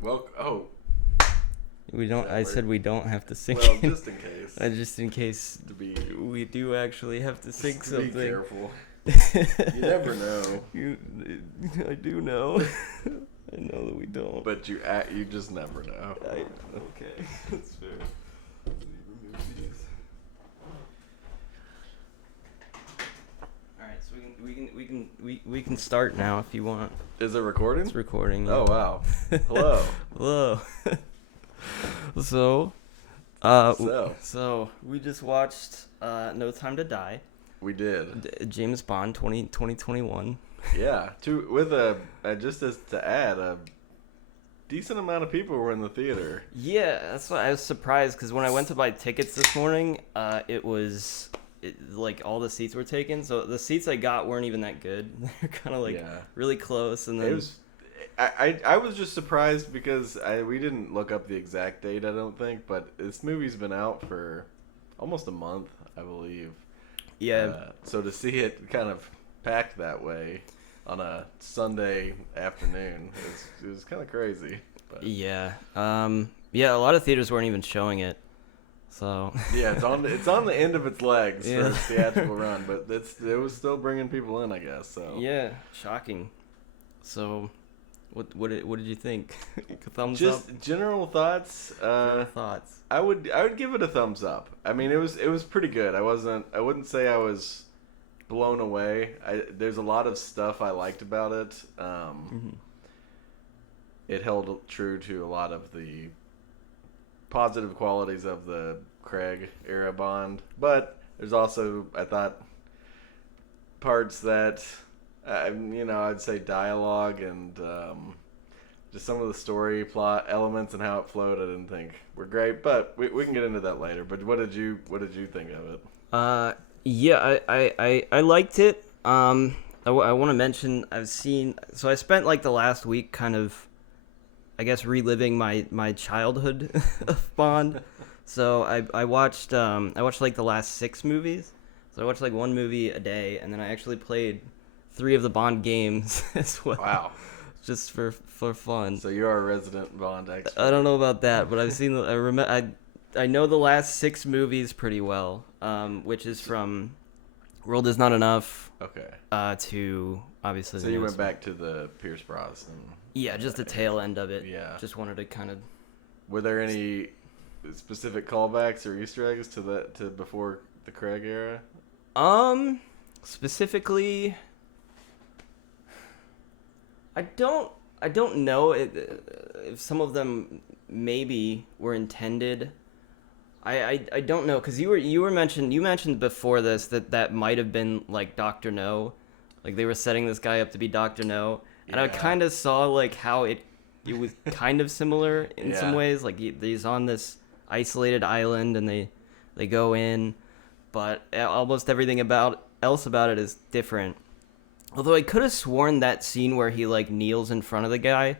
Well, oh. We don't. I said we don't have to sync. Well, just in case. Just in case we do actually have to sync something. Be careful. You never know. I do know. I know that we don't. But you just never know. Okay, that's fair. Let me remove these. All right, so we can start now if you want. Is it recording? It's recording. Yeah. Oh wow. Hello. Hello. So we just watched No Time to Die. We did. James Bond 2021. Yeah, just as to add, a decent amount of people were in the theater. Yeah, that's why I was surprised, because when I went to buy tickets this morning, like all the seats were taken. So the seats I got weren't even that good. They're kind of really close, and then I was just surprised because we didn't look up the exact date, I don't think, but this movie's been out for almost a month, I believe. Yeah. So to see it kind of packed that way on a Sunday afternoon, it was kind of crazy. But. Yeah. Yeah, a lot of theaters weren't even showing it. So. Yeah, it's on the end of its legs for its theatrical run, but it was still bringing people in, I guess. So. Yeah, shocking. So. What did you think? Thumbs up? Just general thoughts. General thoughts. I would give it a thumbs up. I mean, it was pretty good. I wouldn't say I was blown away. There's a lot of stuff I liked about it. It held true to a lot of the positive qualities of the Craig era Bond, but there's also, I thought, parts that. I'd say dialogue and just some of the story plot elements and how it flowed, I didn't think were great, but we can get into that later. But what did you think of it? Yeah, I liked it. I want to mention I spent like the last week kind of, I guess, reliving my childhood of Bond. So I watched like the last 6 movies. So I watched like one movie a day, and then I actually played 3 of the Bond games as well. Wow. Just for fun. So you're a resident Bond expert. I don't know about that, but I've seen I know the last 6 movies pretty well, which is from World Is Not Enough. Okay. To obviously. So you went back to the Pierce Brosnan. Yeah, just the tail end of it. Yeah. Just wanted to kind of. Were there any specific callbacks or Easter eggs to before the Craig era? Specifically. I don't know if some of them maybe were intended. I don't know, because you mentioned before this that might have been like Dr. No, like they were setting this guy up to be Dr. No, and I kind of saw like how it was kind of similar in some ways, like he's on this isolated island and they go in, but almost everything else about it is different. Although I could have sworn that scene where he like kneels in front of the guy,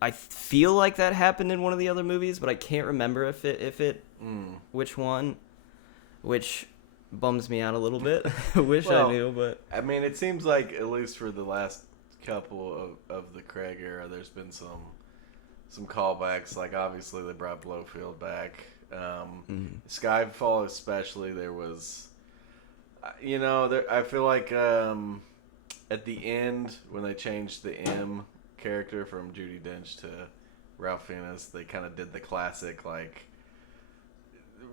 I feel like that happened in one of the other movies, but I can't remember which one, which bums me out a little bit. I wish I knew, but I mean, it seems like at least for the last couple of the Craig era, there's been some callbacks. Like obviously they brought Blofeld back. Skyfall especially, there was, I feel like. At the end, when they changed the M character from Judi Dench to Ralph Fiennes, they kind of did the classic, like,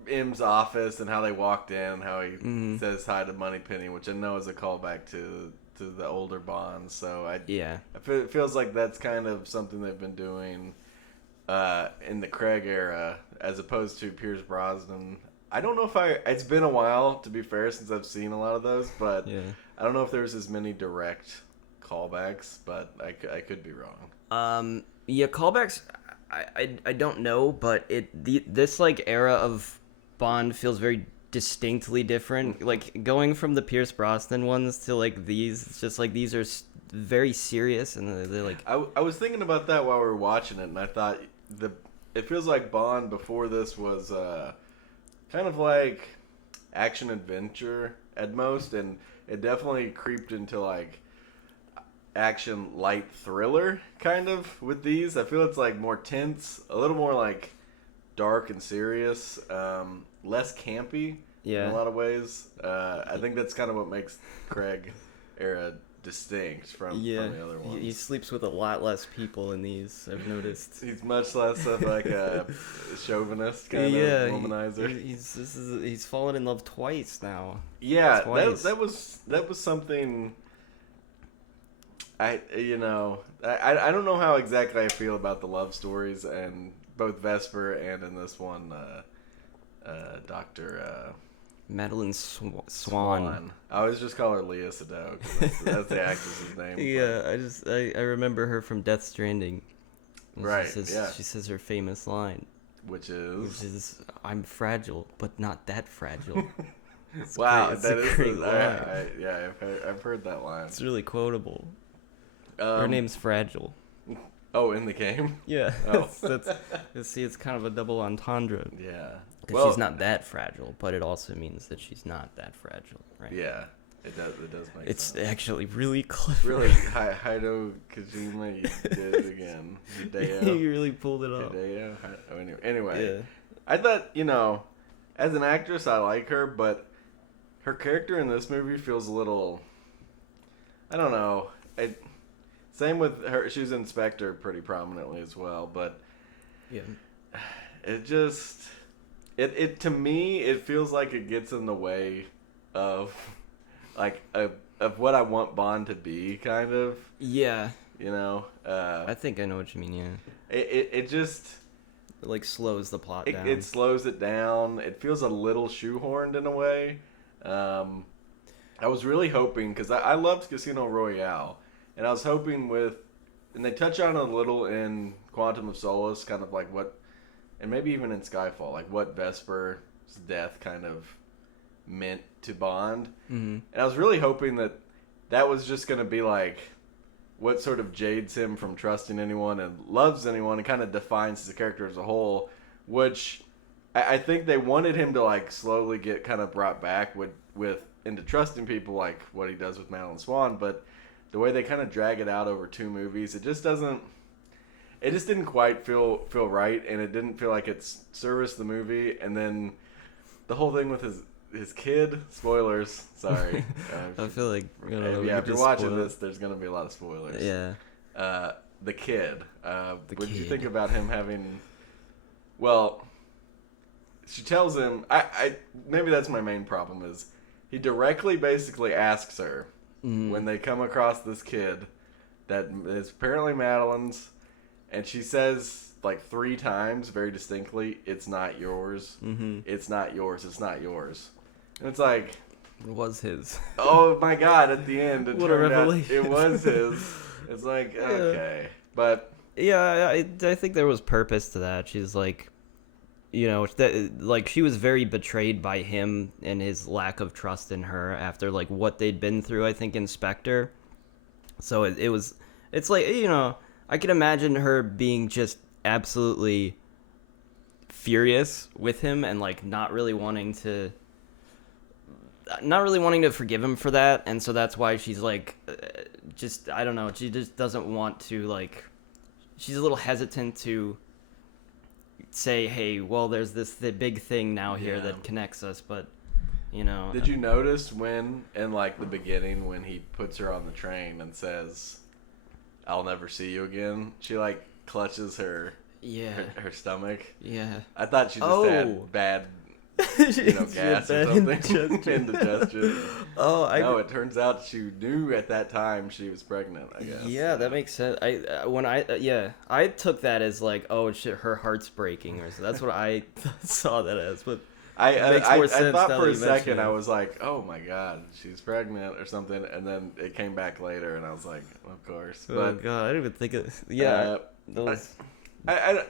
M's office and how they walked in and how he says hi to Moneypenny, which I know is a callback to the older Bonds. So, it feels like that's kind of something they've been doing in the Craig era, as opposed to Pierce Brosnan. I don't know if it's been a while, to be fair, since I've seen a lot of those, but I don't know if there's as many direct callbacks, but I could be wrong. Callbacks, I don't know, but this like era of Bond feels very distinctly different. Like going from the Pierce Brosnan ones to like these, it's just like these are very serious, and they're like. I was thinking about that while we were watching it, and I thought it feels like Bond before this was kind of like action adventure at most, and it definitely creeped into like action light thriller kind of with these. I feel it's like more tense, a little more like dark and serious, less campy in a lot of ways. I think that's kind of what makes Craig era distinct from the other ones. He sleeps with a lot less people in these, I've noticed. He's much less of like a chauvinist kind of womanizer. He's fallen in love twice now. Yeah, that was something. I don't know how exactly I feel about the love stories and both Vesper and in this one, Dr. Madeline Swan. I always just call her Leah Sado because that's the actress's name. Yeah, I remember her from Death Stranding. Right. She says her famous line, which is "I'm fragile, but not that fragile." Wow, that is a great line. I've heard that line. It's really quotable. Her name's Fragile. Oh, in the game? Yeah. Oh. It's kind of a double entendre. Yeah. Because she's not that fragile, but it also means that she's not that fragile, right? Yeah. It does make sense. It's actually really It's clever. really Hideo Kojima, you did it again. You really pulled it off. Anyway. Yeah. I thought, as an actress, I like her, but her character in this movie feels a little, I don't know. Same with her. She's in Spectre pretty prominently as well, but yeah, it just to me it feels like it gets in the way of like of what I want Bond to be, kind of. Yeah. I think I know what you mean. Yeah. It just like slows the plot down. It slows it down. It feels a little shoehorned in a way. I was really hoping because I loved Casino Royale. And I was hoping and they touch on it a little in Quantum of Solace, kind of like and maybe even in Skyfall, like what Vesper's death kind of meant to Bond. Mm-hmm. And I was really hoping that was just going to be like what sort of jades him from trusting anyone and loves anyone and kind of defines his character as a whole, which I think they wanted him to like slowly get kind of brought back into trusting people, like what he does with Madeline Swan, but the way they kind of drag it out over 2 movies, it just didn't quite feel right, and it didn't feel like it's serviced the movie. And then the whole thing with his kid, spoilers, sorry. I feel like, if you're watching this, there's going to be a lot of spoilers. Yeah. The kid. What did you think about him having, well, she tells him, maybe that's my main problem is he directly basically asks her, when they come across this kid that is apparently Madeline's, and she says like 3 times very distinctly, "It's not yours. Mm-hmm. It's not yours. It's not yours." And it's like, it was his. Oh my God! At the end, what a revelation! It was his. It's like, okay, but yeah, I think there was purpose to that. She's like, she was very betrayed by him and his lack of trust in her after like what they'd been through, I think, in Spectre. So it's like, I can imagine her being just absolutely furious with him and like not really wanting to forgive him for that. And so that's why she's like, I don't know. She just doesn't want to, like, she's a little hesitant to say, hey, well, there's the big thing now here that connects us, but Did you notice when in like the beginning when he puts her on the train and says, "I'll never see you again," she like clutches her stomach? Yeah. I thought she just had bad gas or something. Indigestion. No, it turns out she knew at that time she was pregnant, I guess. Yeah, that makes sense. I took that as like, oh shit, her heart's breaking, or so. That's what I saw that as. But I thought for a second, I was like, oh my God, she's pregnant or something, and then it came back later, and I was like, of course. But God, I didn't even think of those. I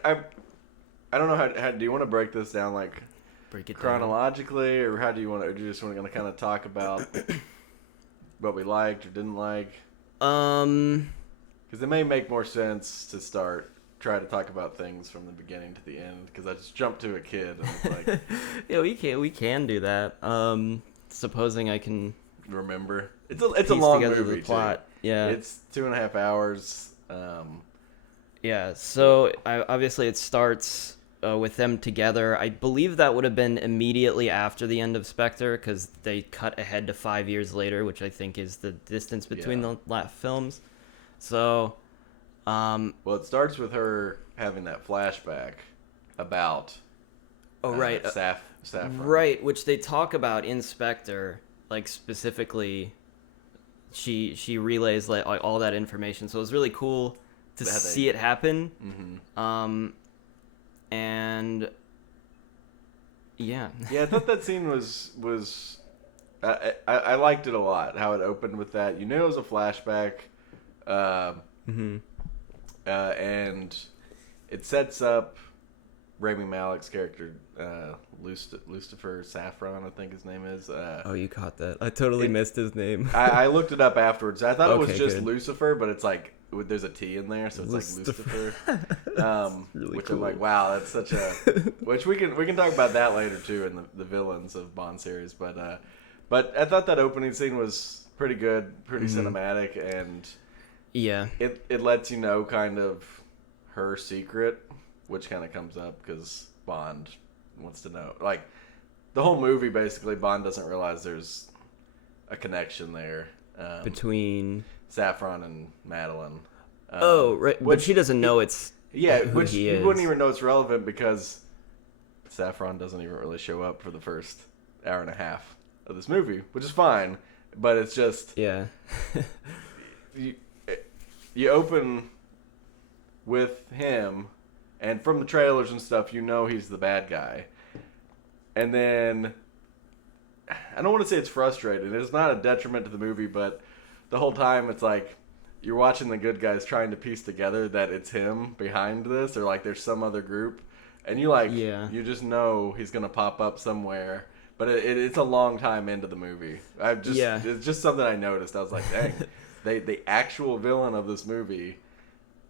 don't know how do you want to break this down, like break it chronologically, or how do you want to? Or do you just want to kind of talk about what we liked or didn't like? Because it may make more sense to try to talk about things from the beginning to the end. Because I just jumped to a kid and it's like, yeah, we can do that. Supposing I can remember. It's a long movie. The plot. Yeah. It's 2.5 hours. Yeah, so obviously it starts with them together. I believe that would have been immediately after the end of Spectre, because they cut ahead to 5 years later, which I think is the distance between the films. So, well, it starts with her having that flashback about Saffron. Right, which they talk about in Spectre, like specifically. She relays like all that information, so it was really cool to see it happen. Mm-hmm. And yeah, I thought that scene was I liked it a lot. How it opened with that, it was a flashback, and it sets up Rami Malek's character, Lucifer Saffron, I think his name is. Oh, you caught that. I totally missed his name. I looked it up afterwards. I thought it was just good. Lucifer, but it's like there's a T in there, so it's like Lucifer. Really which cool. I'm like, wow, that's such a. Which we can talk about that later too in the villains of Bond series, but I thought that opening scene was pretty good, pretty cinematic, and it lets you know kind of her secret, which kind of comes up because Bond wants to know. Like, the whole movie, basically, Bond doesn't realize there's a connection there. Between Saffron and Madeline. Right. But she doesn't know it's who which he you is. wouldn't even know it's relevant because Saffron doesn't even really show up for the first hour and a half of this movie, which is fine, but it's just... Yeah. you open with him, and from the trailers and stuff, he's the bad guy. And then, I don't want to say it's frustrating. It's not a detriment to the movie, but the whole time it's like you're watching the good guys trying to piece together that it's him behind this, or like there's some other group, and you just know he's gonna pop up somewhere. But it's a long time into the movie. It's just something I noticed. I was like, dang, the actual villain of this movie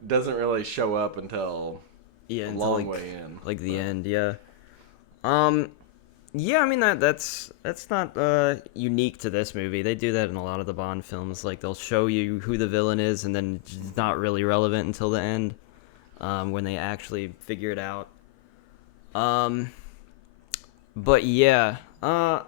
doesn't really show up until a long way in, like the end. Yeah. Yeah, I mean that's not unique to this movie. They do that in a lot of the Bond films. Like they'll show you who the villain is, and then it's not really relevant until the end, when they actually figure it out. But yeah, I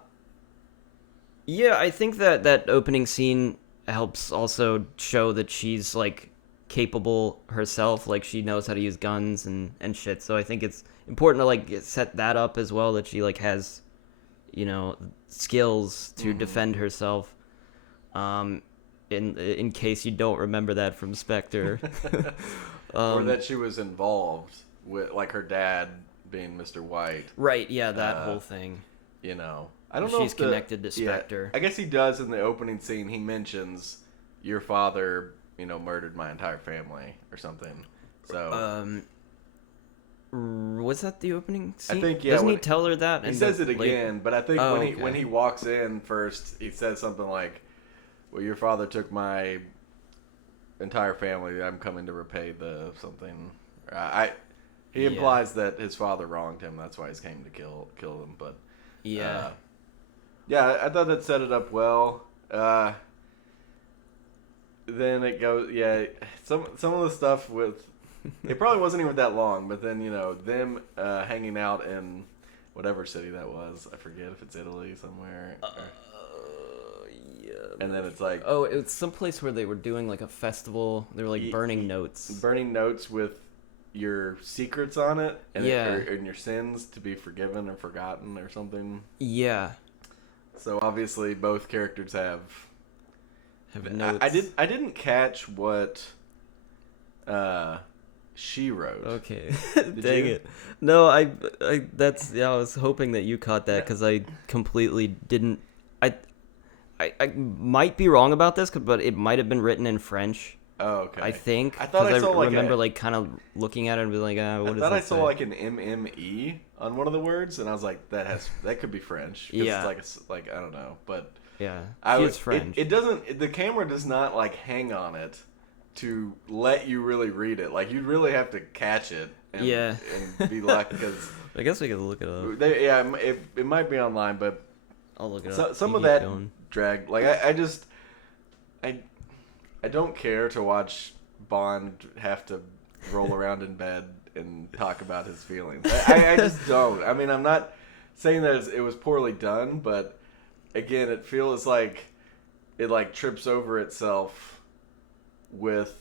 think that opening scene helps also show that she's like capable herself. Like she knows how to use guns and shit. So I think it's important to like set that up as well, that she like has skills to defend herself, in case you don't remember that from Spectre. Or that she was involved with like her dad being Mr. White, right? Yeah, that whole thing, I don't know she's if connected to Spectre. I guess he does in the opening scene. He mentions your father murdered my entire family or something. So was that the opening scene? I think doesn't he tell her that? He says it again, but I think when he walks in first, he says something like, "Well, your father took my entire family. I'm coming to repay the something." He implies that his father wronged him. That's why he's came to kill him. But I thought that set it up well. Then it goes, some of the stuff with, it probably wasn't even that long, but then, them hanging out in whatever city that was. I forget if it's Italy somewhere. And then it's like... Oh, it's someplace where they were doing like a festival. They were like burning notes. Burning notes with your secrets on it, and and your sins to be forgiven or forgotten or something. Yeah. So obviously both characters have notes. I didn't catch what she wrote. Okay. Dang it. No, I was hoping that you caught that, because I completely didn't. I might be wrong about this, but it might have been written in French. Oh, okay. I think. I thought I saw like remember like kind of looking at it and being like, what does that say? I saw like an MME on one of the words, and I was like, that could be French. Yeah. It's like I don't know, but yeah, it's French. It doesn't. The camera does not like hang on it to let you really read it. Like you really have to catch it. And be lucky, because I guess we could look it up. It might be online, but I'll look it up. Some of that drag. Like I don't care to watch Bond have to roll around in bed and talk about his feelings. I just don't. I mean, I'm not saying that it was poorly done, but again, it feels like it like trips over itself with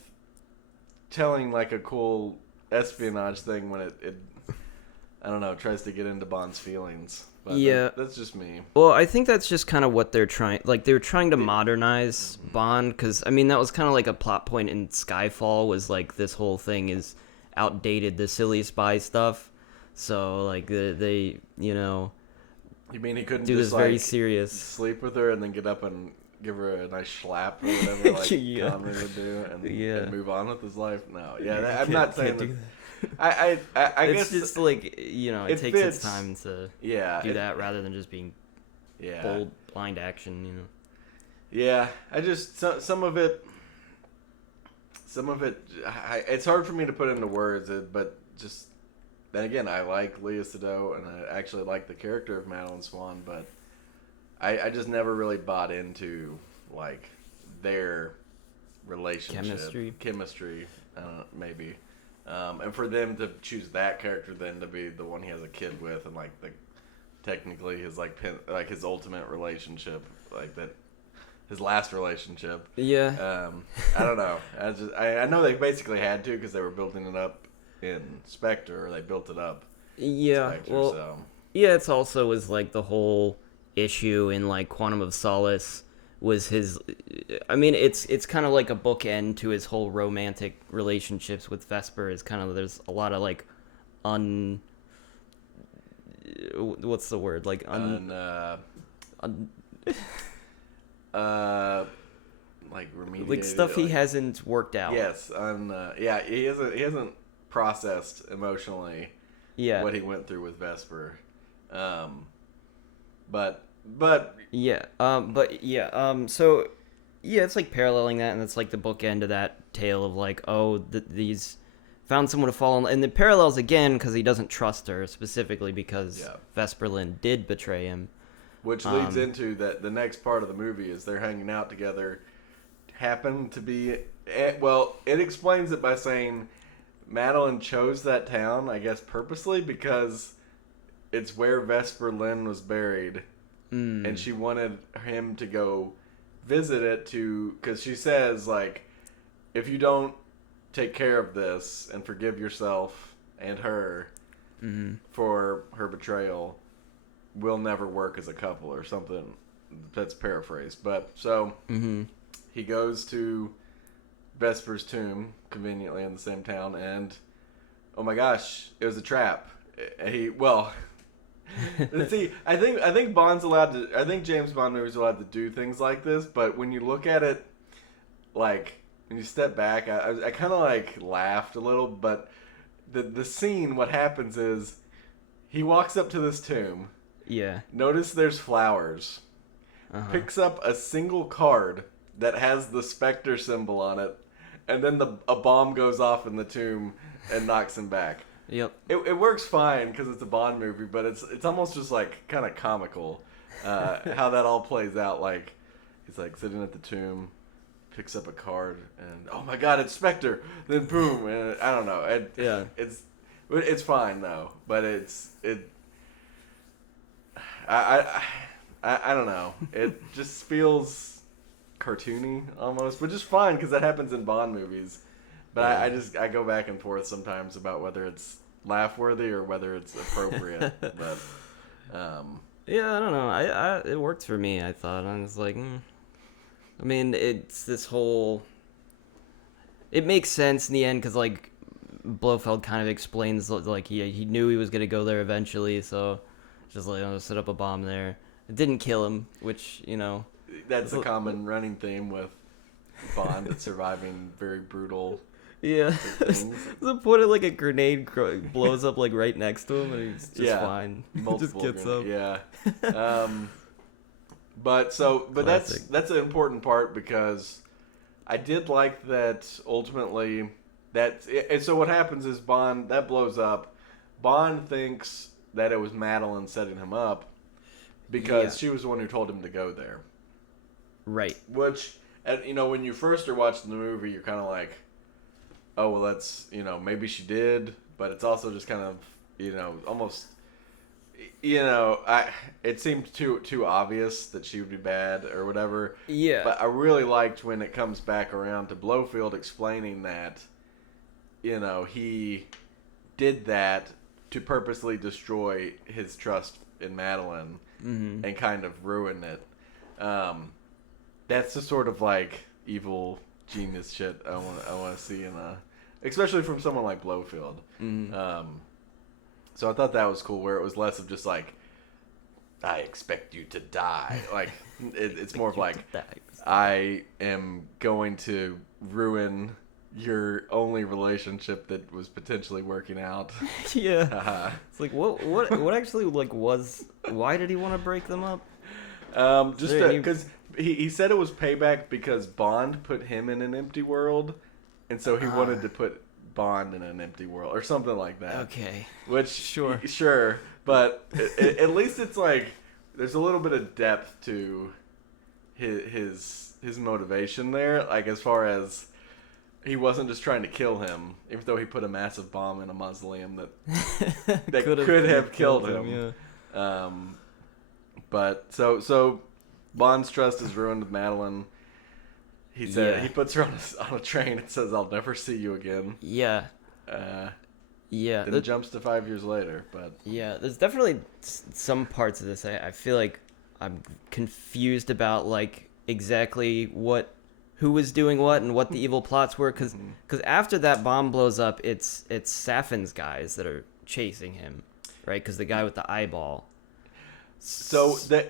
telling like a cool espionage thing when it I don't know, tries to get into Bond's feelings. But yeah, that's just me. Well, I think that's just kind of what they're trying. Like they were trying to modernize Bond, because I mean that was kind of like a plot point in Skyfall. Was like this whole thing is outdated, the silly spy stuff. So like they you know. You mean he couldn't do just this very like serious sleep with her and then get up and give her a nice slap or whatever like yeah. Connery would do and, Yeah. and move on with his life? No, yeah, Yeah, I'm not saying that. I it's guess just like, you know, it takes fits. its time to Yeah, do that rather than just being yeah, bold, blind action, you know. Yeah, I just some of it. It's hard for me to put into words, but just then again, I like Lea Seydoux and I actually like the character of Madeline Swan, but I just never really bought into like their relationship chemistry, maybe. And for them to choose that character then to be the one he has a kid with, and like technically his his ultimate relationship, like that, his last relationship. Yeah. I don't know. I know they basically had to because they were building it up in Spectre, or they built it up. Yeah. Spectre, well. So. Yeah, it's also was like the whole issue in like Quantum of Solace was his. I mean, it's kind of like a bookend to his whole romantic relationships with Vesper. Is kind of there's a lot of like what's the word, like like remediated, like stuff he hasn't worked out. Yes, yeah, he hasn't processed emotionally. Yeah. What he went through with Vesper, but yeah, so yeah, it's like paralleling that, and it's like the bookend of that tale of like, oh, these found someone to fall in, and the parallels again because he doesn't trust her specifically because Vesperlin did betray him, which leads into that the next part of the movie is they're hanging out together. Happen to be well, it explains it by saying Madeline chose that town, I guess purposely, because it's where Vesper Lynn was buried. And she wanted him to go visit it because she says, like, if you don't take care of this and forgive yourself and her for her betrayal, we'll never work as a couple, or something. That's paraphrased. But so he goes to Vesper's tomb, conveniently in the same town, and oh my gosh, it was a trap. See, I think Bond's allowed to. I think James Bond movies are allowed to do things like this, but when you look at it, like when you step back, I kind of like laughed a little. But the scene, what happens is he walks up to this tomb. Yeah. Notice there's flowers. Picks up a single card that has the Spectre symbol on it, and then a bomb goes off in the tomb and knocks him back. Yep. It works fine because it's a Bond movie, but it's almost just like kind of comical how that all plays out. Like he's like sitting at the tomb, picks up a card, and oh my God, it's Spectre! Then boom, and I don't know. It's fine though, but I don't know. It just feels cartoony almost, but just fine because that happens in Bond movies. But I go back and forth sometimes about whether it's laugh worthy or whether it's appropriate. But yeah, I don't know. It worked for me. I thought I was like, I mean, it's this whole. It makes sense in the end because like Blofeld kind of explains like he knew he was gonna go there eventually, so just like I'm gonna set up a bomb there. It didn't kill him, which that's a common running theme with Bond at surviving very brutal. Yeah. The point of like a grenade blows up like right next to him, and he's just fine. Multiple just gets up. Yeah. But that's an important part because I did like that ultimately and so what happens is Bond that blows up. Bond thinks that it was Madeline setting him up because she was the one who told him to go there. Right. Which and when you first are watching the movie, you're kind of like, oh well, that's maybe she did, but it's also just kind of almost it seemed too obvious that she would be bad or whatever. Yeah. But I really liked when it comes back around to Blofeld explaining that he did that to purposely destroy his trust in Madeline and kind of ruin it. That's the sort of like evil genius shit I want to see especially from someone like Blofeld. So I thought that was cool, where it was less of just like, I expect you to die. Like it's more of like, I am going to ruin your only relationship that was potentially working out. Yeah. It's like what actually why did he want to break them up? Just because he said it was payback because Bond put him in an empty world, and so he wanted to put Bond in an empty world or something like that. Okay. Which sure, but at least it's like there's a little bit of depth to his motivation there, like as far as he wasn't just trying to kill him, even though he put a massive bomb in a mausoleum that could have killed him. Yeah. But so Bond's trust is ruined with Madeline. He said he puts her on a train and says, "I'll never see you again." Yeah. Then it jumps to 5 years later, but there's definitely some parts of this I feel like I'm confused about, like exactly who was doing what and what the evil plots were, because after that bomb blows up, it's Safin's guys that are chasing him, right? Because the guy with the eyeball. So this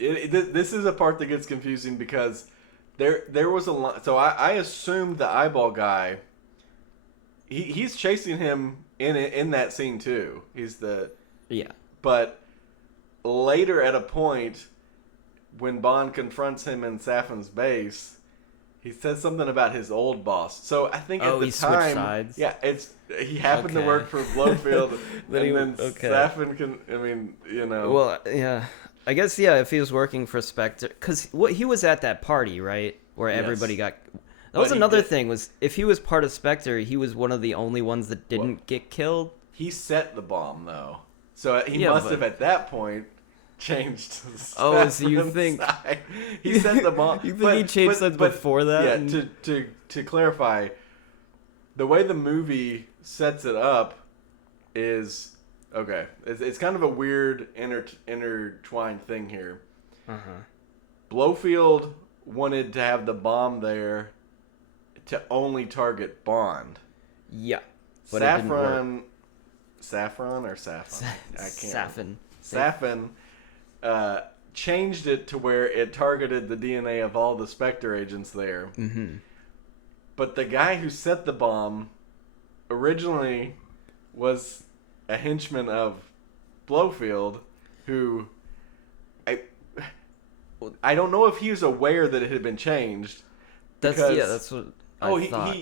is a part that gets confusing because there was a lot. So I assumed the eyeball guy. He's chasing him in that scene too. But later at a point when Bond confronts him in Safin's base, he says something about his old boss. So I think at the time, sides. Yeah, he happened to work for Blofeld, then Safin can. I mean, Well, yeah. I guess, if he was working for Spectre, because he was at that party, right, where everybody got. That was another thing. Was if he was part of Spectre, he was one of the only ones that didn't get killed. He set the bomb though, so he must have at that point changed. So you think he set the bomb? You think he changed that before that? Yeah. To clarify, the way the movie sets it up is. Okay, it's kind of a weird intertwined thing here. Blofeld wanted to have the bomb there to only target Bond. Yeah, but Saffron or Safin? I can't. Safin changed it to where it targeted the DNA of all the Spectre agents there. But the guy who set the bomb originally was a henchman of Blofeld, who I don't know if he was aware that it had been changed. That's what I thought.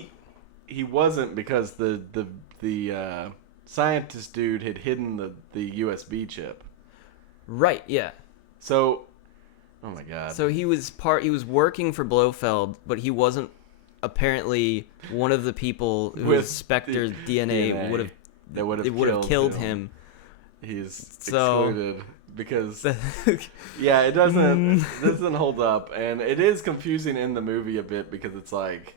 He wasn't, because the scientist dude had hidden the USB chip. Right. Yeah. So, oh my god. So he was working for Blofeld, but he wasn't apparently one of the people whose Spectre DNA would have killed him. He's excluded because it doesn't hold up, and it is confusing in the movie a bit because it's like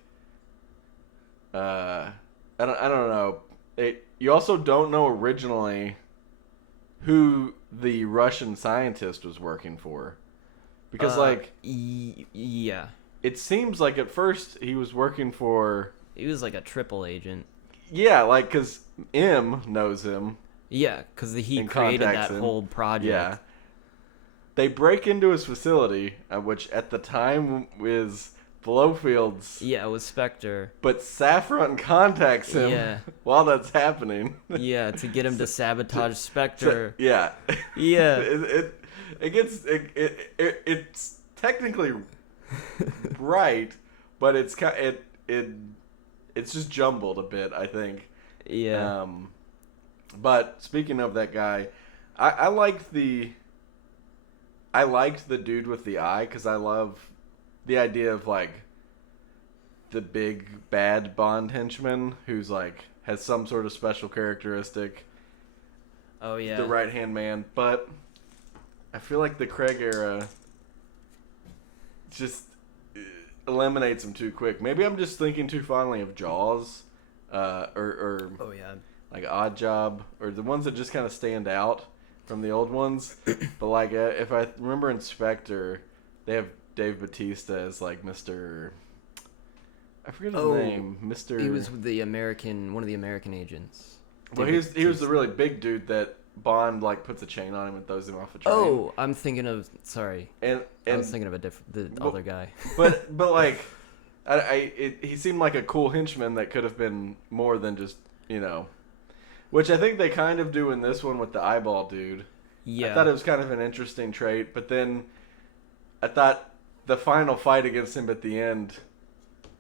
I don't know. You also don't know originally who the Russian scientist was working for, because it seems like at first he was working for. He was like a triple agent. Yeah, like, because M knows him. Yeah, because he created that whole project. Yeah. They break into his facility, which at the time is Blofeld's. Yeah, it was Spectre. But Saffron contacts him while that's happening. Yeah, to get him to sabotage Spectre. Yeah. Yeah. It's technically right, but it's just jumbled a bit, I think. Yeah. But speaking of that guy, I liked the dude with the eye, because I love the idea of like the big bad Bond henchman who's like has some sort of special characteristic. Oh yeah, the right hand man. But I feel like the Craig era just eliminates him too quick. Maybe I'm just thinking too fondly of Jaws, or oh yeah, like Odd Job, or the ones that just kind of stand out from the old ones. But like, if I remember Inspector, they have Dave Bautista as like Mr. I forget his name. Mr. He was one of the American agents. Well, he was the really big dude that Bond like puts a chain on him and throws him off a train. Oh, I'm thinking of I was thinking of the other guy. But like, he seemed like a cool henchman that could have been more than just, which I think they kind of do in this one with the eyeball dude. Yeah, I thought it was kind of an interesting trait, but then I thought the final fight against him at the end,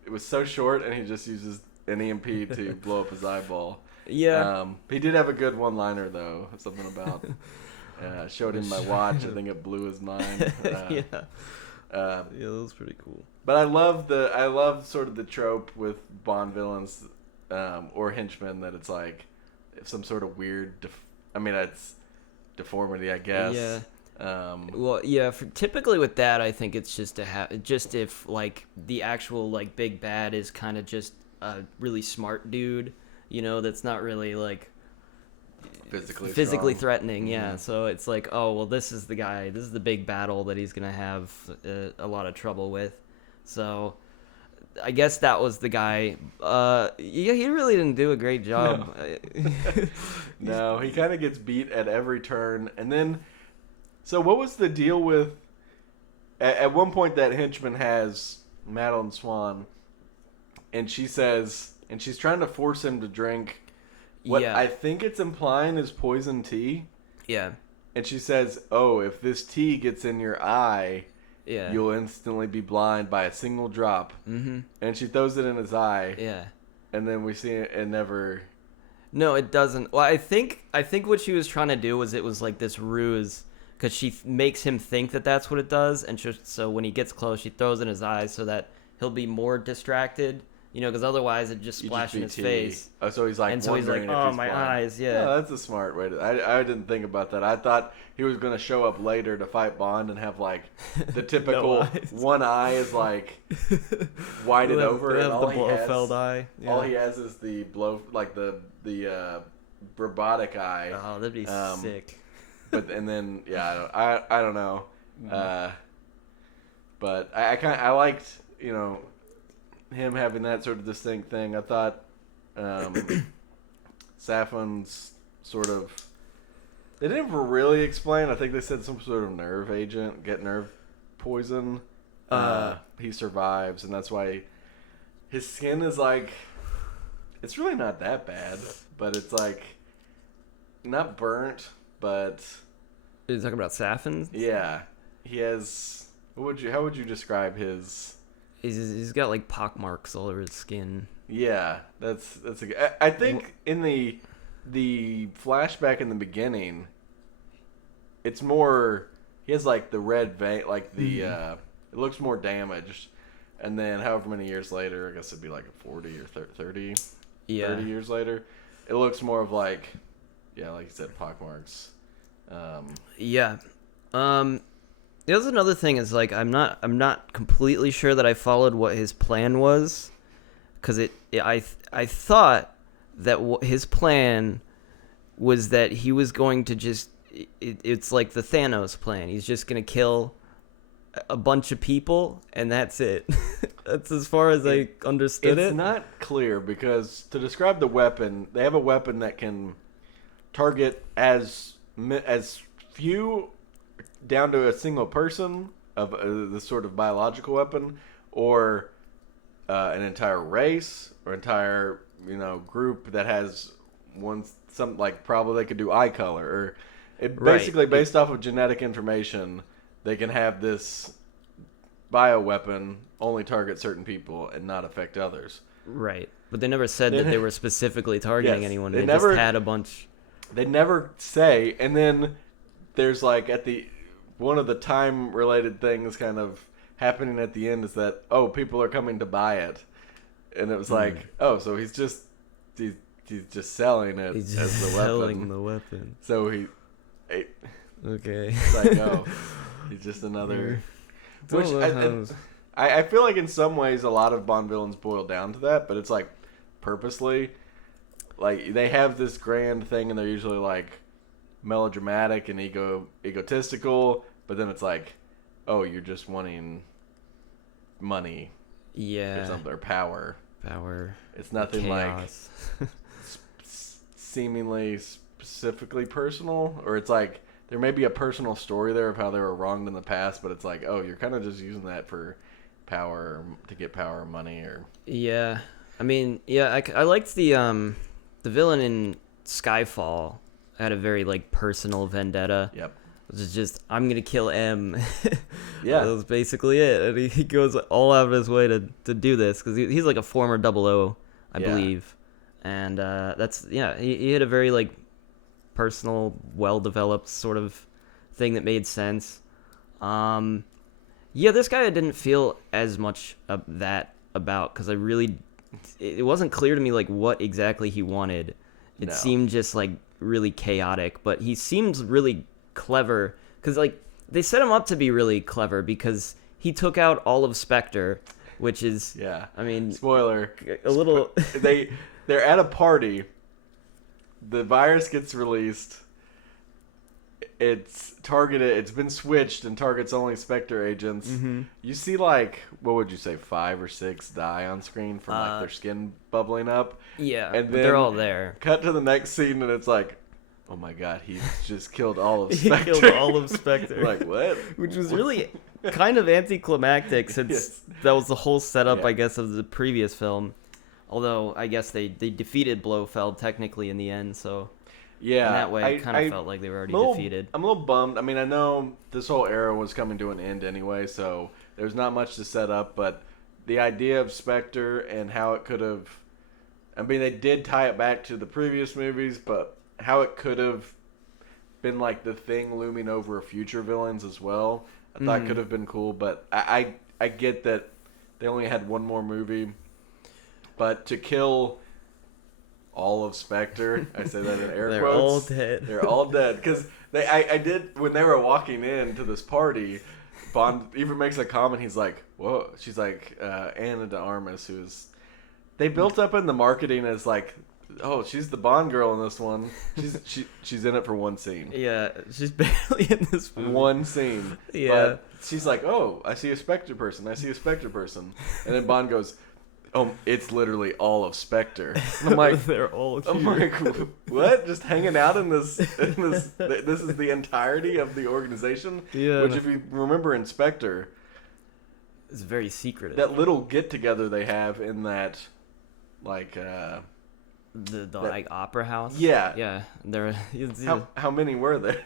it was so short, and he just uses an EMP to blow up his eyeball. Yeah. He did have a good one-liner though. Something about showed him my watch. I think it blew his mind. Yeah. Yeah, that was pretty cool. But I love sort of the trope with Bond villains or henchmen that it's like some sort of weird. It's deformity, I guess. Yeah. Well, yeah. Typically with that, I think it's just just if like the actual like big bad is kind of just a really smart dude. That's not really like physically threatening. Mm-hmm. Yeah, so it's like, oh well, this is the guy. This is the big battle that he's gonna have a lot of trouble with. So I guess that was the guy. Yeah, he really didn't do a great job. No, he kind of gets beat at every turn. And then, so what was the deal with? At one point, that henchman has Madeline Swan, and she says. And she's trying to force him to drink what I think it's implying is poison tea. Yeah. And she says, oh, if this tea gets in your eye, you'll instantly be blind by a single drop. Mm-hmm. And she throws it in his eye. Yeah. And then we see it never... No, it doesn't. Well, I think what she was trying to do was it was like this ruse. Because she makes him think that that's what it does. And so when he gets close, she throws it in his eyes so that he'll be more distracted. Because otherwise it'd just splash in his face. Oh, so he's like, and so he's like, oh, my eyes, yeah. No, that's a smart way to. I didn't think about that. I thought he was going to show up later to fight Bond and have like the typical one eye is like whited over, and all he has, eye. Yeah. All he has is the like the robotic eye. Oh, that'd be sick. And then I don't know, Mm-hmm. but I liked him having that sort of distinct thing. I thought Safran's sort of... They didn't really explain. I think they said some sort of nerve agent, get nerve poison. He survives, and that's why his skin is like... It's really not that bad, but it's like... Not burnt, but... Are you talking about Safin? Yeah. He has... How would you describe his... He's got like pock marks all over his skin. Yeah, that's I think in the flashback in the beginning, it's more he has like the red vein, like the it looks more damaged, and then however many years later, I guess it'd be like 40 or 30 years later, it looks more of like like you said, pock marks. There's another thing is like I'm not completely sure that I followed what his plan was, because I thought that his plan was that he was going to just it's like the Thanos plan. He's just gonna kill a bunch of people and that's it. That's as far as I understood it. It's not clear because to describe the weapon, they have a weapon that can target as few. Down to a single person of the sort of biological weapon, or an entire race, or entire group that has some like probably they could do eye color, or basically based off of genetic information, they can have this bioweapon only target certain people and not affect others. Right, but they never said that they were specifically targeting anyone. They just had a bunch. They never say, and then there's like at the. One of the time-related things kind of happening at the end is that, oh, people are coming to buy it. And it was like, oh, so he's just selling it He's as just the weapon. selling the weapon. So Okay. it's like, oh, he's just another... Which I feel like in some ways a lot of Bond villains boil down to that, but it's like purposely. Like, they have this grand thing and they're usually like melodramatic and egotistical, but then it's like, oh, you're just wanting money. Yeah. Or something, or power. Power. It's nothing chaos. like seemingly specifically personal, or it's like there may be a personal story there of how they were wronged in the past, but it's like, oh, you're kind of just using that for power, to get power or money, or... Yeah. I mean, yeah, I liked the villain in Skyfall had a very, like, personal vendetta. Yep. Which is just, I'm going to kill M. Yeah. That was basically it. And he goes all out of his way to do this, because he's like a former 00, I believe. And he had a very, like, personal, well-developed sort of thing that made sense. This guy I didn't feel as much of that about, because it wasn't clear to me, like, what exactly he wanted. It seemed just, like, really chaotic, but he seems really clever, because, like, they set him up to be really clever, because he took out all of Spectre, which is, I mean... Spoiler. A little... They're at a party. The virus gets released. It's targeted. It's been switched and targets only Spectre agents. Mm-hmm. You see, like, what would you say, 5 or 6 die on screen from like their skin bubbling up. Yeah, and then they're all there. Cut to the next scene, and it's like, oh my god, he's just killed all of Spectre. He killed all of Spectre. Like, what? Which was really kind of anticlimactic, since that was the whole setup, I guess, of the previous film. Although I guess they defeated Blofeld technically in the end, so. Yeah, in that way, I kind of felt like they were already defeated. I'm a little bummed. I mean, I know this whole era was coming to an end anyway, so there's not much to set up. But the idea of Spectre and how it could have... I mean, they did tie it back to the previous movies, but how it could have been like the thing looming over future villains as well, I thought could have been cool. But I get that they only had one more movie. But to kill... all of Spectre, I say that in air They're quotes. They're all dead. They're all dead. Because I did, when they were walking in to this party, Bond even makes a comment. He's like, whoa. She's like, Anna de Armas, who's... They built up in the marketing as like, oh, she's the Bond girl in this one. She's in it for one scene. Yeah, she's barely in this movie. One scene. Yeah. But she's like, oh, I see a Spectre person. I see a Spectre person. And then Bond goes... oh, it's literally all of Spectre. And I'm like, they're all here. I'm like, what? Just hanging out in this? This is the entirety of the organization. Yeah. Which, if you remember in Spectre, it's very secretive. That little get together they have in that, like, like opera house. Yeah. Yeah. There. How many were there?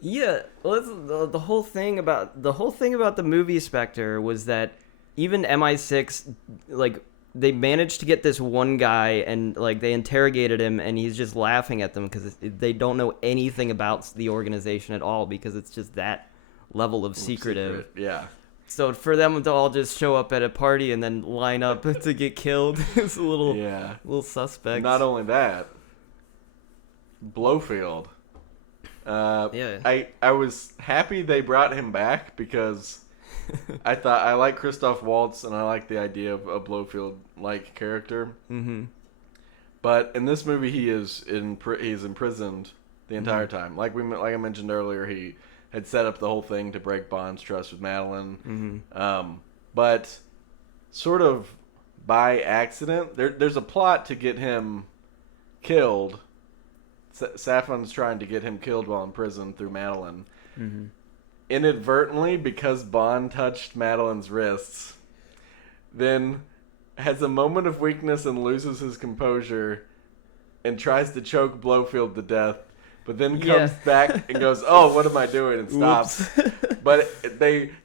Yeah. Well, that's the whole thing about the movie Spectre was that even MI6, like, they managed to get this one guy, and like they interrogated him, and he's just laughing at them because they don't know anything about the organization at all, because it's just that level of secretive. Yeah. So for them to all just show up at a party and then line up to get killed is a little suspect. Not only that, Blofeld. I was happy they brought him back, because I thought I like Christoph Waltz, and I like the idea of a Blofeld-like character. Mm-hmm. But in this movie, he's imprisoned the entire time. Like I mentioned earlier, he had set up the whole thing to break Bond's trust with Madeline. Mm-hmm. But sort of by accident, there's a plot to get him killed. Safon's trying to get him killed while in prison through Madeline. Mm-hmm. Inadvertently, because Bond touched Madeline's wrists, then has a moment of weakness and loses his composure and tries to choke Blofeld to death, but then comes back and goes, oh, what am I doing? And stops. But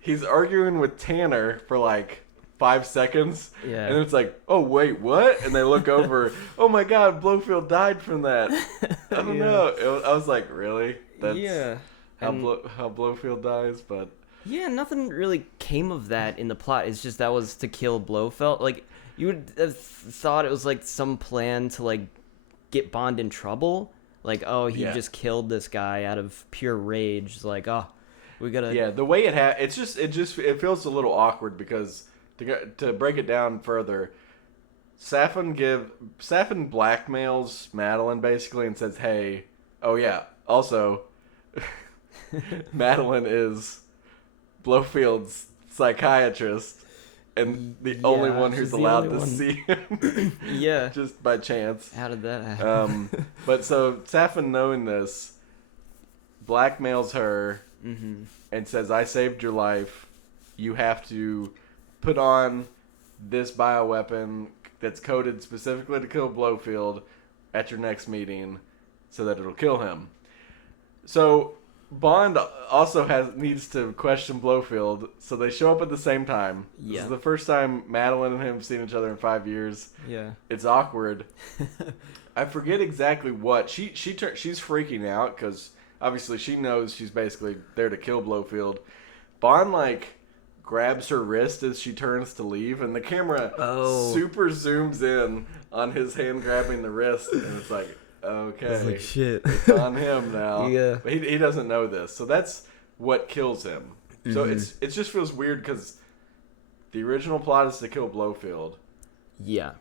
he's arguing with Tanner for like 5 seconds, and it's like, oh, wait, what? And they look over, oh my god, Blofeld died from that. I don't know. I was like, really? That's how Blofeld dies? But Yeah, nothing really came of that in the plot. It's just that was to kill Blofeld. Like, you would have thought it was like some plan to like get Bond in trouble. Like, oh, he just killed this guy out of pure rage. Like, oh, we gotta. Yeah, the way it it feels a little awkward because to break it down further, Safin blackmails Madeline basically and says, "Hey, oh yeah, also, Madeline is Blofield's psychiatrist and the only one who's allowed to see him." Yeah. Just by chance. How did that happen? But so Safin, knowing this, blackmails her and says, "I saved your life. You have to put on this bioweapon that's coded specifically to kill Blofeld at your next meeting so that it'll kill him." So Bond also needs to question Blofeld, so they show up at the same time. Yeah. This is the first time Madeline and him have seen each other in 5 years. Yeah. It's awkward. I forget exactly what. She's freaking out because obviously she knows she's basically there to kill Blofeld. Bond, like, grabs her wrist as she turns to leave, and the camera super zooms in on his hand grabbing the wrist, and it's like, okay, it's like, shit. It's on him now. Yeah. But he doesn't know this, so that's what kills him. So it just feels weird because the original plot is to kill Blofeld. Yeah.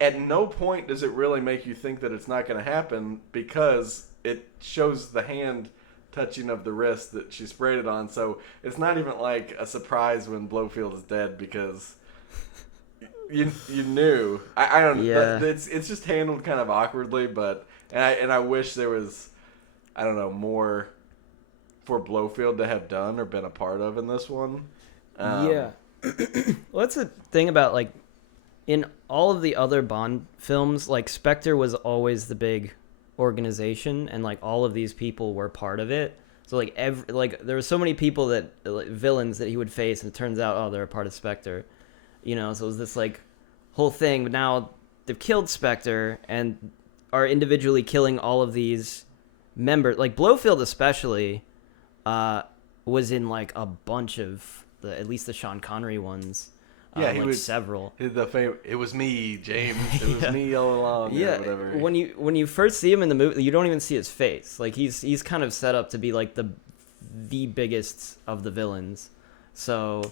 At no point does it really make you think that it's not going to happen because it shows the hand touching of the wrist that she sprayed it on. So it's not even like a surprise when Blofeld is dead because you knew. I don't know. Yeah. It's just handled kind of awkwardly, but I wish there was, I don't know, more for Blofeld to have done or been a part of in this one. Yeah. Well, that's the thing about, like, in all of the other Bond films, like, Spectre was always the big organization, and like all of these people were part of it. So like there were so many people that like, villains that he would face, and it turns out, oh, they're a part of Spectre. You know, so it was this like whole thing. But now they've killed Spectre and are individually killing all of these members. Like Blofeld especially was in like a bunch of at least the Sean Connery ones. Yeah, he like was several. It was me, James. It was me all along. Yeah, or whatever. When you first see him in the movie, you don't even see his face. Like he's kind of set up to be like the biggest of the villains. So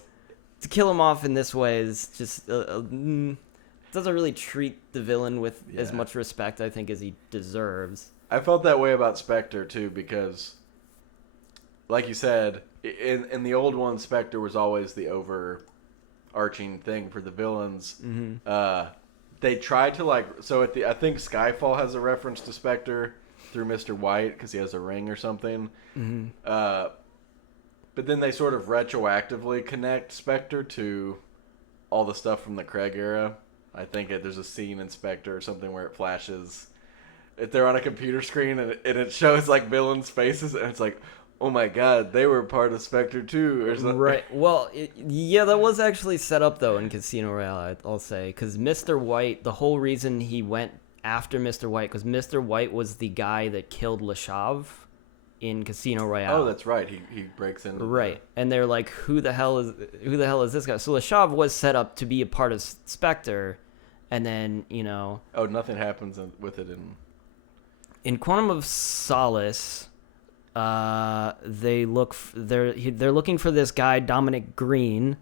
to kill him off in this way is just doesn't really treat the villain with as much respect, I think, as he deserves. I felt that way about Spectre too because, like you said, in the old one, Spectre was always the overarching thing for the villains. They tried to I think Skyfall has a reference to Spectre through Mr. White because he has a ring or something. But then they sort of retroactively connect Spectre to all the stuff from the Craig era. I think there's a scene in Spectre or something where it flashes. If they're on a computer screen and it shows like villains' faces, and it's like, oh my god, they were part of Spectre too, or something. Right. Well, that was actually set up though in Casino Royale, I'll say, because Mr. White, the whole reason he went after Mr. White, because Mr. White was the guy that killed Le Chauve in Casino Royale. Oh, that's right. He breaks in. Right, and they're like, who the hell is this guy? So Le Chauve was set up to be a part of Spectre, and then Oh, nothing happens with it in Quantum of Solace. They're looking for this guy Dominic Green.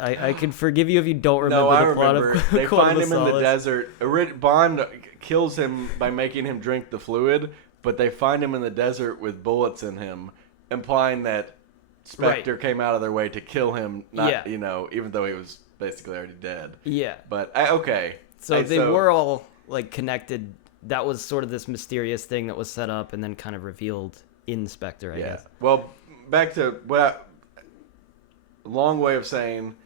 I can forgive you if you don't remember. No, I plot remember. Of They find him Solace. in the desert. Bond kills him by making him drink the fluid, but they find him in the desert with bullets in him, implying that Spectre came out of their way to kill him. Not even though he was basically already dead. Yeah. But they were all like connected. That was sort of this mysterious thing that was set up and then kind of revealed in Spectre, I guess. Well, back to long way of saying,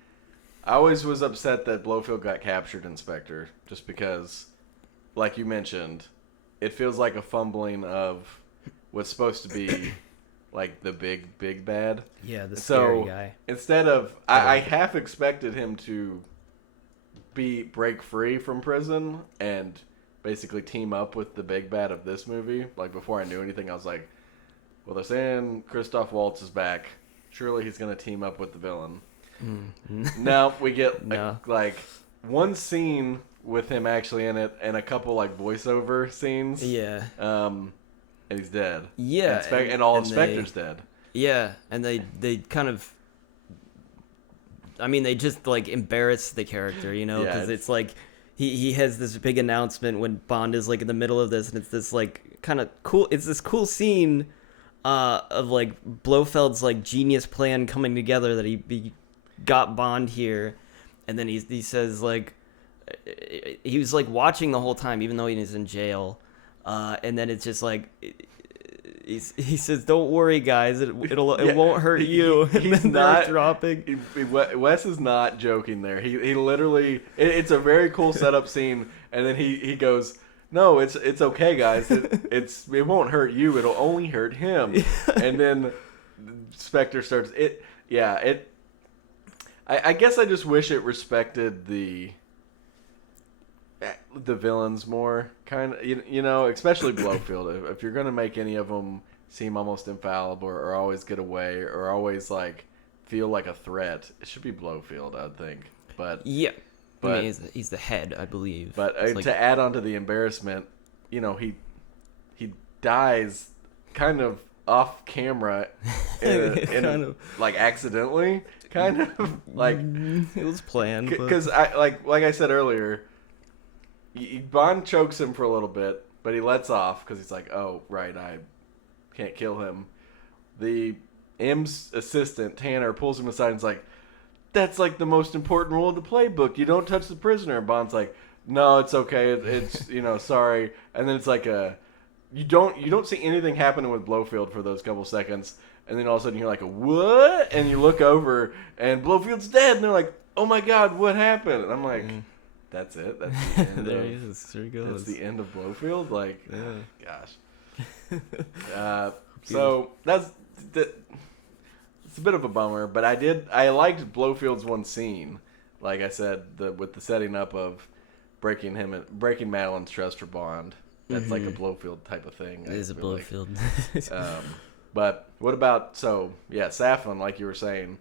I always was upset that Blofeld got captured in Spectre, just because, like you mentioned, it feels like a fumbling of what's supposed to be like the big bad. Yeah, the scary guy. Instead of, I half expected him to break free from prison and basically team up with the big bad of this movie. Like, before I knew anything, I was like, well, they're saying Christoph Waltz is back. surely he's gonna team up with the villain. No, we get like one scene with him actually in it, and a couple like voiceover scenes. Yeah. And he's dead. Yeah. And all of Spectre's dead. Yeah, and they kind of. I mean, they just like embarrass the character, you know, because it's like he has this big announcement when Bond is like in the middle of this, and it's this like kind of cool. It's this cool scene of like Blofeld's like genius plan coming together that he got Bond here, and then he says like he was like watching the whole time even though he was in jail, and then it's just like. He says, "Don't worry, guys. It won't hurt you." He's not dropping. Wes is not joking there. He literally. It's a very cool setup scene, and then he goes, "No, it's okay, guys. It won't hurt you. It'll only hurt him." And then Spectre starts it. Yeah, it. I guess I just wish it respected the villains more, kind of, you know, especially Blofeld. If you're gonna make any of them seem almost infallible or always get away or always like feel like a threat, it should be Blofeld, I would think. But yeah, I mean, he's the head, I believe. But to add on to the embarrassment, you know, he dies kind of off camera, like accidentally, kind of like it was planned. Because like I said earlier. Bond chokes him for a little bit, but he lets off because he's like, "Oh, right, I can't kill him." The M's assistant Tanner pulls him aside and is like, "That's like the most important rule of the playbook. You don't touch the prisoner." And Bond's like, "No, it's okay. It's you know, sorry." And then it's like you don't see anything happening with Blofeld for those couple seconds, and then all of a sudden you're like, "What?" And you look over and Blofeld's dead, and they're like, "Oh my God, what happened?" And I'm like. That's it. That's the end. There he is. There he goes. That's the end of Blofeld. Like, yeah. Gosh. So it's a bit of a bummer, but I liked Blofeld's one scene. Like I said, with the setting up of breaking Madeline's trust for Bond. That's like a Blofeld type of thing. It is a Blofeld. But what about Safin? Like you were saying.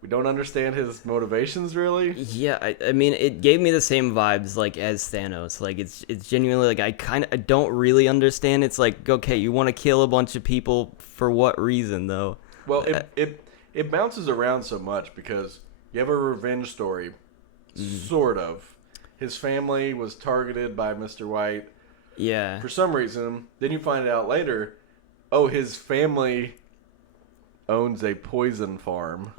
We don't understand his motivations, really. Yeah, I mean, it gave me the same vibes, like, as Thanos. Like, it's genuinely, like, I don't really understand. It's like, okay, you want to kill a bunch of people for what reason, though? Well, it bounces around so much because you have a revenge story, sort of. His family was targeted by Mr. White. Yeah. For some reason. Then you find out later, his family owns a poison farm.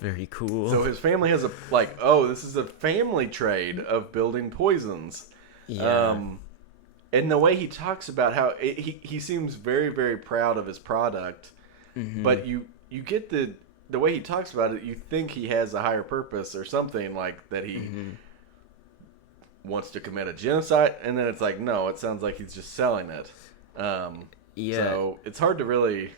Very cool. So his family has this is a family trade of building poisons. Yeah. And the way he talks about how he seems very, very proud of his product, but you get the way he talks about it, you think he has a higher purpose or something, like that he wants to commit a genocide, and then it's like, no, it sounds like he's just selling it. So it's hard to really...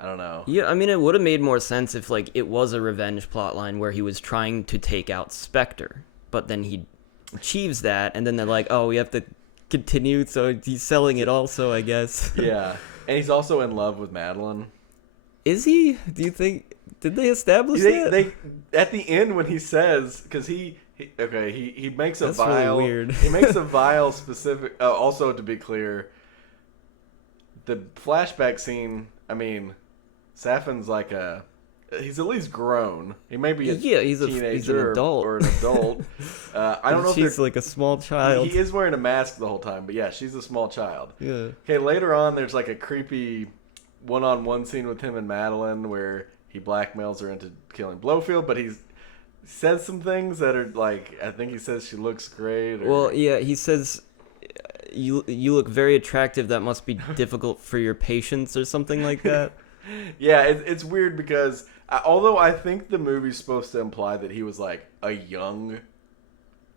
I don't know. Yeah, I mean, it would have made more sense if, like, it was a revenge plotline where he was trying to take out Spectre, but then he achieves that, and then they're like, we have to continue, so he's selling it also, I guess. Yeah, and he's also in love with Madeline. Is he? Do you think... Did they establish that? They at the end when he says... Because he makes a vial... That's really weird. He makes a vial specific... also, to be clear, the flashback scene, I mean... Safin's like he's at least grown. He may be a teenager he's an adult. or an adult. I don't know if she's like a small child. He is wearing a mask the whole time, but yeah, she's a small child. Yeah. Okay, later on, there's like a creepy one-on-one scene with him and Madeline where he blackmails her into killing Blofeld, but he says some things that are like, I think he says she looks great. Well, yeah, he says... You look very attractive. That must be difficult for your patience or something like that. Yeah, it's weird because although I think the movie's supposed to imply that he was like a young,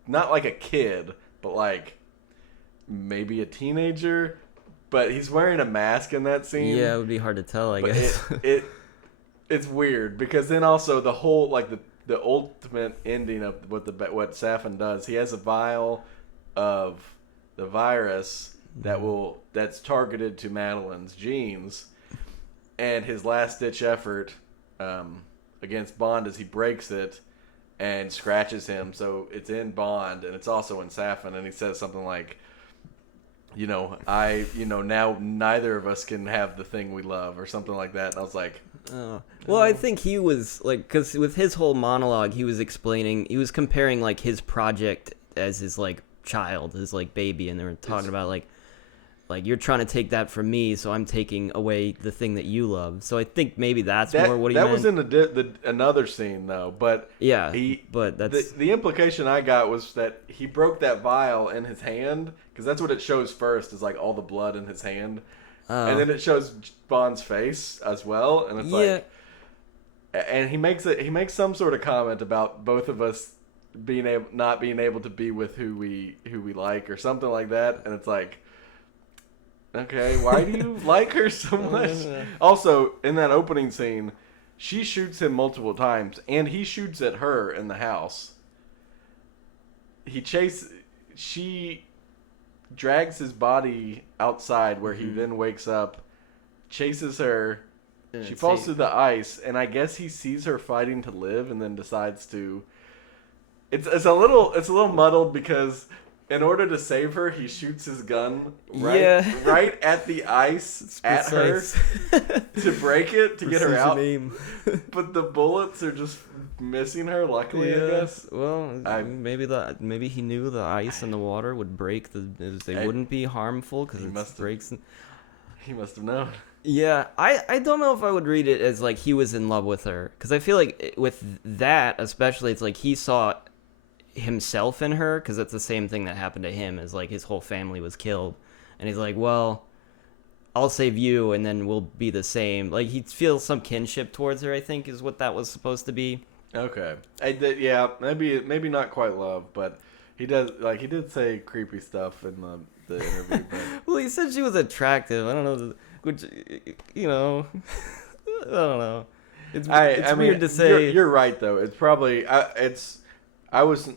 not like a kid, but like maybe a teenager, but he's wearing a mask in that scene. Yeah, it would be hard to tell, I guess. It's weird because then also the whole like the ultimate ending of what Safin does, he has a vial of the virus that's targeted to Madeline's genes. and his last-ditch effort against Bond is he breaks it and scratches him, so it's in Bond, and it's also in Safin, and he says something like, now neither of us can have the thing we love, or something like that, and I was like... Well, I think he was, like, because with his whole monologue, he was comparing, like, his project as his, like, child, his, like, baby, and they were talking about, like, you're trying to take that from me, so I'm taking away the thing that you love. So I think maybe that's more what he meant. That was in another scene, though. But yeah, but that's the implication I got was that he broke that vial in his hand, because that's what it shows first, is like all the blood in his hand, and then it shows Bond's face as well, and it's like, and he makes some sort of comment about both of us not being able to be with who we like, or something like that, and it's like. Okay, why do you like her so much? Also, in that opening scene, she shoots him multiple times, and he shoots at her in the house. She drags his body outside, where he then wakes up, chases her. She falls through the ice, and I guess he sees her fighting to live, and then decides to. It's a little muddled because. In order to save her, he shoots his gun right at the ice at her to break it, to get her out. But the bullets are just missing her, luckily, I guess. Well, maybe he knew the ice and the water would break, they wouldn't be harmful because it breaks. He must have known. Yeah, I don't know if I would read it as like he was in love with her. Because I feel like with that, especially, it's like he saw himself in her, because that's the same thing that happened to him, is like his whole family was killed, and he's like, well, I'll save you and then we'll be the same. Like, he feels some kinship towards her, I think, is what that was supposed to be. Okay. Maybe not quite love, but he did say creepy stuff in the interview. But... Well, he said she was attractive. I don't know, which, I don't know. It's weird to say. You're right, though. It's probably I was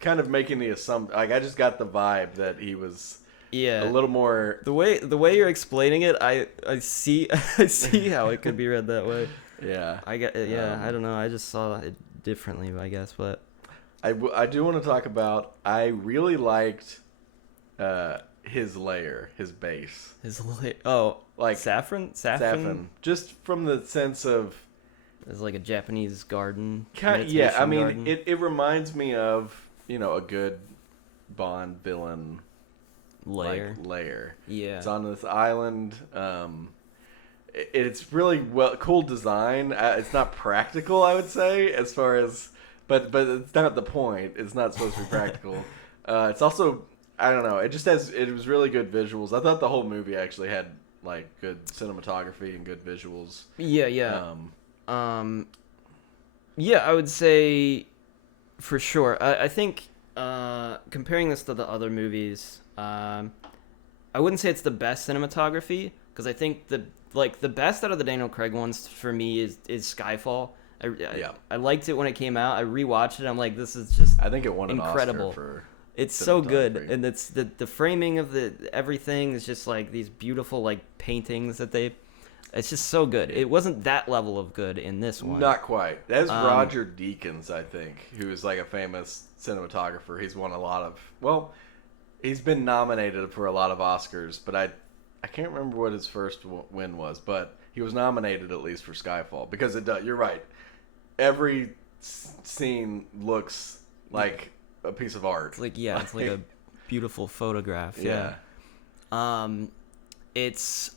kind of making the assumption. Like, I just got the vibe that he was a little more. The way you're explaining it, I see how it could be read that way. Yeah. I don't know. I just saw it differently, I guess. But I do want to talk about. I really liked his layer, his base. His layer. Oh, like saffron. Just from the sense of. It's like a Japanese garden. Yeah, I mean, it reminds me of, a good Bond villain lair. Yeah. It's on this island. It's really cool design. It's not practical, I would say, as far as, but it's not the point. It's not supposed to be practical. It's also, I don't know. It was really good visuals. I thought the whole movie actually had like good cinematography and good visuals. Yeah. Yeah, I would say for sure. I think comparing this to the other movies, I wouldn't say it's the best cinematography, because I think the best out of the Daniel Craig ones for me is Skyfall. I liked it when it came out. I rewatched it. I'm like, this is just I think it won incredible. An Oscar for it's so good, and it's the framing of everything is just like these beautiful like paintings that they. It's just so good. It wasn't that level of good in this one. Not quite. That's Roger Deakins, I think, who is like a famous cinematographer. He's won a lot of... Well, he's been nominated for a lot of Oscars, but I can't remember what his first win was, but he was nominated at least for Skyfall. Because it does. You're right. Every scene looks like a piece of art. It's like a beautiful photograph. Yeah. It's...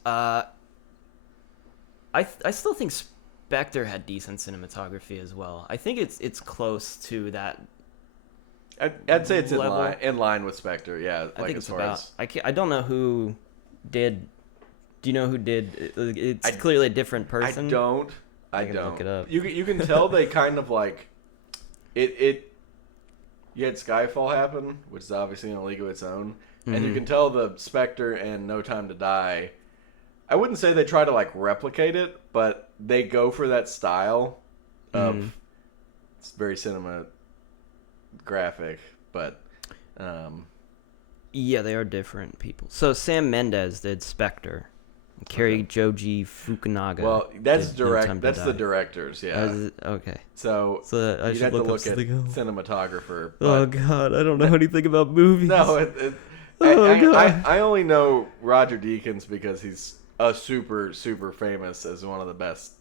I still think Spectre had decent cinematography as well. I think it's close to that. I'd say it's in line with Spectre. Yeah, I think it's about. I don't know who did. Do you know who did? It's clearly a different person. I don't. Look it up. You can tell they kind of like it. You had Skyfall happen, which is obviously in a league of its own, and you can tell the Spectre and No Time to Die. I wouldn't say they try to like replicate it, but they go for that style of it's very cinematographic, but yeah, they are different people. So Sam Mendes did Spectre. Kerry Joji Fukunaga. Well, that's did No Time to That's the Die. directors, yeah. Okay. So I you'd should have to look up look at something else. cinematographer. Oh But God, I don't know anything about movies. no, God. I only know Roger Deakins because he's a super famous as one of the best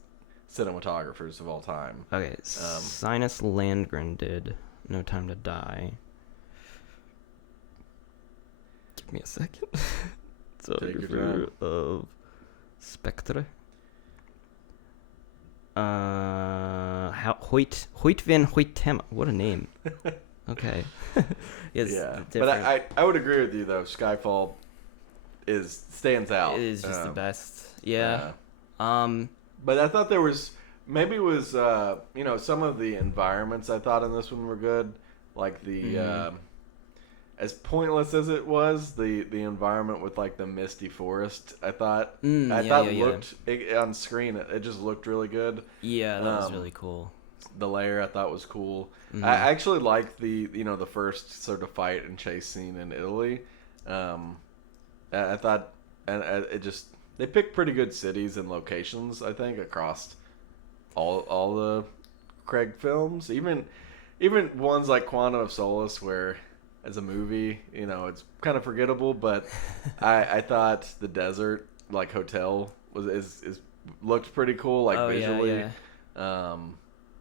cinematographers of all time. Okay, Sinus Landgren did No Time to Die. Give me a second. Photographer of Spectre. Hoyt van Hoytema. What a name. Okay. Yes, yeah, different. but I would agree with you though. Skyfall stands out. It is just the best. Yeah. But I thought there was maybe it was some of the environments I thought in this one were good, like the as pointless as it was, the environment with like the misty forest. I thought looked on screen. It just looked really good. Yeah, that was really cool. The layer I thought was cool. I actually liked the first sort of fight and chase scene in Italy. I thought, and it just they picked pretty good cities and locations. I think across all the Craig films, even ones like Quantum of Solace, where as a movie, it's kind of forgettable. But I thought the desert like hotel is looked pretty cool, like visually. Yeah.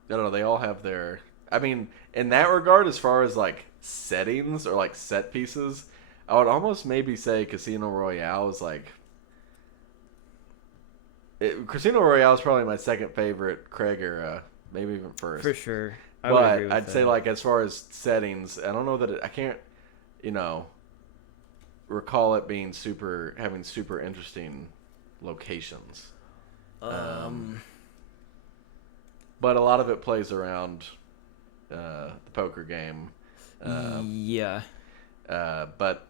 I don't know. They all have their. I mean, in that regard, as far as like settings or like set pieces, I would almost maybe say Casino Royale is like. Casino Royale is probably my second favorite Craig era, maybe even first. For sure. But I'd say like as far as settings, I don't know that I can't, recall it being having super interesting locations. But a lot of it plays around the poker game. Yeah. But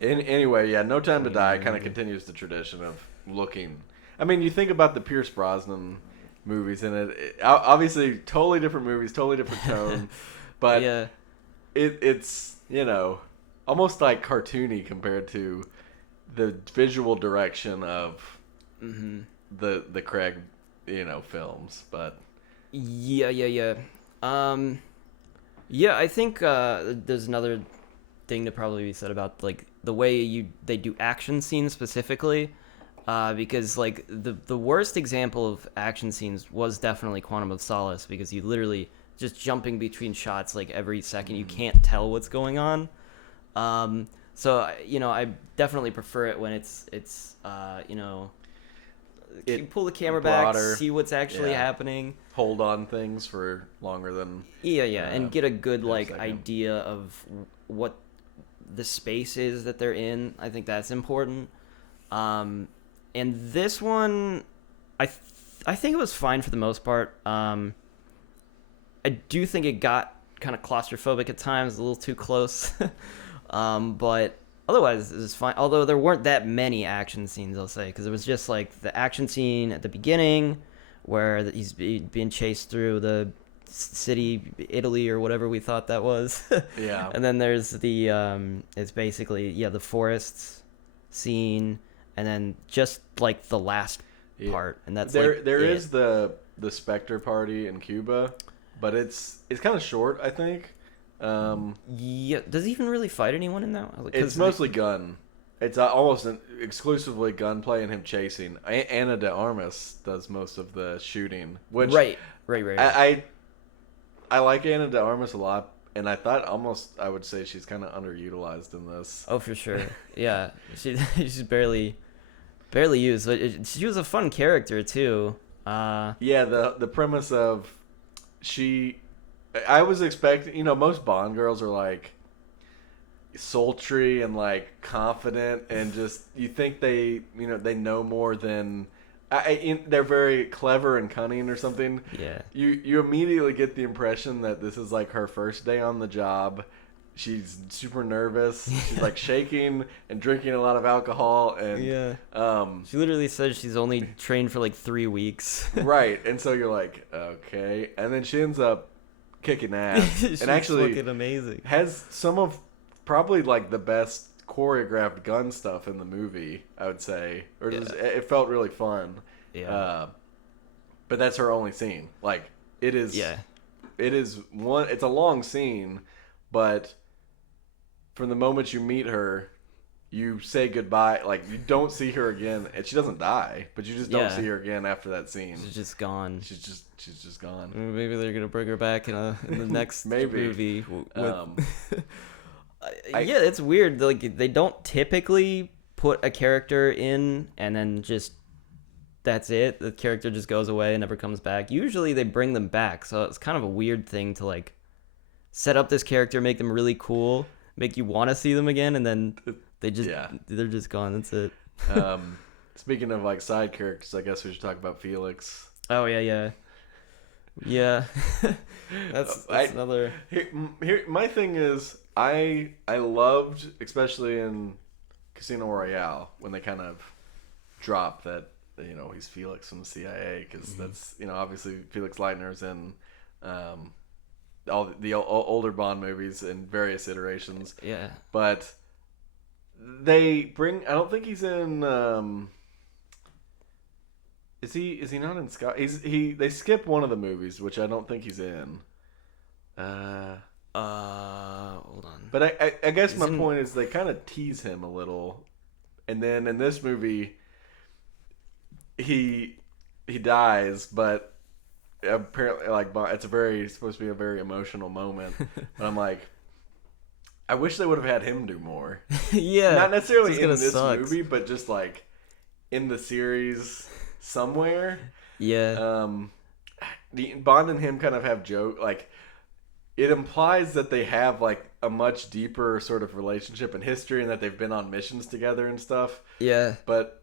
anyway, yeah, No Time to Die kind of continues the tradition of looking. I mean, you think about the Pierce Brosnan movies, and it obviously totally different movies, totally different tone, but yeah. it's almost like cartoony compared to the visual direction of the Craig films. But yeah. I think there's another thing to probably be said about like the way they do action scenes specifically. Because like the worst example of action scenes was definitely Quantum of Solace, because you literally just jumping between shots like every second. You can't tell what's going on. So I definitely prefer it when it's you pull the camera broader, back, see what's actually happening, hold on things for longer than and get a good like idea of what the space is that they're in. I think that's important. And this one, I think it was fine for the most part. I do think it got kind of claustrophobic at times, a little too close. But otherwise, it was fine. Although there weren't that many action scenes, I'll say, because it was just like the action scene at the beginning where he's being chased through the city, Italy, or whatever we thought that was. Yeah. And then there's the, it's basically, the forests scene. And then just like the last part, and that's there like is the Spectre party in Cuba, but it's kind of short, I think. Does he even really fight anyone in that? It's mostly gun. It's almost exclusively gunplay and him chasing. Ana de Armas does most of the shooting. Which right. I like Ana de Armas a lot, and I thought I would say she's kind of underutilized in this. Oh, for sure. Yeah, she's barely used. But she was a fun character too. The premise of I was expecting, most Bond girls are like sultry and like confident, and just you think they know more than they're very clever and cunning or something. Yeah. You immediately get the impression that this is like her first day on the job. She's super nervous. She's like shaking and drinking a lot of alcohol, and she literally says she's only trained for like 3 weeks. Right, and so you're like, okay, and then she ends up kicking ass She's and actually fucking amazing. has some of probably like the best choreographed gun stuff in the movie, I would say. Or it felt really fun. Yeah. But that's her only scene. Like, it is... Yeah. It is one... It's a long scene, but from the moment you meet her, you say goodbye. Like, you don't see her again. And she doesn't die, but you just don't see her again after that scene. She's just gone. She's just gone. Maybe they're going to bring her back in the next movie. Yeah, it's weird. Like, they don't typically put a character in and then just that's it. The character just goes away and never comes back. Usually they bring them back, so it's kind of a weird thing to like set up this character, make them really cool, make you want to see them again, and then they're just gone. That's it. Speaking of like side characters, I guess we should talk about Felix. Oh yeah. that's another. Here, my thing is, I loved, especially in Casino Royale, when they kind of drop that, you know, he's Felix from the CIA, because that's, you know, obviously Felix Leitner's in all the older Bond movies in various iterations. Yeah. But they bring, I don't think he's in. Is he not in Scott? They skip one of the movies, which I don't think he's in. Hold on. But I guess my point is they kind of tease him a little, and then in this movie, he dies, but apparently like it's supposed to be a very emotional moment. But I'm like, I wish they would have had him do more. Yeah, not necessarily in this sucks. movie, but just like in the series somewhere. Yeah. Bond and him kind of have like it implies that they have like a much deeper sort of relationship and history, and that they've been on missions together and stuff. Yeah. But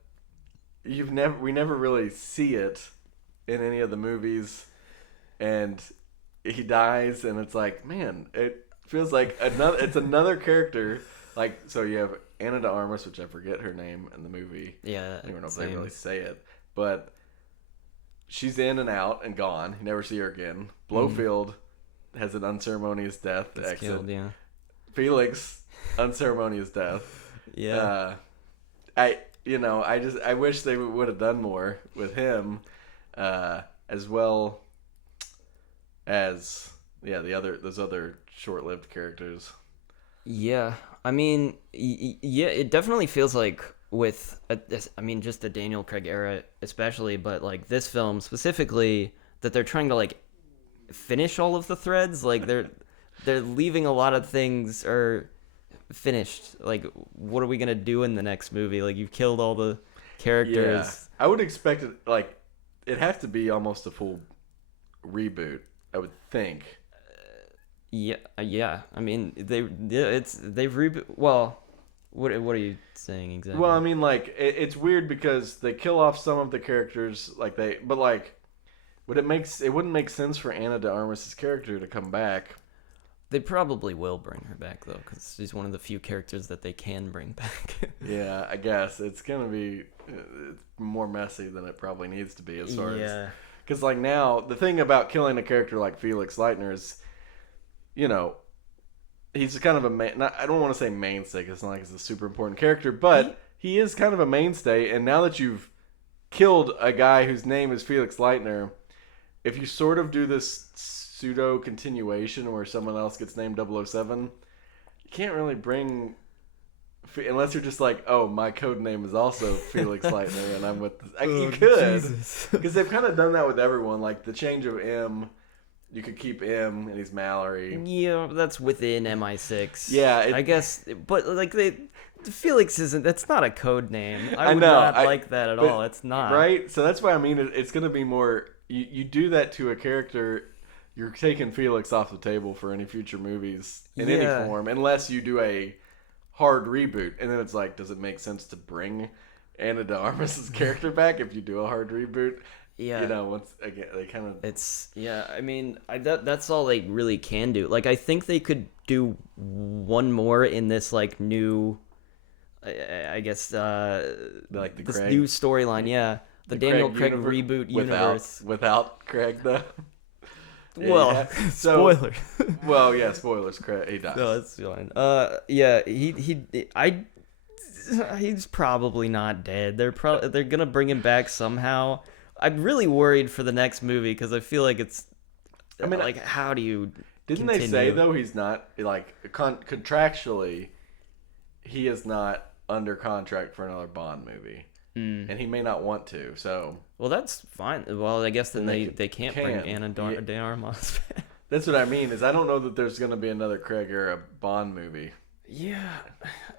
we never really see it in any of the movies, and he dies, and it's like, man, it feels like another character. Like, so you have Ana de Armas, which I forget her name in the movie. Yeah. I don't even know if they really say it, but she's in and out and gone. You never see her again. Blofeld has an unceremonious death. Gets killed, yeah. Felix, unceremonious death. Yeah. I wish they would have done more with him, as well as those other short-lived characters. Yeah, I mean, yeah, it definitely feels like with just the Daniel Craig era especially, but like this film specifically, that they're trying to like finish all of the threads. Like they're leaving a lot of things are finished. Like, what are we gonna do in the next movie? Like, you've killed all the characters. Yeah. I would expect it, like, it has to be almost a full reboot, I would think. Yeah. I mean, they've reboot. Well, what are you saying exactly? Well, I mean, like, it's weird because they kill off some of the characters, but like, it wouldn't make sense for Ana de Armas' character to come back. They probably will bring her back, though, because she's one of the few characters that they can bring back. Yeah, I guess. It's going to be more messy than it probably needs to be as far as... Because, like, now, the thing about killing a character like Felix Leitner is, you know, he's kind of I don't want to say mainstay, because it's not like he's a super important character, but he is kind of a mainstay, and now that you've killed a guy whose name is Felix Leitner, if you sort of do this pseudo continuation where someone else gets named 007, you can't really bring, unless you're just like, oh, my code name is also Felix Leitner and I'm with you could, because they've kind of done that with everyone, like the change of M, you could keep M and he's Mallory. Yeah, that's within MI6. Yeah, I guess, but like Felix that's not a code name. I would know, not like that at all. It's not. Right? So that's why I mean it's going to be more, you do that to a character, you're taking Felix off the table for any future movies in any form, unless you do a hard reboot. And then it's like, does it make sense to bring Ana de Armas' character back if you do a hard reboot? Yeah. You know, once again, they kind of... I mean, that's all they really can do. Like, I think they could do one more in this, like, new, I guess, like this new storyline, yeah. The Daniel Craig reboot universe. Without Craig, though? Well, spoilers. Well, yeah, spoilers. Craig, he dies. No, it's fine. I He's probably not dead. They're gonna bring him back somehow. I'm really worried for the next movie because I feel like it's. I mean, like, how do you? Didn't continue? they say though he's not like contractually, he is not under contract for another Bond movie, and he may not want to. So well, that's fine. Well, I guess then they can't bring Anna de Armas back. That's what I mean. Is I don't know that there's gonna be another Craig era Bond movie. Yeah,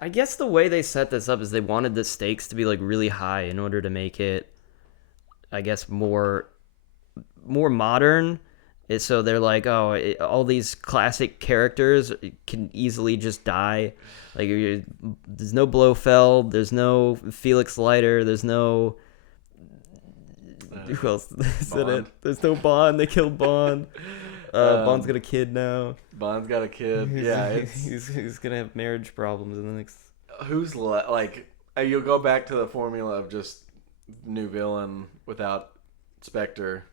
I guess the way they set this up is they wanted the stakes to be like really high in order to make it, I guess, more modern. So they're like, oh, all these classic characters can easily just die. Like, there's no Blofeld, there's no Felix Leiter, there's no. Who else is in it? There's no Bond. They killed Bond. Bond's got a kid now. Bond's got a kid. Yeah, he's gonna have marriage problems in the next. You'll go back to the formula of just new villain without Spectre.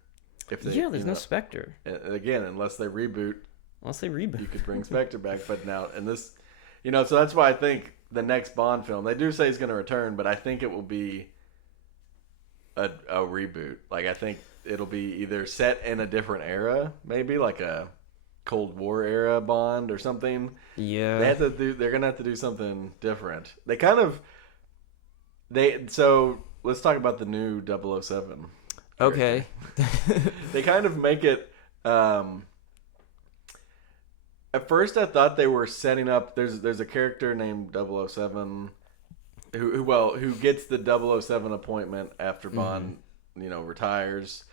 There's no Spectre. Again, unless they reboot. You could bring Spectre back, but now in this, so that's why I think the next Bond film, they do say he's going to return, but I think it will be a reboot. Like, I think it'll be either set in a different era, maybe like a Cold War era Bond or something. Yeah, they're gonna have to do something different. So let's talk about the new 007. Okay. They kind of make it. At first, I thought they were setting up. There's a character named 007 who gets the 007 appointment after Bond, retires.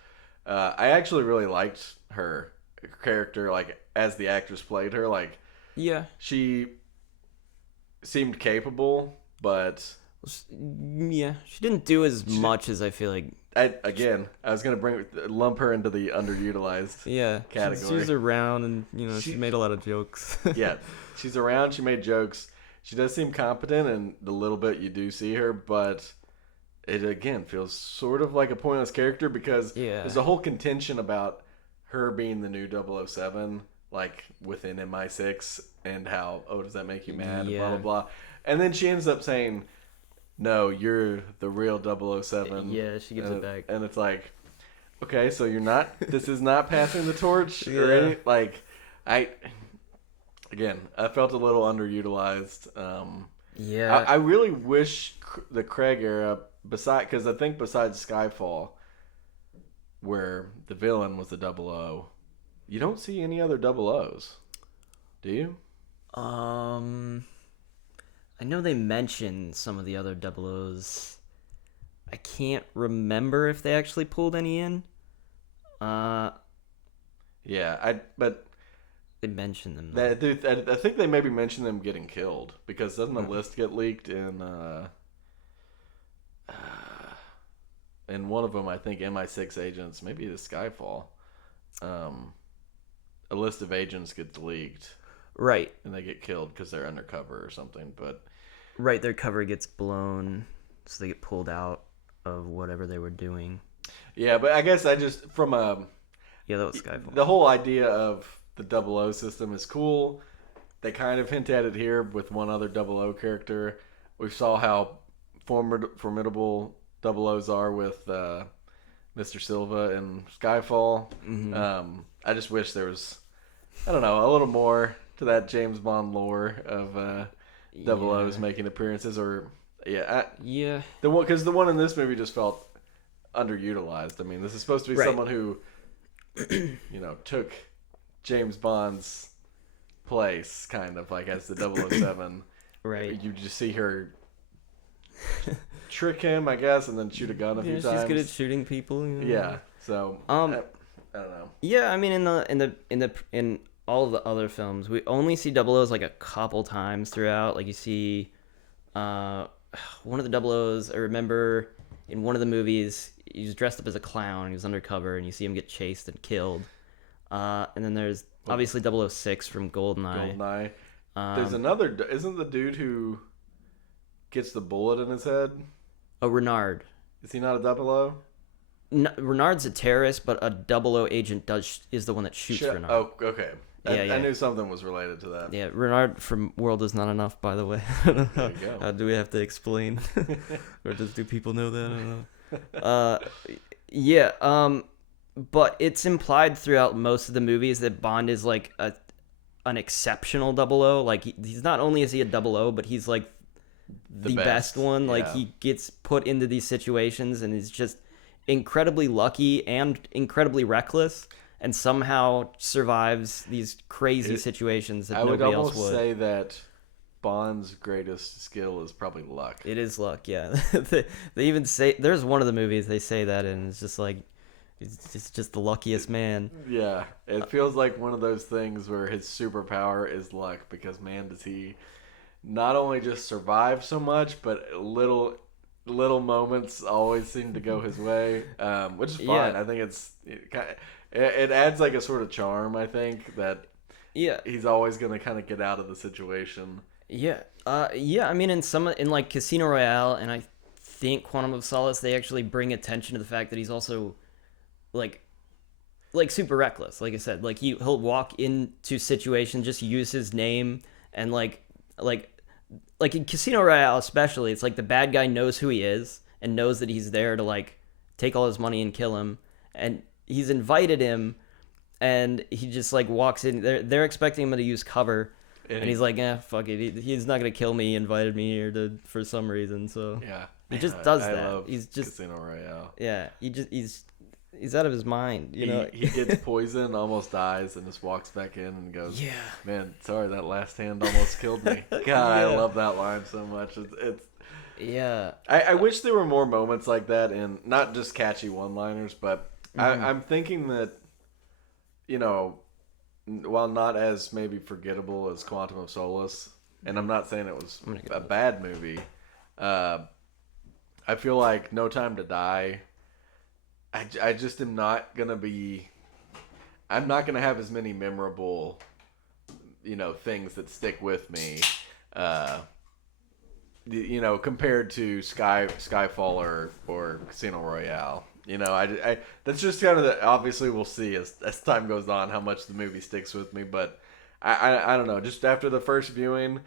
I actually really liked her character, like, as the actress played her. Like, yeah, she seemed capable, but yeah, she didn't do as much as I feel like. I was gonna lump her into the underutilized category. She's around, and she made a lot of jokes. Yeah, she's around. She made jokes. She does seem competent, and the little bit you do see her, but it again feels sort of like a pointless character because there's a whole contention about her being the new 007, like within MI6, and how does that make you mad? And blah blah blah, and then she ends up saying, no, you're the real 007. Yeah, she gives it back. And it's like, okay, so you're not, this is not passing the torch? Or any, like, I felt a little underutilized. I really wish the Craig era, because I think besides Skyfall, where the villain was the 00, you don't see any other 00s. Do you? I know they mentioned some of the other 00s. I can't remember if they actually pulled any in. But they mentioned them. I think they maybe mentioned them getting killed because doesn't the list get leaked in one of them? I think MI6 agents, maybe the Skyfall. A list of agents gets leaked. Right. And they get killed because they're undercover or something. But right, their cover gets blown, so they get pulled out of whatever they were doing. Yeah, but I guess that was Skyfall. The whole idea of the 00 system is cool. They kind of hint at it here with one other 00 character. We saw how formidable 00s are with Mr. Silva in Skyfall. Mm-hmm. I just wish there was, a little more to that James Bond lore of 00s making appearances, because the one in this movie just felt underutilized. I mean, this is supposed to be someone who, took James Bond's place, kind of like as the 007. Right. You just see her trick him, I guess, and then shoot a gun a few times. She's good at shooting people. Yeah. So I don't know. Yeah, I mean, in all of the other films, we only see 00s like a couple times throughout. Like, you see one of the 00s, I remember in one of the movies, he was dressed up as a clown, he was undercover, and you see him get chased and killed. And then there's obviously 006 from GoldenEye. There's another, isn't the dude who gets the bullet in his head? Oh, Renard. Is he not a 00? No, Renard's a terrorist, but a 00 agent is the one that shoots Renard. Oh, okay. Yeah. I knew something was related to that. Yeah, Renard from World Is Not Enough, by the way. There you go. Do we have to explain? Or just do people know that? I don't know. Yeah, but it's implied throughout most of the movies that Bond is like an exceptional 00. Like he's not only is he a 00, but he's like the best one. Like he gets put into these situations and is just incredibly lucky and incredibly reckless, and somehow survives these crazy situations that nobody else would. I would almost say that Bond's greatest skill is probably luck. It is luck, yeah. They even say, there's one of the movies they say that, and it's just like, it's just the luckiest man. Yeah, it feels like one of those things where his superpower is luck, because man, does he not only just survive so much, but little moments always seem to go his way, which is fine. Yeah. I think it adds like a sort of charm, I think, that he's always going to kind of get out of the situation. Yeah. I mean, in like Casino Royale and I think Quantum of Solace, they actually bring attention to the fact that he's also like super reckless. Like I said, like he'll walk into situations, just use his name, and like in Casino Royale especially, it's like the bad guy knows who he is and knows that he's there to like take all his money and kill him, and he's invited him, and he just like walks in. They're expecting him to use cover, and he's like, fuck it. He's not gonna kill me. He invited me here for some reason. So yeah, he just does that. Love he's just Casino Royale. Yeah, he's out of his mind. You know, he gets poisoned, almost dies, and just walks back in and goes, "Yeah, man, sorry, that last hand almost killed me." God, yeah. I love that line so much. It's yeah. I wish there were more moments like that, and not just catchy one-liners, but I'm thinking that, you know, while not as maybe forgettable as Quantum of Solace, and I'm not saying it was a bad movie, I feel like No Time to Die, I just am not going to be... I'm not going to have as many memorable, you know, things that stick with me, you know, compared to Skyfall or Casino Royale. You know, I that's just kind of obviously we'll see as time goes on how much the movie sticks with me, but I don't know, just after the first viewing,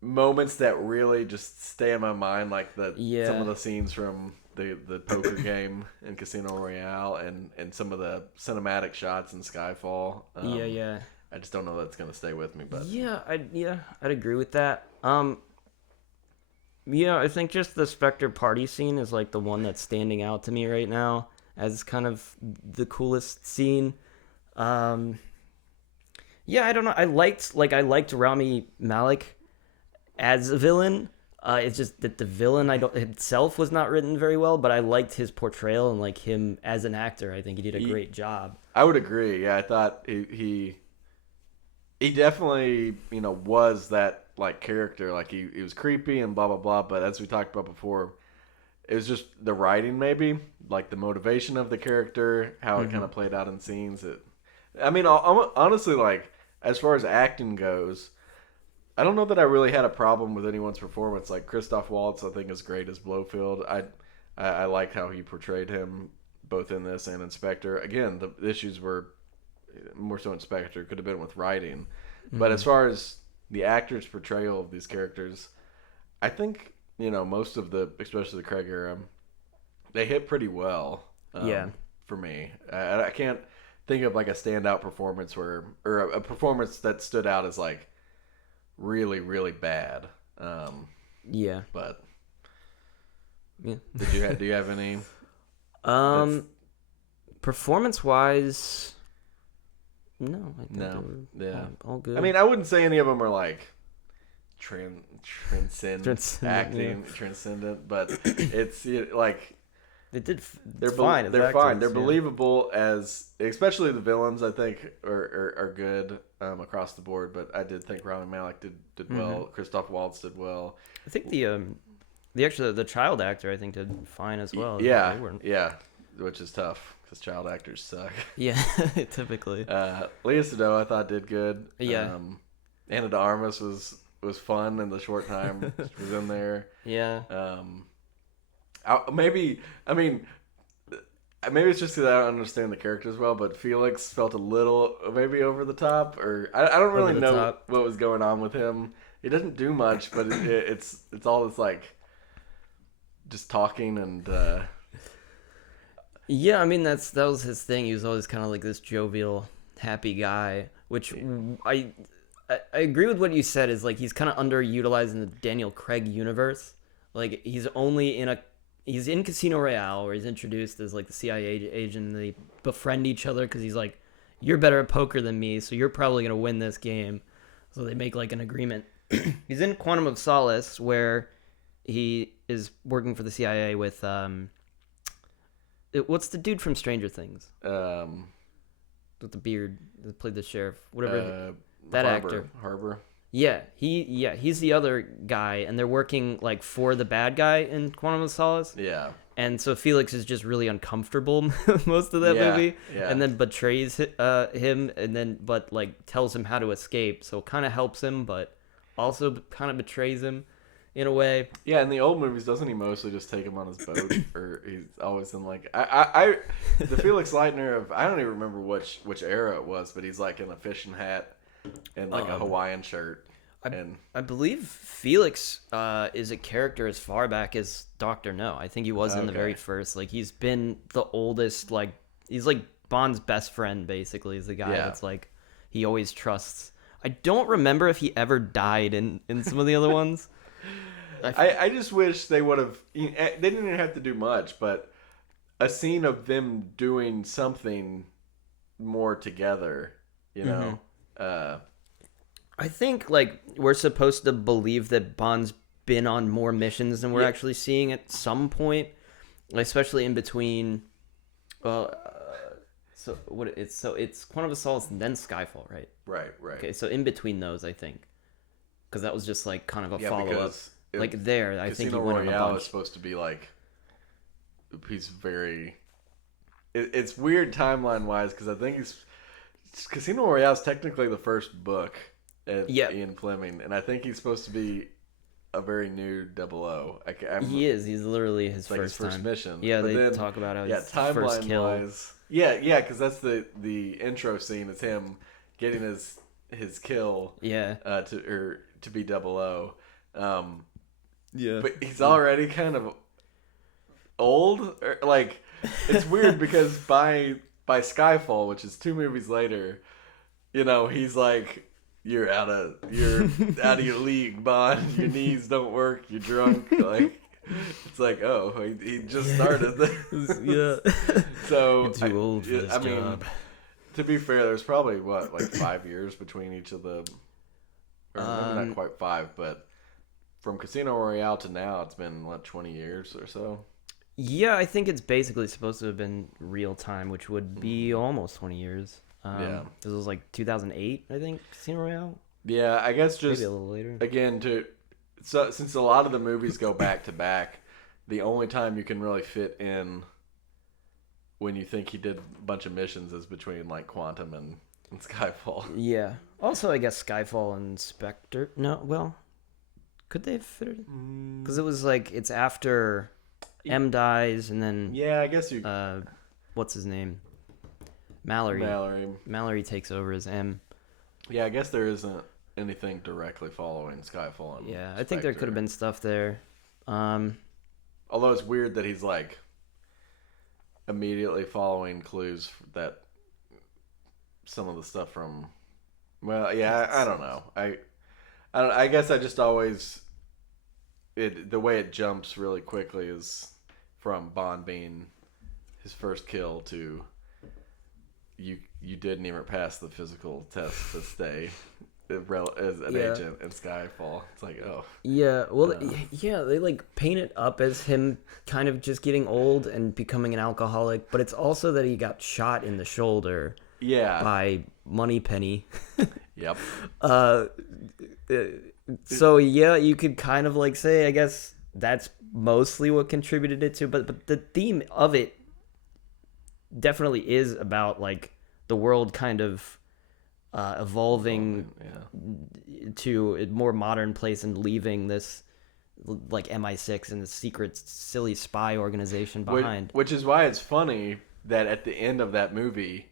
moments that really just stay in my mind, like some of the scenes from the poker game in Casino Royale and some of the cinematic shots in Skyfall. I just don't know that's gonna stay with me, but I'd agree with that. Yeah, I think just the Spectre party scene is like the one that's standing out to me right now as kind of the coolest scene. I don't know. I liked Rami Malek as a villain. It's just that the villain himself was not written very well, but I liked his portrayal and like him as an actor. I think he did a great job. I would agree. Yeah, I thought he definitely, you know, was that like character. Like he was creepy and blah blah blah, but as we talked about before, it was just the writing, maybe like the motivation of the character, how it kind of played out in scenes. I mean, honestly, like as far as acting goes, I don't know that I really had a problem with anyone's performance. Like Christoph Waltz, I think is great as Blofeld. I like how he portrayed him both in this and in Spectre. Again, the issues were more so in Spectre, could have been with writing. But as far as the actor's portrayal of these characters, I think, you know, most of especially the Craig era, they hit pretty well. For me, I can't think of like a standout performance or a performance that stood out as like really, really bad. But do you have any? Performance wise, no. I think all good. I mean, I wouldn't say any of them are like transcendent, but it's like they're fine. They're fine. They're believable especially the villains. I think are good across the board. But I did think Rami Malek did well. Christoph Waltz did well. I think the child actor I think did fine as well. Yeah, which is tough because child actors suck. Yeah, typically. Lea Seydoux I thought did good. Yeah. Ana de Armas was fun in the short time she was in there. Yeah. maybe it's just because I don't understand the characters well, but Felix felt a little maybe over the top, or I don't really know what was going on with him. He doesn't do much, but it's all this like just talking and. Yeah, I mean that was his thing. He was always kind of like this jovial, happy guy, which I agree with what you said. Is like he's kind of underutilized in the Daniel Craig universe. Like he's in Casino Royale, where he's introduced as like the CIA agent, and they befriend each other because he's like, you're better at poker than me, so you're probably gonna win this game. So they make like an agreement. He's in Quantum of Solace, where he is working for the CIA with what's the dude from Stranger Things? With the beard that played the sheriff, whatever. That actor. Harbor. Yeah, he's the other guy, and they're working like for the bad guy in Quantum of Solace. Yeah. And so Felix is just really uncomfortable most of that movie, and then betrays him, and then but like tells him how to escape. So it kind of helps him, but also kind of betrays him in a way. Yeah, in the old movies, doesn't he mostly just take him on his boat, or he's always in like the Felix Leitner of I don't even remember which era it was, but he's like in a fishing hat and like a Hawaiian shirt. I believe Felix is a character as far back as Dr. No. I think he was in the very first. Like he's been the oldest. Like he's like Bond's best friend basically. Is the guy that's like he always trusts. I don't remember if he ever died in some of the other ones. I just wish they would have. They didn't even have to do much, but a scene of them doing something more together. You know. I think like we're supposed to believe that Bond's been on more missions than we're actually seeing at some point, especially in between. It's Quantum of Solace and then Skyfall, right? Right. Okay, so in between those, I think, because that was just like kind of a follow up. Like there, I think he went on a bunch. Is supposed to be like he's very. It's weird timeline wise because I think Casino Royale is technically the first book. Ian Fleming, and I think he's supposed to be a very new 00. He is. He's literally his first mission. Yeah, but they talk about how his first kill. Wise, because that's the intro scene is him getting his kill. Yeah. To be 00. But he's already kind of old. Like it's weird because by Skyfall, which is 2 movies later, he's like. You're out of your league, Bond. Your knees don't work. You're drunk. Like it's like, oh, he just started this. Yeah. So you're too old for this job. Mean, to be fair, there's probably 5 years between each of them, or maybe not quite 5, but from Casino Royale to now, it's been 20 years or so. Yeah, I think it's basically supposed to have been real time, which would be almost 20 years. It was like 2008, I think, Casino Royale. Yeah, I guess just maybe a little later. Again, since a lot of the movies go back to back, the only time you can really fit in when you think he did a bunch of missions is between like Quantum and Skyfall. Yeah. Also, I guess Skyfall and Spectre. No, well, could they have fitted it? Because it was like it's after M dies, and then I guess you. What's his name? Mallory takes over as M. Yeah, I guess there isn't anything directly following Skyfall. And I think there could have been stuff there. Although it's weird that he's like immediately following clues that some of the stuff from. Well, yeah, I don't know. I guess I just always the way it jumps really quickly is from Bond being his first kill to. You didn't even pass the physical test to stay as an agent in Skyfall. It's like, oh. Yeah, well, they like paint it up as him kind of just getting old and becoming an alcoholic, but it's also that he got shot in the shoulder by Moneypenny. Yep. So, you could kind of like say, I guess that's mostly what contributed it to, but the theme of it definitely is about like the world kind of evolving to a more modern place and leaving this like MI6 and the secret silly spy organization behind. Which is why it's funny that at the end of that movie,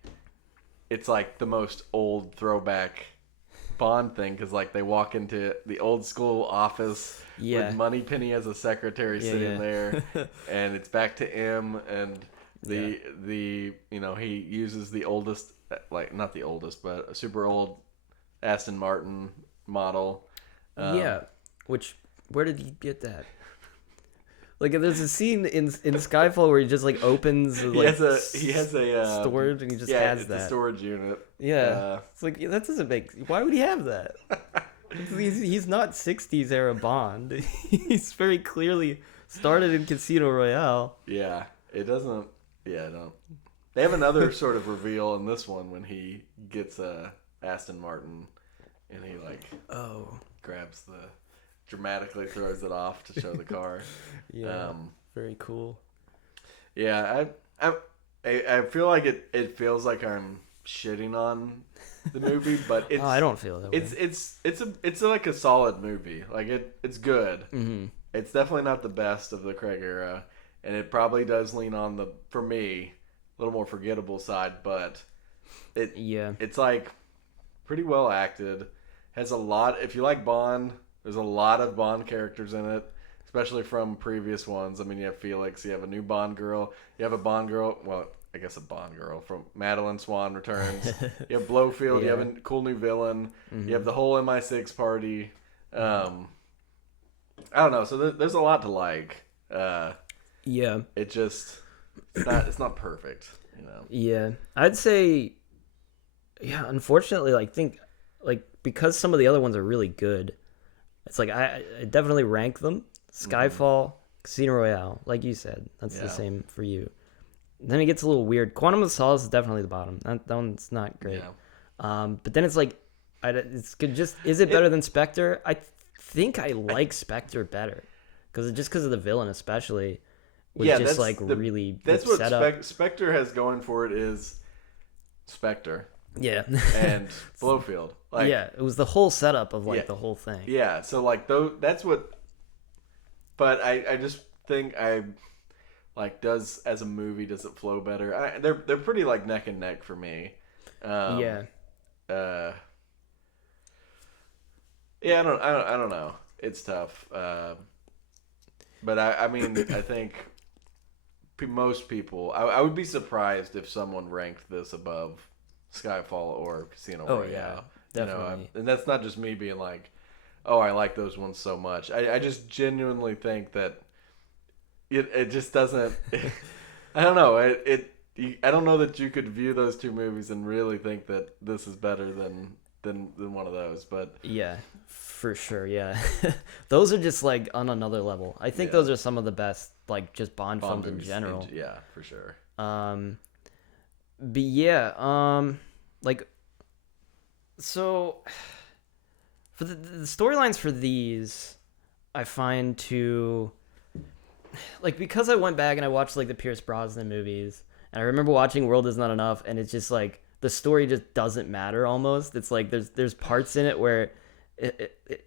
it's like the most old throwback Bond thing, because like they walk into the old school office with Moneypenny as a secretary sitting there, and it's back to M, and the he uses the oldest, like not the oldest, but a super old Aston Martin model. Which where did he get that? Like, there's a scene in Skyfall where he just like opens like he has a storage, and he just has it's that a storage unit. It's like that doesn't make. Why would he have that? He's not 60s era Bond. He's very clearly started in Casino Royale. Yeah, it doesn't. Yeah, don't. They have another sort of reveal in this one when he gets a Aston Martin, and he like grabs dramatically throws it off to show the car. Very cool. Yeah, I feel like it feels like I'm shitting on the movie, but it's I don't feel that way. It's like a solid movie. Like it's good. Mm-hmm. It's definitely not the best of the Craig era, and it probably does lean on the, for me, a little more forgettable side, but it's like pretty well acted. Has a lot, if you like Bond, there's a lot of Bond characters in it, especially from previous ones. I mean, you have Felix, you have a new Bond girl, you have a Bond girl, well, I guess a Bond girl from Madeline Swan Returns. You have Blofeld, you have a cool new villain, you have the whole MI6 party. I don't know, so there's a lot to like. It just, it's not perfect, you know. Yeah, I'd say, unfortunately, because some of the other ones are really good, it's like I definitely rank them. Skyfall, Casino Royale, like you said, that's the same for you. Then it gets a little weird. Quantum of Solace is definitely the bottom. That one's not great. But then it's like, it's good. Is it better than Spectre? I think I like Spectre better because of the villain, especially. That's what Spectre has going for it is Spectre. Yeah. And Blofeld. Like, it was the whole setup of the whole thing. Yeah, so that's what. But I just think does as a movie, does it flow better? They're pretty like neck and neck for me. I don't know. It's tough. But I mean, I think most people, I would be surprised if someone ranked this above Skyfall or Casino Royale. Yeah, definitely. And that's not just me being like, oh, I like those ones so much. I just genuinely think that it just doesn't. I don't know. I don't know that you could view those two movies and really think that this is better than one of those. But yeah, for sure. Yeah, those are just like on another level. I think those are some of the best, like just Bond films in general. Yeah, for sure. But yeah, so for the storylines for these, I find to because I went back and I watched the Pierce Brosnan movies, and I remember watching World Is Not Enough, and it's just the story just doesn't matter almost. It's there's parts in it where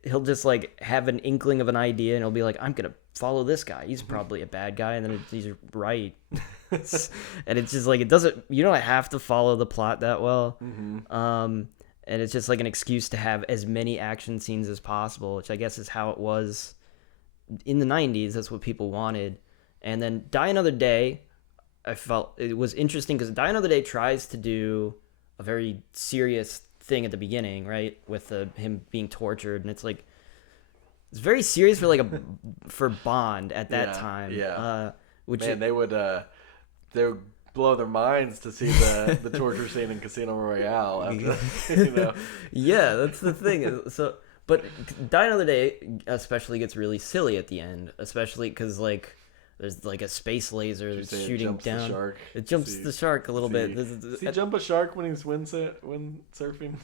he'll just have an inkling of an idea, and he'll be like, I'm gonna follow this guy, he's probably a bad guy, and then he's right. And it's just it doesn't, you don't have to follow the plot that well. And it's just an excuse to have as many action scenes as possible, which I guess is how it was in the 90s. That's what people wanted. And then Die Another Day, I felt it was interesting because Die Another Day tries to do a very serious thing at the beginning, right, with him being tortured, and it's it's very serious for for Bond at that time. They would blow their minds to see the torture scene in Casino Royale. After, Yeah, that's the thing. So, but Die Another Day especially gets really silly at the end, especially because there's a space laser that's shooting down. The shark. It jumps the shark a little bit. Does he jump a shark when he's windsurfing?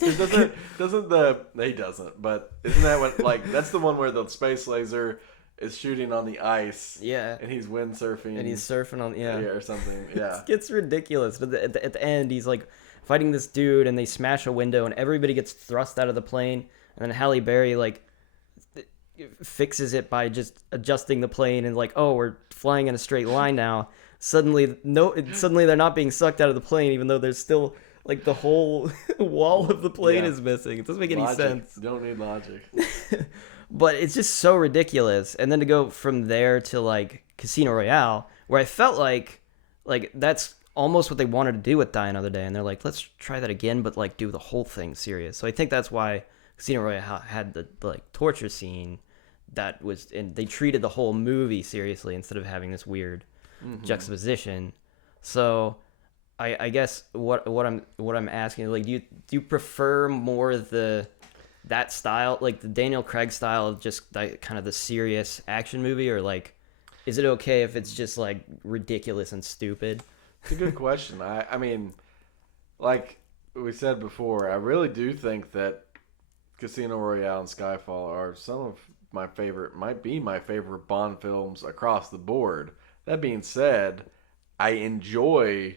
He doesn't. But isn't that what that's the one where the space laser is shooting on the ice? Yeah. And he's windsurfing. And he's surfing on or something. Yeah. It gets ridiculous. But at the end, he's fighting this dude, and they smash a window, and everybody gets thrust out of the plane, and then Halle Berry fixes it by just adjusting the plane and like, oh, we're flying in a straight line now. Suddenly they're not being sucked out of the plane, even though there's still like the whole wall of the plane is missing. It doesn't make any sense. You don't need logic. But it's just so ridiculous. And then to go from there to like Casino Royale, where I felt like that's almost what they wanted to do with Die Another Day, and they're like, let's try that again, but like do the whole thing serious. So I think that's why Casino Royale had the like torture scene that was, and they treated the whole movie seriously instead of having this weird juxtaposition. So I guess what I'm asking, like, do you prefer more that style, like the Daniel Craig style of just like kind of the serious action movie, or like is it okay if it's just like ridiculous and stupid? It's a good question. I mean, like we said before, I really do think that Casino Royale and Skyfall are some of might be my favorite Bond films across the board. That being said, I enjoy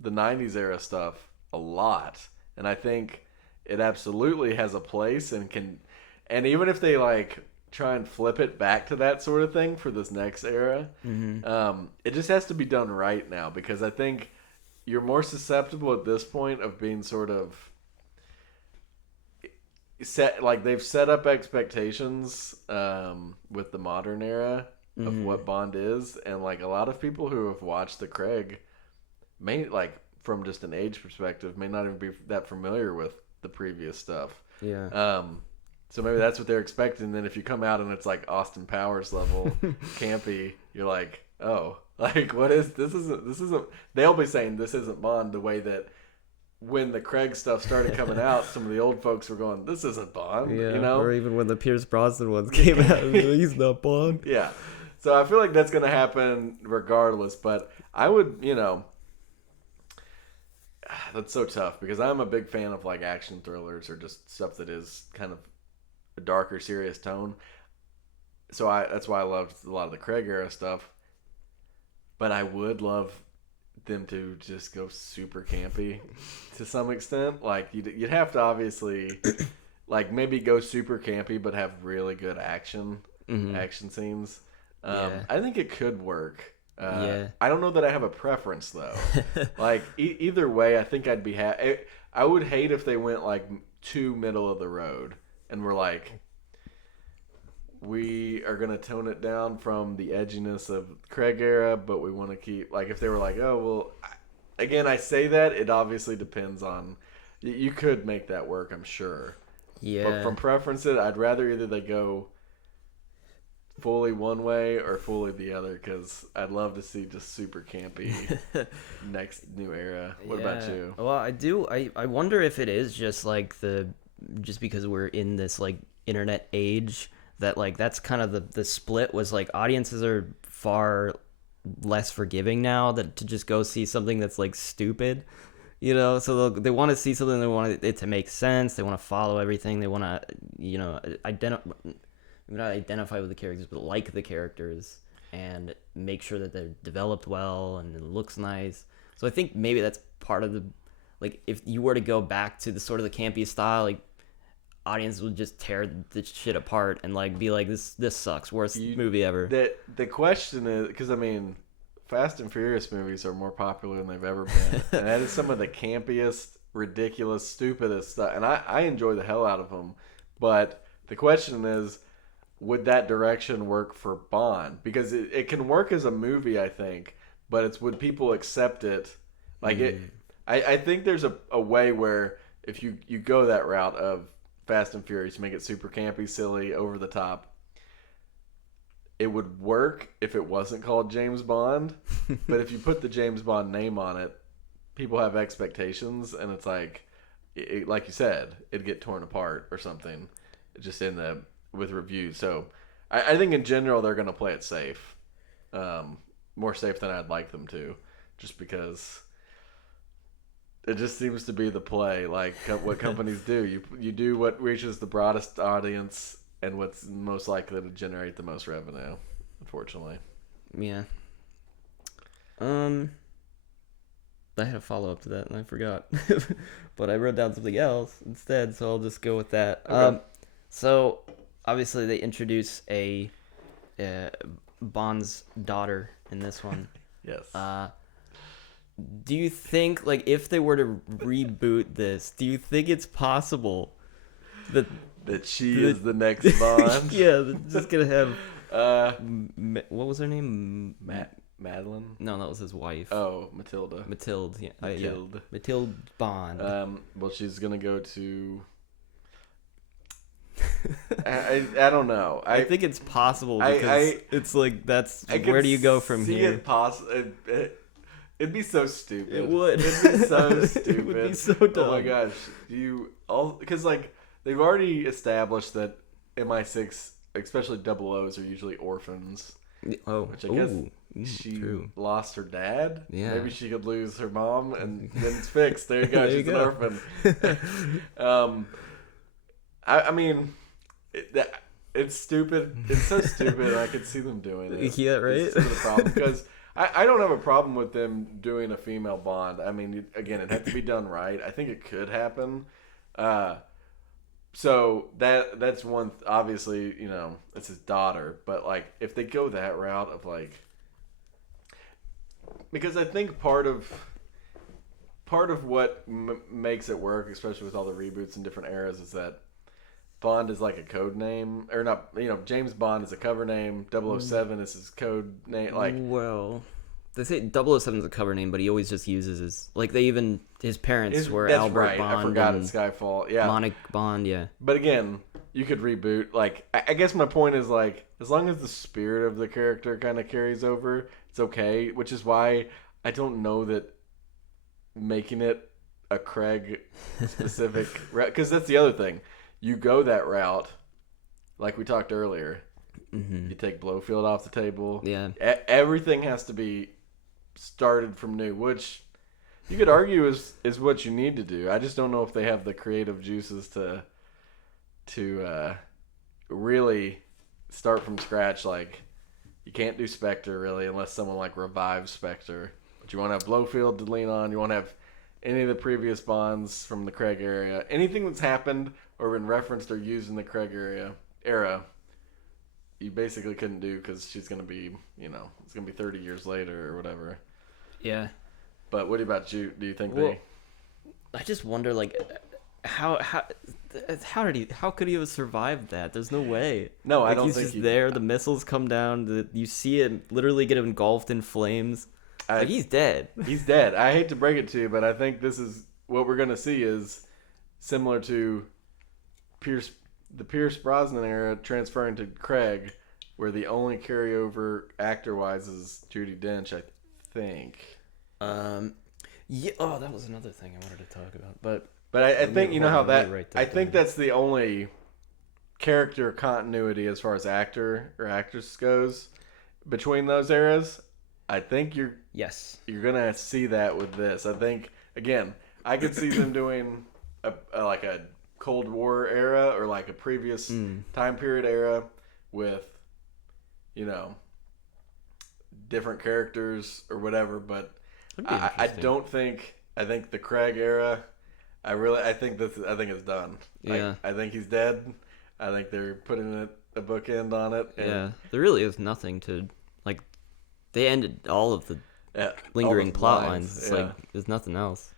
the 90s era stuff a lot, and I think it absolutely has a place and even if they like try and flip it back to that sort of thing for this next era, it just has to be done right now, because I think you're more susceptible at this point of being sort of they've set up expectations with the modern era of what Bond is, and like a lot of people who have watched the Craig may, like, from just an age perspective, may not even be that familiar with the previous stuff. So maybe that's what they're expecting. And then if you come out and it's like Austin Powers level campy, you're like, oh, like what is this? Isn't they'll be saying this isn't Bond the way that when the Craig stuff started coming out, some of the old folks were going, this isn't Bond, you know? Or even when the Pierce Brosnan ones came out, he's not Bond. Yeah. So I feel like that's going to happen regardless, but I would, that's so tough, because I'm a big fan of like action thrillers or just stuff that is kind of a darker, serious tone. So that's why I loved a lot of the Craig era stuff. But I would love them to just go super campy to some extent. Like you'd have to obviously like maybe go super campy, but have really good action scenes. I think it could work. I don't know that I have a preference though. Like either way, I think I'd be happy. I would hate if they went like too middle of the road and were like, we are gonna tone it down from the edginess of Craig era, but we want to keep, like, if they were like, oh well, again, I say that it obviously depends on. You could make that work, I'm sure. Yeah. But from preferences, I'd rather either they go fully one way or fully the other, because I'd love to see just super campy next new era. What about you? Well, I do. I wonder if it is just like just because we're in this like internet age, that like that's kind of the split was like audiences are far less forgiving now that to just go see something that's like stupid, so they want to see something, they want it to make sense, they want to follow everything, they want to not identify with the characters, but like the characters and make sure that they're developed well and it looks nice. So I think maybe that's part of the, like, if you were to go back to the sort of the campy style, like audience would just tear the shit apart and like be like, this sucks, worst movie ever. The question is, because I mean, Fast and Furious movies are more popular than they've ever been, and that is some of the campiest, ridiculous, stupidest stuff, and I enjoy the hell out of them. But the question is, would that direction work for Bond? Because it can work as a movie, I think, but it's would people accept it? Like I think there's a way where if you go that route of Fast and Furious, make it super campy, silly, over the top, it would work if it wasn't called James Bond. But if you put the James Bond name on it, people have expectations, and it's like, like you said, it'd get torn apart or something, just with reviews. So I think in general they're going to play it safe, more safe than I'd like them to, just because it just seems to be the play, like what companies do. You do what reaches the broadest audience and what's most likely to generate the most revenue, unfortunately. Yeah. I had a follow-up to that and I forgot. But I wrote down something else instead, so I'll just go with that. Okay. So obviously they introduce a Bond's daughter in this one. Yes. Do you think, like, if they were to reboot this, do you think it's possible that she is the next Bond? yeah, they're just gonna have what was her name? Madeline? No, that was his wife. Oh, Matilda. Matilde. Yeah. Matilde. Yeah. Matilde Bond. Well, she's gonna go to. I don't know. I think it's possible because it's like where do you go from here? It'd be so stupid. It would. It'd be so stupid. It would be so dumb. Oh my gosh, because like they've already established that MI6, especially 00s, are usually orphans. Oh, which I guess she lost her dad. Yeah, maybe she could lose her mom, and then it's fixed. There you go. She's an orphan. I mean, it's stupid. It's so stupid. I could see them doing it. Yeah, right. This is the problem because I don't have a problem with them doing a female Bond. I mean, again, it had to be done right. I think it could happen. So that's one. Obviously, it's his daughter. But like, if they go that route of like, because I think part of what makes it work, especially with all the reboots in different eras, is that Bond is like a code name, or not. James Bond is a cover name. 007 is his code name. Like, well, they say 007 is a cover name, but he always just uses his parents were Albert right. Bond. I forgot in Skyfall. Yeah, Monica Bond. Yeah. But again, you could reboot. Like, I guess my point is like, as long as the spirit of the character kind of carries over, it's okay. Which is why I don't know that making it a Craig specific, because that's the other thing. You go that route, like we talked earlier. Mm-hmm. You take Blofeld off the table. Yeah. Everything has to be started from new, which you could argue is what you need to do. I just don't know if they have the creative juices to really start from scratch. Like, you can't do Spectre really unless someone like revives Spectre. But you want to have Blofeld to lean on. You want to have any of the previous Bonds from the Craig era. Anything that's happened or been referenced or used in the Craig era, you basically couldn't do because she's going to be, it's going to be 30 years later or whatever. Yeah. But what about you? Do you think I just wonder, like, how could he have survived that? There's no way. No, like, I don't he's think just there. The missiles come down. You see it literally get engulfed in flames. He's dead. He's dead. I hate to break it to you, but I think this is what we're going to see is similar to the Pierce Brosnan era transferring to Craig, where the only carryover actor-wise is Judi Dench, I think. Yeah. Oh, that was another thing I wanted to talk about. But I think I think that's the only character continuity as far as actor or actress goes between those eras. I think you're gonna see that with this. I think again, I could see them doing a Cold War era or like a previous time period era with, different characters or whatever. But I think the Craig era. I think it's done. Yeah. I think he's dead. I think they're putting a bookend on it. Yeah. There really is nothing to like. They ended all of the lingering plot lines. It's like there's nothing else.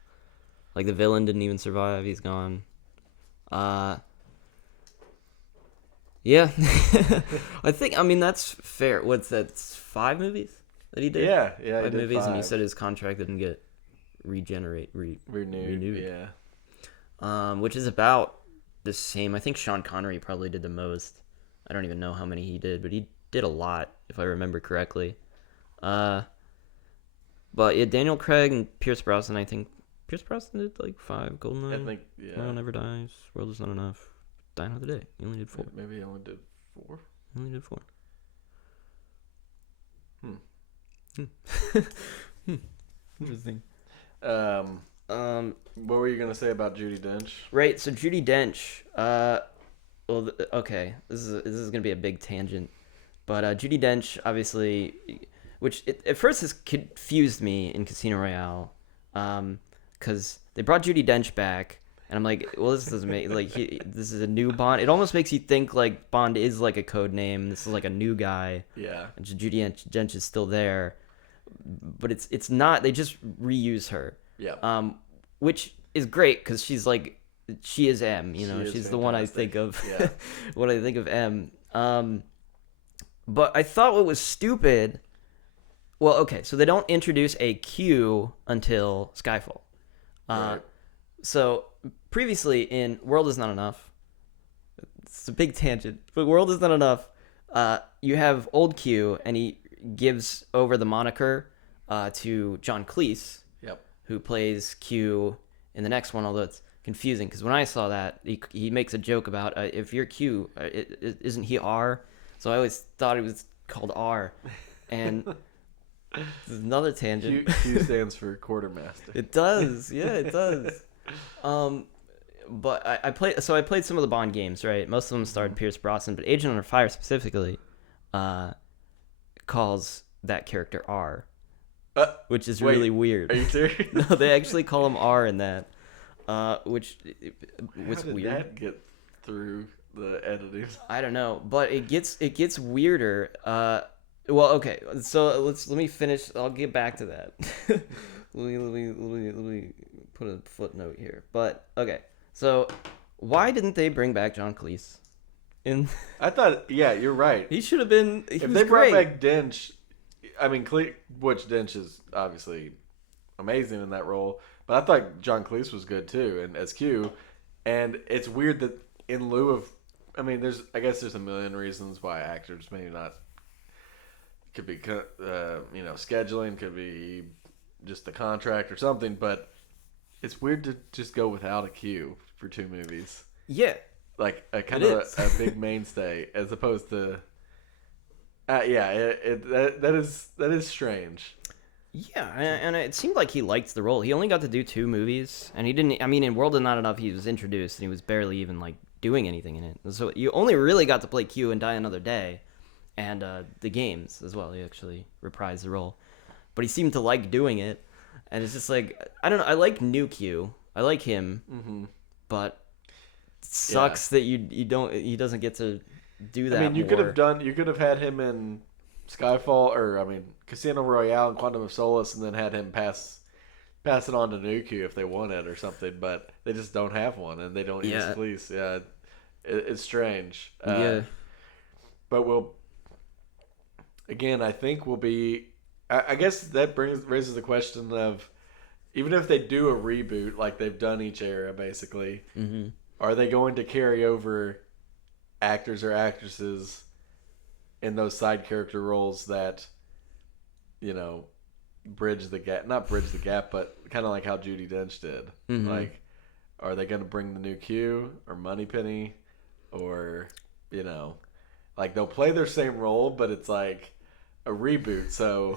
Like the villain didn't even survive. He's gone. Yeah. I mean that's fair. What's that? 5 movies that he did? Yeah, 5 movies, 5. And you said his contract didn't get renewed. Yeah. Which is about the same. I think Sean Connery probably did the most. I don't even know how many he did, but he did a lot if I remember correctly. But yeah, Daniel Craig and Pierce Brosnan. I think Pierce Brosnan did like 5. Goldeneye. I think No One Ever Dies. World Is Not Enough. Die Another Day. He only did 4. Maybe he only did 4. He only did 4. Interesting. What were you gonna say about Judi Dench? Right. So Judi Dench. Okay. This is gonna be a big tangent, but Judi Dench, obviously, which at first has confused me in Casino Royale, because they brought Judi Dench back, And I'm like, well, this doesn't make like this is a new Bond. It almost makes you think like Bond is like a code name. This is like a new guy. Yeah. And Judi Dench is still there, but it's not. They just reuse her. Yeah. Which is great because she's like she is M. You know, she's the one I think of. Yeah. When I think of M. But I thought what was stupid. Well, okay, so they don't introduce a Q until Skyfall. Right. So previously in World Is Not Enough, it's a big tangent, but World Is Not Enough, you have old Q, and he gives over the moniker to John Cleese, Yep. who plays Q in the next one, although it's confusing, because when I saw that, he makes a joke about, if you're Q, isn't he R? So I always thought he was called R, and... This is another tangent. Q stands for quartermaster. It does, yeah, it does. But I played some of the Bond games, right? Most of them starred Pierce Brosnan, but Agent Under Fire specifically calls that character R, which is really weird. Are you serious? No, they actually call him R in that, which was How did weird. that get through the editing? I don't know, but it gets weirder. Well, okay. So let me finish. I'll get back to that. let me put a footnote here. But okay. So why didn't they bring back John Cleese? I thought, yeah, you're right. He should have been. If they brought back Dench, I mean, which Dench is obviously amazing in that role, but I thought John Cleese was good too, and as Q. And it's weird that in lieu of, I mean, I guess there's a million reasons why actors maybe not. Could be, scheduling. Could be just the contract or something. But it's weird to just go without a Q for 2 movies. Yeah, like a kind of a big mainstay, as opposed to. That is strange. Yeah, and it seemed like he liked the role. He only got to do 2 movies, and he didn't. I mean, in World of Not Enough, he was introduced, and he was barely even like doing anything in it. So you only really got to play Q and Die Another Day. And the games as well. He actually reprised the role, but he seemed to like doing it. And it's just like, I don't know. I like new Q. I like him, but it sucks that you don't. He doesn't get to do that. I mean, you more. could have had him in Skyfall, or I mean, Casino Royale and Quantum of Solace, and then had him pass it on to new Q if they wanted or something. But they just don't have one, and they don't use police. Yeah, it's strange. But we'll. Again, I think we'll be. I guess that raises the question of, even if they do a reboot like they've done each era, basically, are they going to carry over actors or actresses in those side character roles that, bridge the gap? Not bridge the gap, but kind of like how Judi Dench did. Like, are they going to bring the new Q or Moneypenny, or like they'll play their same role, but it's like a reboot, so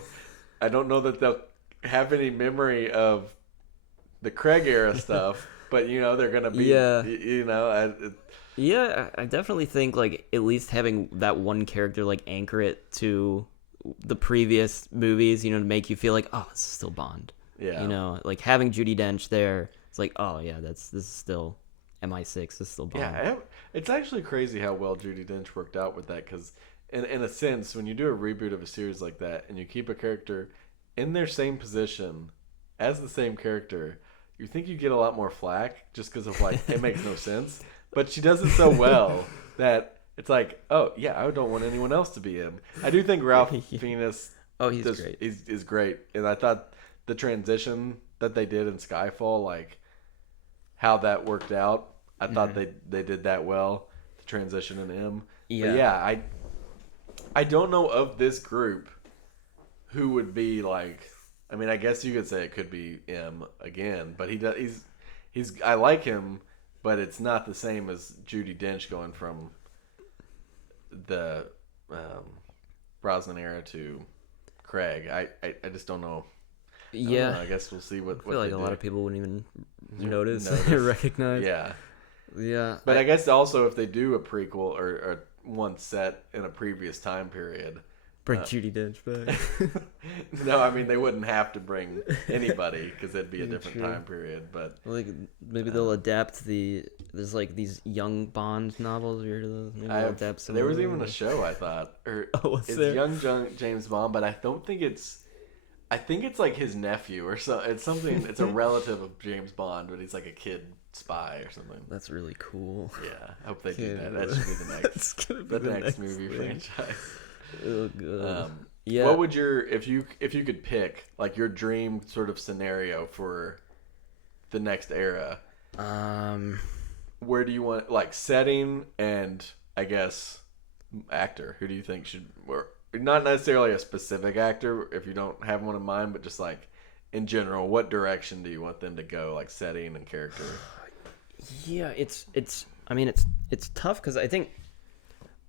I don't know that they'll have any memory of the Craig era stuff, but they're gonna be, I definitely think like at least having that one character like anchor it to the previous movies, to make you feel like, oh, this is still Bond. Yeah. Like having Judi Dench there, it's like, oh yeah, this is still MI6. This is still Bond. Yeah, it's actually crazy how well Judi Dench worked out with that, because in a sense, when you do a reboot of a series like that and you keep a character in their same position as the same character, you think you get a lot more flack just because of like, it makes no sense. But she does it so well that it's like, oh yeah, I don't want anyone else to be in. I do think Ralph Fiennes he's great. Is great. And I thought the transition that they did in Skyfall, like how that worked out, I thought they did that well, the transition in M. Yeah. But yeah, I don't know of this group who would be like. I mean, I guess you could say it could be M again, but he's I like him, but it's not the same as Judi Dench going from the Brosnan era to Craig. I just don't know. I guess we'll see what. I feel like a lot of people wouldn't even notice or recognize. Yeah. But I guess also if they do a prequel or one set in a previous time period, Bring Judi Dench back. No, I mean they wouldn't have to bring anybody because it'd be a different time period. But like maybe they'll adapt there's like these young Bond novels. You heard of those? Maybe they'll adapt some. There was even a show I thought, or it's there? Young James Bond, but I don't think it's. I think it's like his nephew or so. It's something. It's a relative of James Bond, but he's like a kid spy or something. That's really cool. Yeah, I hope they do that. That should be the next movie franchise. Oh god. Yeah. What would if you could pick like your dream sort of scenario for the next era? Where do you want like setting and I guess actor? Who do you think should or not necessarily a specific actor if you don't have one in mind, but just like in general, what direction do you want them to go, like setting and character? Yeah, it's tough because I think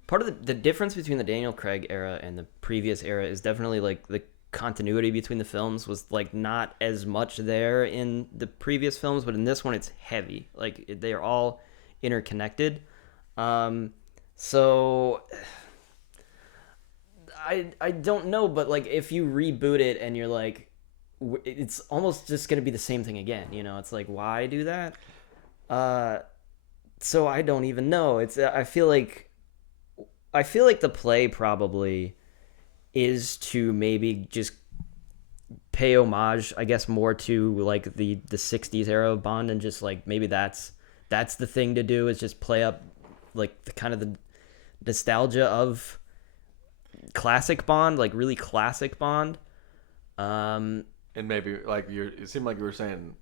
part of the difference between the Daniel Craig era and the previous era is definitely like the continuity between the films was like not as much there in the previous films, but in this one it's heavy. Like they're all interconnected. So I don't know, but like if you reboot it and you're like, it's almost just gonna be the same thing again. You know, it's like why do that? So I don't even know. I feel like the play probably is to maybe just pay homage, I guess, more to like the 60s era of Bond, and just like maybe that's the thing to do, is just play up like the kind of the nostalgia of classic Bond, like really classic Bond. And maybe like it seemed like you were saying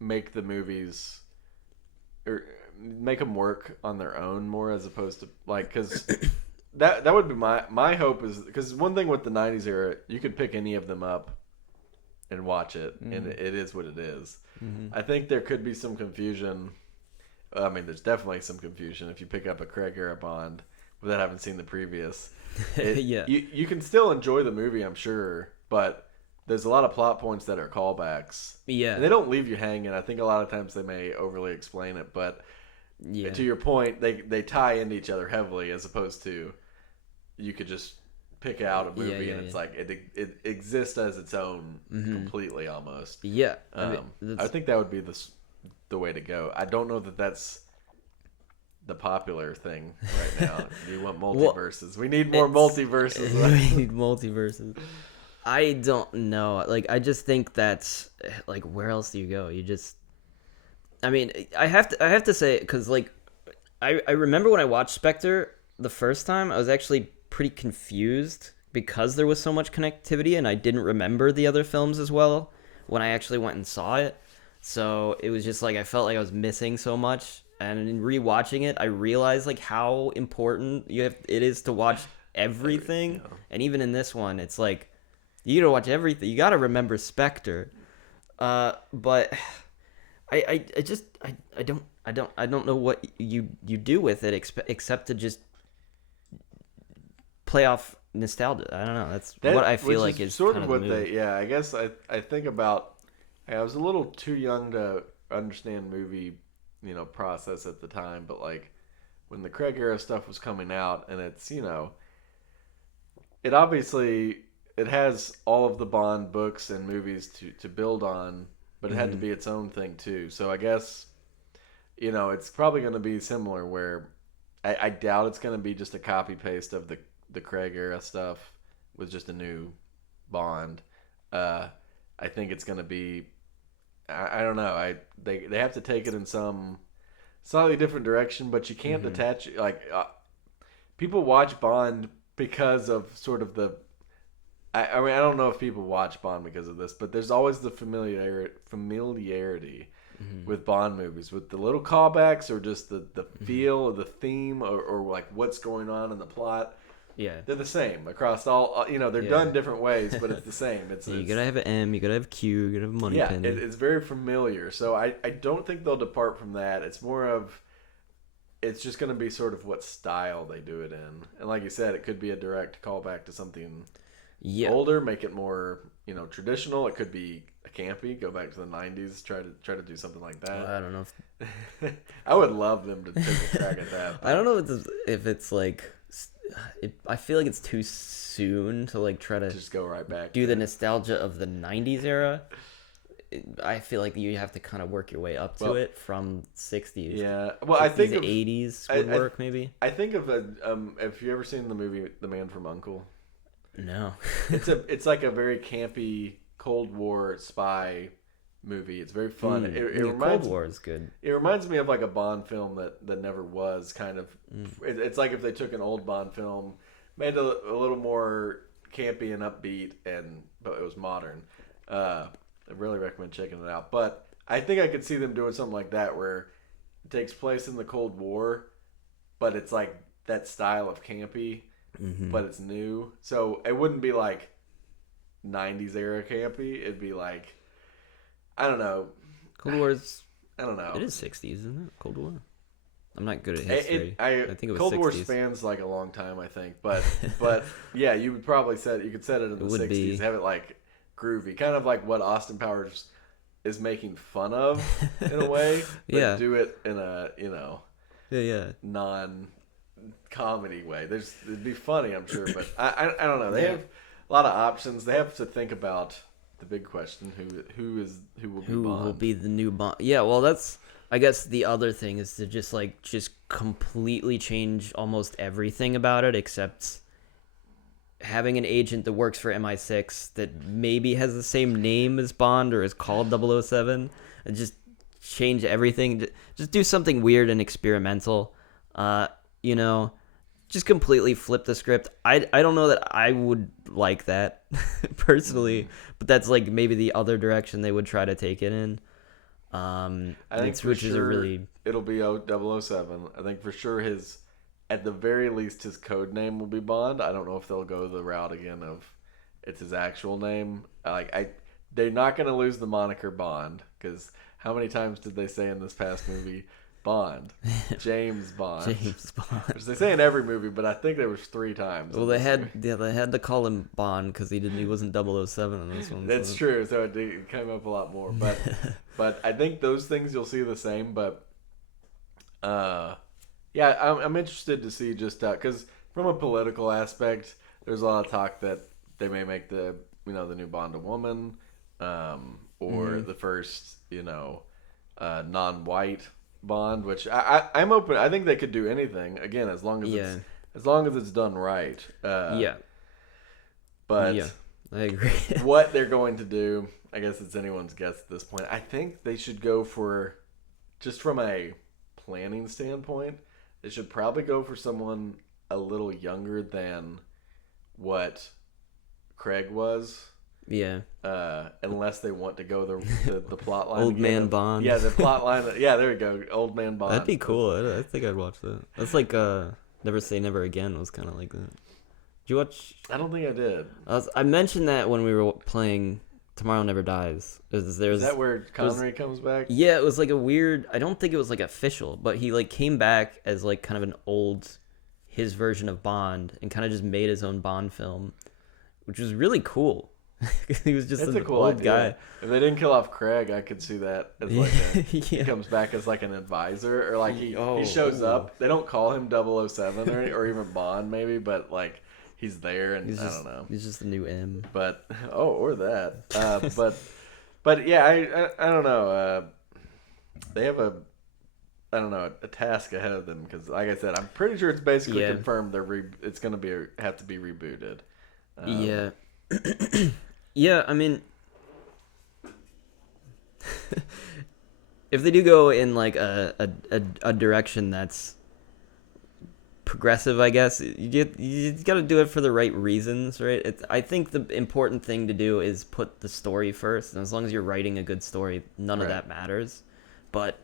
make the movies or make them work on their own more, as opposed to like, because that would be my hope, is because one thing with the 90s era, you could pick any of them up and watch it, and it is what it is. I think there could be some confusion. I mean, there's definitely some confusion if you pick up a Craig era Bond without having seen the previous. Yeah, you can still enjoy the movie, I'm sure, but there's a lot of plot points that are callbacks. Yeah, and they don't leave you hanging. I think a lot of times they may overly explain it, but yeah, to your point, they tie into each other heavily, as opposed to you could just pick out a movie and it's like it exists as its own completely almost. Yeah, I think that would be the way to go. I don't know that that's the popular thing right now. Do you want multiverses? We need more multiverses. We need multiverses. I don't know. Like, I just think that's like, where else do you go? You just, I mean, I have to say, because like, I remember when I watched Spectre the first time, I was actually pretty confused because there was so much connectivity, and I didn't remember the other films as well when I actually went and saw it. So it was just like, I felt like I was missing so much. And in rewatching it, I realized like how important it is to watch everything. And even in this one, it's like, you gotta watch everything. You gotta remember Spectre. But I don't know what you do with it except to just play off nostalgia. I don't know. That's what I feel like is sort kind of what they. Yeah, I guess I think about. I was a little too young to understand movie, process at the time. But like when the Craig era stuff was coming out, and it's it obviously. It has all of the Bond books and movies to build on, but it had to be its own thing too. So I guess, it's probably going to be similar, where I doubt it's going to be just a copy paste of the Craig era stuff with just a new Bond. I think it's going to be, I don't know. They have to take it in some slightly different direction, but you can't detach. Like people watch Bond because of sort of the. I mean, I don't know if people watch Bond because of this, but there's always the familiarity with Bond movies, with the little callbacks or just the feel or the theme or like what's going on in the plot. Yeah, they're the same across all. They're done different ways, but it's the same. You gotta have an M, you gotta have Q, you gotta have money. Yeah, it's very familiar. So I don't think they'll depart from that. It's more of. It's just going to be sort of what style they do it in, and like you said, it could be a direct callback to something. Yeah. Older, make it more, traditional. It could be a campy, go back to the 90s, try to do something like that. I don't know. I would love them to take a crack at that. I don't know if it's like I feel like it's too soon to like try to Just go right back. do the nostalgia of the 90s era. I feel like you have to kind of work your way up to it from 60s. Yeah. Well, I think the 80s would work maybe. I think of have you ever seen the movie The Man from U.N.C.L.E.? No. It's like a very campy Cold War spy movie. It's very fun. It reminds Cold War is good. It reminds me of like a Bond film that never was kind of. It's like if they took an old Bond film, made it a little more campy and upbeat, but it was modern. I really recommend checking it out. But I think I could see them doing something like that where it takes place in the Cold War, but it's like that style of campy, but it's new. So it wouldn't be like 90s era campy. It'd be like, I don't know. Cold War's... I don't know. It is 60s, isn't it? Cold War. I'm not good at history. I think it was Cold 60s. War spans like a long time, I think. But yeah, you would probably you could set it in the 60s. Have it like groovy, kind of like what Austin Powers is making fun of in a way, but do it in a non-comedy way. It'd be funny, I'm sure, but I don't know. They have a lot of options. They have to think about the big question: who will be the new Bond? Yeah, well, that's I guess the other thing is to just completely change almost everything about it, except having an agent that works for MI6 that maybe has the same name as Bond or is called 007, and just change everything. Just do something weird and experimental. Just completely flip the script. I don't know that I would like that personally, but that's like maybe the other direction they would try to take it in. I think for sure it'll be 007. I think for sure at the very least, his code name will be Bond. I don't know if they'll go the route again of it's his actual name. They're not going to lose the moniker Bond, because how many times did they say in this past movie Bond, James Bond? James Bond. Which they say in every movie, but I think there was 3 times. Well, they had to call him Bond because he wasn't 007 in this one. That's true. So it came up a lot more, but I think those things you'll see the same. But yeah, I'm interested to see just because from a political aspect, there's a lot of talk that they may make the new Bond a woman, or the first non-white Bond, which I'm open. I think they could do anything again as long as it's done right. But I agree. What they're going to do, I guess it's anyone's guess at this point. I think they should go for, just from a planning standpoint, they should probably go for someone a little younger than what Craig was. Yeah. Unless they want to go the plot line. Old man Bond. Yeah, the plot line. Yeah, there we go. Old man Bond. That'd be cool. I think I'd watch that. That's like Never Say Never Again was kind of like that. Did you watch? I don't think I did. I mentioned that when we were playing Tomorrow Never Dies. Is that where Connery comes back? Yeah, it was like a weird. I don't think it was like official, but he like came back as like kind of an old, his version of Bond, and kind of just made his own Bond film, which was really cool. He was just an cool old idea. guy. If they didn't kill off Craig, I could see that as like he comes back as like an advisor, or like he shows up. They don't call him 007 or even Bond maybe, but like he's there, and I don't know. He's just the new M. But or that. But yeah, I don't know. They have a task ahead of them, because like I said, I'm pretty sure it's basically confirmed it's going to have to be rebooted. Yeah. Yeah, I mean, if they do go in like a direction that's progressive, I guess you got to do it for the right reasons, right? I think the important thing to do is put the story first, and as long as you're writing a good story, none of that matters. But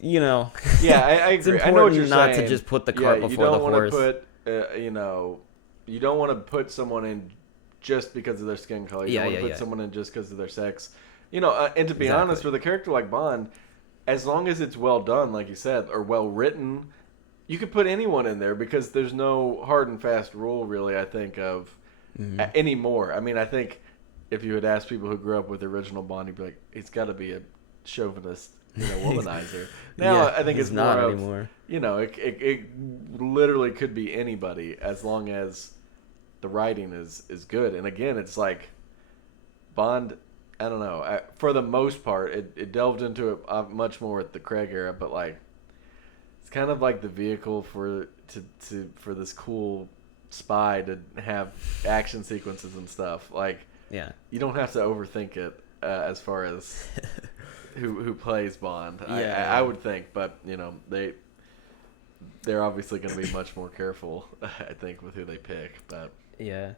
yeah, I agree. It's important I know what you're not saying. to just put the cart before the horse. You don't want to put someone in just because of their skin color. You don't want to put someone in just because of their sex. And to be honest, with a character like Bond, as long as it's well done, like you said, or well written, you could put anyone in there, because there's no hard and fast rule, really, I think, of anymore. I mean, I think if you had asked people who grew up with the original Bond, you'd be like, it's got to be a chauvinist womanizer. Now I think it's not more anymore. of, it literally could be anybody as long as the writing is good. And again, it's like Bond. I don't know. For the most part, it delved into it much more with the Craig era, but like it's kind of like the vehicle for this cool spy to have action sequences and stuff. Like, yeah, you don't have to overthink it as far as who plays Bond. Yeah. I would think, but they're obviously going to be much more careful, I think, with who they pick. But yeah,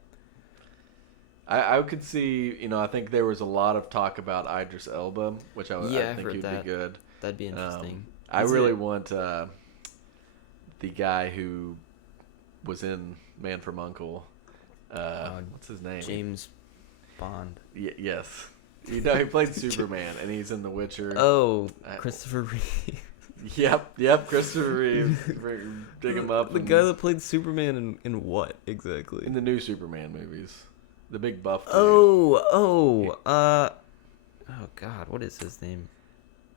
I could see. I think there was a lot of talk about Idris Elba, which I think he'd be good. That'd be interesting. I really want the guy who was in Man from U.N.C.L.E. What's his name? James Bond. Yes. He played Superman, and he's in The Witcher. Oh, Christopher Reeve. Yep, Christopher Reeve. Dig him up. The guy that played Superman in what, exactly? In the new Superman movies. The big buff dude. Oh, God, what is his name?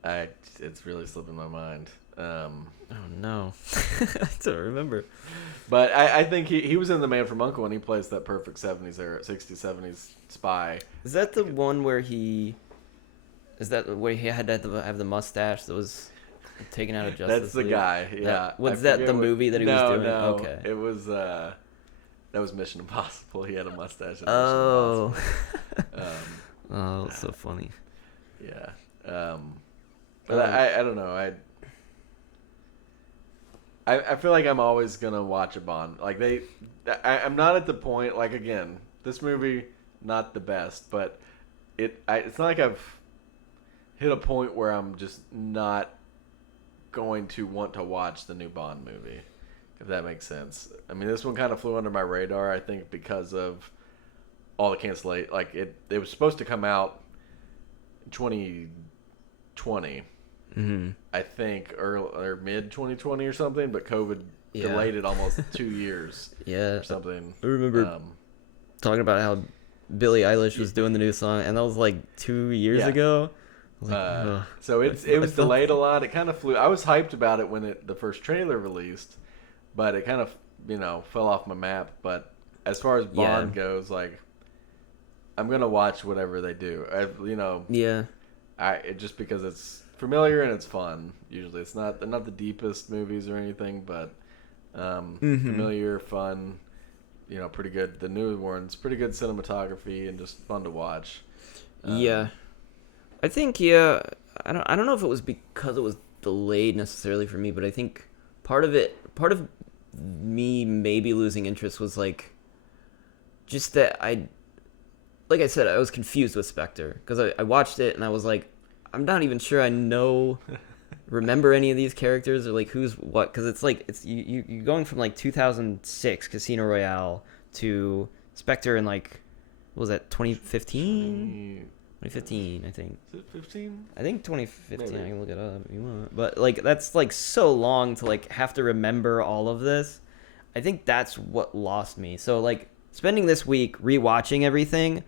It's really slipping my mind. Oh, no. I don't remember. But I think he was in The Man from U.N.C.L.E. and he plays that perfect 70s era, 60s, 70s spy. Is that the one where he had to have the mustache that was taken out of Justice That's the League? guy, yeah. Was that the movie that he was doing? No, okay. It was, that was Mission Impossible. He had a mustache in Mission Impossible. Oh, so funny. Yeah. But I don't know. I feel like I'm always gonna watch a Bond. Like I'm not at the point. Like, again, this movie not the best, but it's not like I've hit a point where I'm just not going to want to watch the new Bond movie, if that makes sense. I mean, this one kind of flew under my radar, I think, because of all the cancellation. Like it was supposed to come out in 2020. Mm-hmm. I think early or mid 2020 or something, but COVID delayed it almost 2 years. Yeah, or something. I remember talking about how Billie Eilish was doing the new song, and that was like 2 years ago. So it was delayed a lot. It kind of flew. I was hyped about it when the first trailer released, but it kind of fell off my map. But as far as Bond goes, like, I'm gonna watch whatever they do. Just because it's familiar and it's fun. Usually, they're not the deepest movies or anything, but familiar, fun. Pretty good. The new one's pretty good cinematography and just fun to watch. I think I don't know if it was because it was delayed necessarily for me, but I think part of me maybe losing interest was like just that like I said, I was confused with Spectre because I watched it and I was like, I'm not even sure I remember any of these characters or like who's what, because it's like you're going from like 2006 Casino Royale to Spectre in like, what was that, 2015? 2015, I think. Is it 15? I think 2015. Maybe. I can look it up if you want. But like that's like so long to like have to remember all of this. I think that's what lost me. So like spending this week rewatching everything,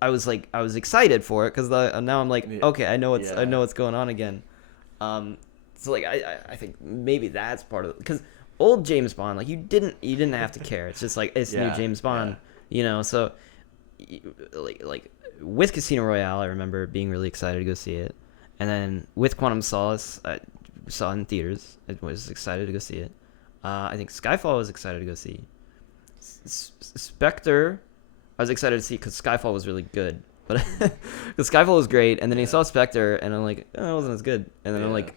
I was excited for it because now I'm like, okay, I know what's going on again. So like I think maybe that's part of it, because old James Bond, like you didn't have to care. It's just like it's new James Bond, So like with Casino Royale, I remember being really excited to go see it, and then with Quantum of Solace, I saw it in theaters. I was excited to go see it. I think Skyfall I was excited to go see. Spectre, I was excited to see because Skyfall was really good, but because Skyfall was great, and then I saw Spectre, and I'm like, oh, it wasn't as good, and then I'm like,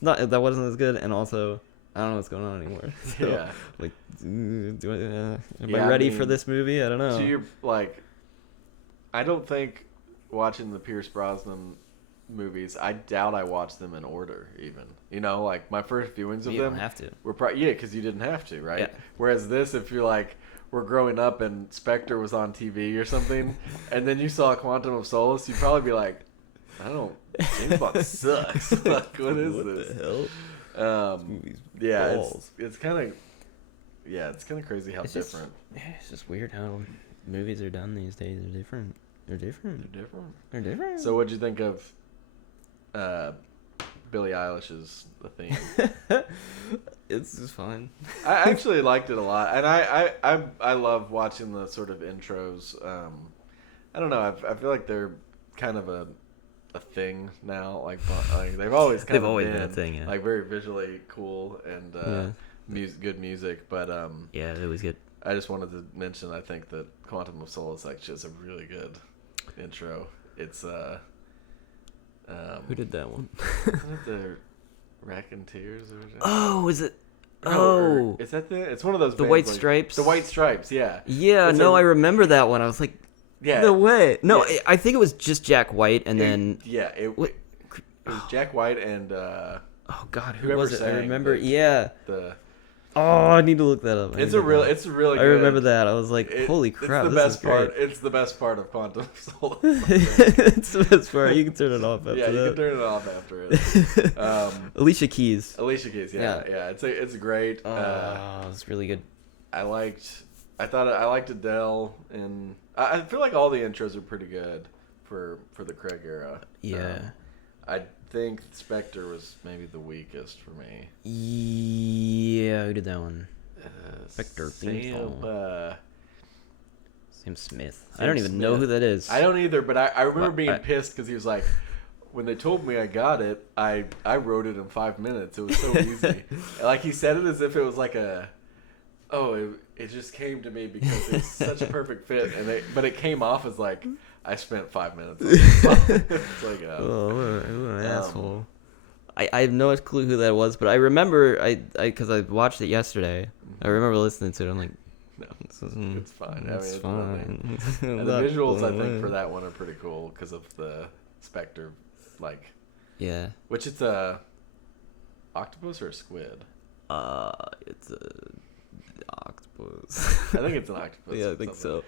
that wasn't as good, and also I don't know what's going on anymore. So, like, am I ready for this movie? I don't know. So you're like, I don't think watching the Pierce Brosnan movies, I doubt I watched them in order even. Like my first viewings of them. You don't have to. Were because you didn't have to, right? Yeah. Whereas this, if you're like, we're growing up and Spectre was on TV or something, and then you saw Quantum of Solace, you'd probably be like, James Bond sucks. Like, what is this? What the hell? It's kind of crazy how different. It's just weird how movies are done these days. They're different. So what'd you think of Billie Eilish is the theme. It's just fun. I actually liked it a lot, and I love watching the sort of intros. I don't know. I feel like they're kind of a thing now. Like they've always They've always been a thing. Yeah. Like very visually cool and good music. But yeah, it was good. I just wanted to mention. I think that Quantum of Solace actually is a really good intro. It's who did that one? Isn't it the Racketeers or something? Oh, is it? Oh, is that it's one of those. The White Stripes. The White Stripes, yeah. Yeah, I remember that one. I was like, yeah, no way. No, yeah. I think it was just Jack White, and then it was Jack White and oh God, who was it? I remember. The Oh, I need to look that up. It's really good. I remember that. I was like, holy crap, it's the best part. It's the best part of Quantum of Solace. It's the best part. You can turn it off after that. Yeah, you can turn it off after it. Alicia Keys, yeah. It's great. It's really good. I liked Adele, and I feel like all the intros are pretty good for the Craig era. Yeah. I think Spectre was maybe the weakest for me. Yeah, who did that one? Spectre theme song. Sam Smith. I don't even know who that is. I don't either, but I remember being pissed because he was like, when they told me I got it, I wrote it in 5 minutes. It was so easy. Like he said it as if it was like it just came to me because it's such a perfect fit, but it came off as like I spent 5 minutes. It's like what an asshole. I have no clue who that was, but I remember because I watched it yesterday. I remember listening to it. I'm like, no, it's fine. It's fine. And the visuals I think for that one are pretty cool because of the Spectre, like which it's a octopus or a squid. It's a octopus. I think it's an octopus. Yeah, I think so.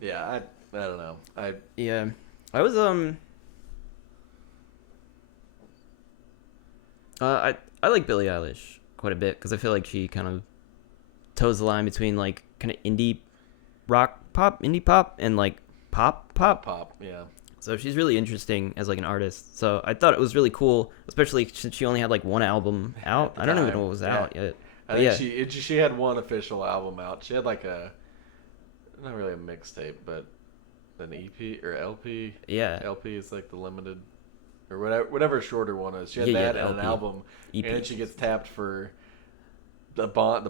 Yeah, I don't know. I was I like Billie Eilish quite a bit because I feel like she kind of toes the line between like kind of indie pop, and like pop. Yeah. So she's really interesting as like an artist. So I thought it was really cool, especially since she only had like one album out. I don't even know what was out yet. I think she had one official album out. She had like not really a mixtape, but an EP or LP. Yeah. LP is like the limited or whatever shorter one is. She had that and an album, EP. And then she gets tapped for the Bond,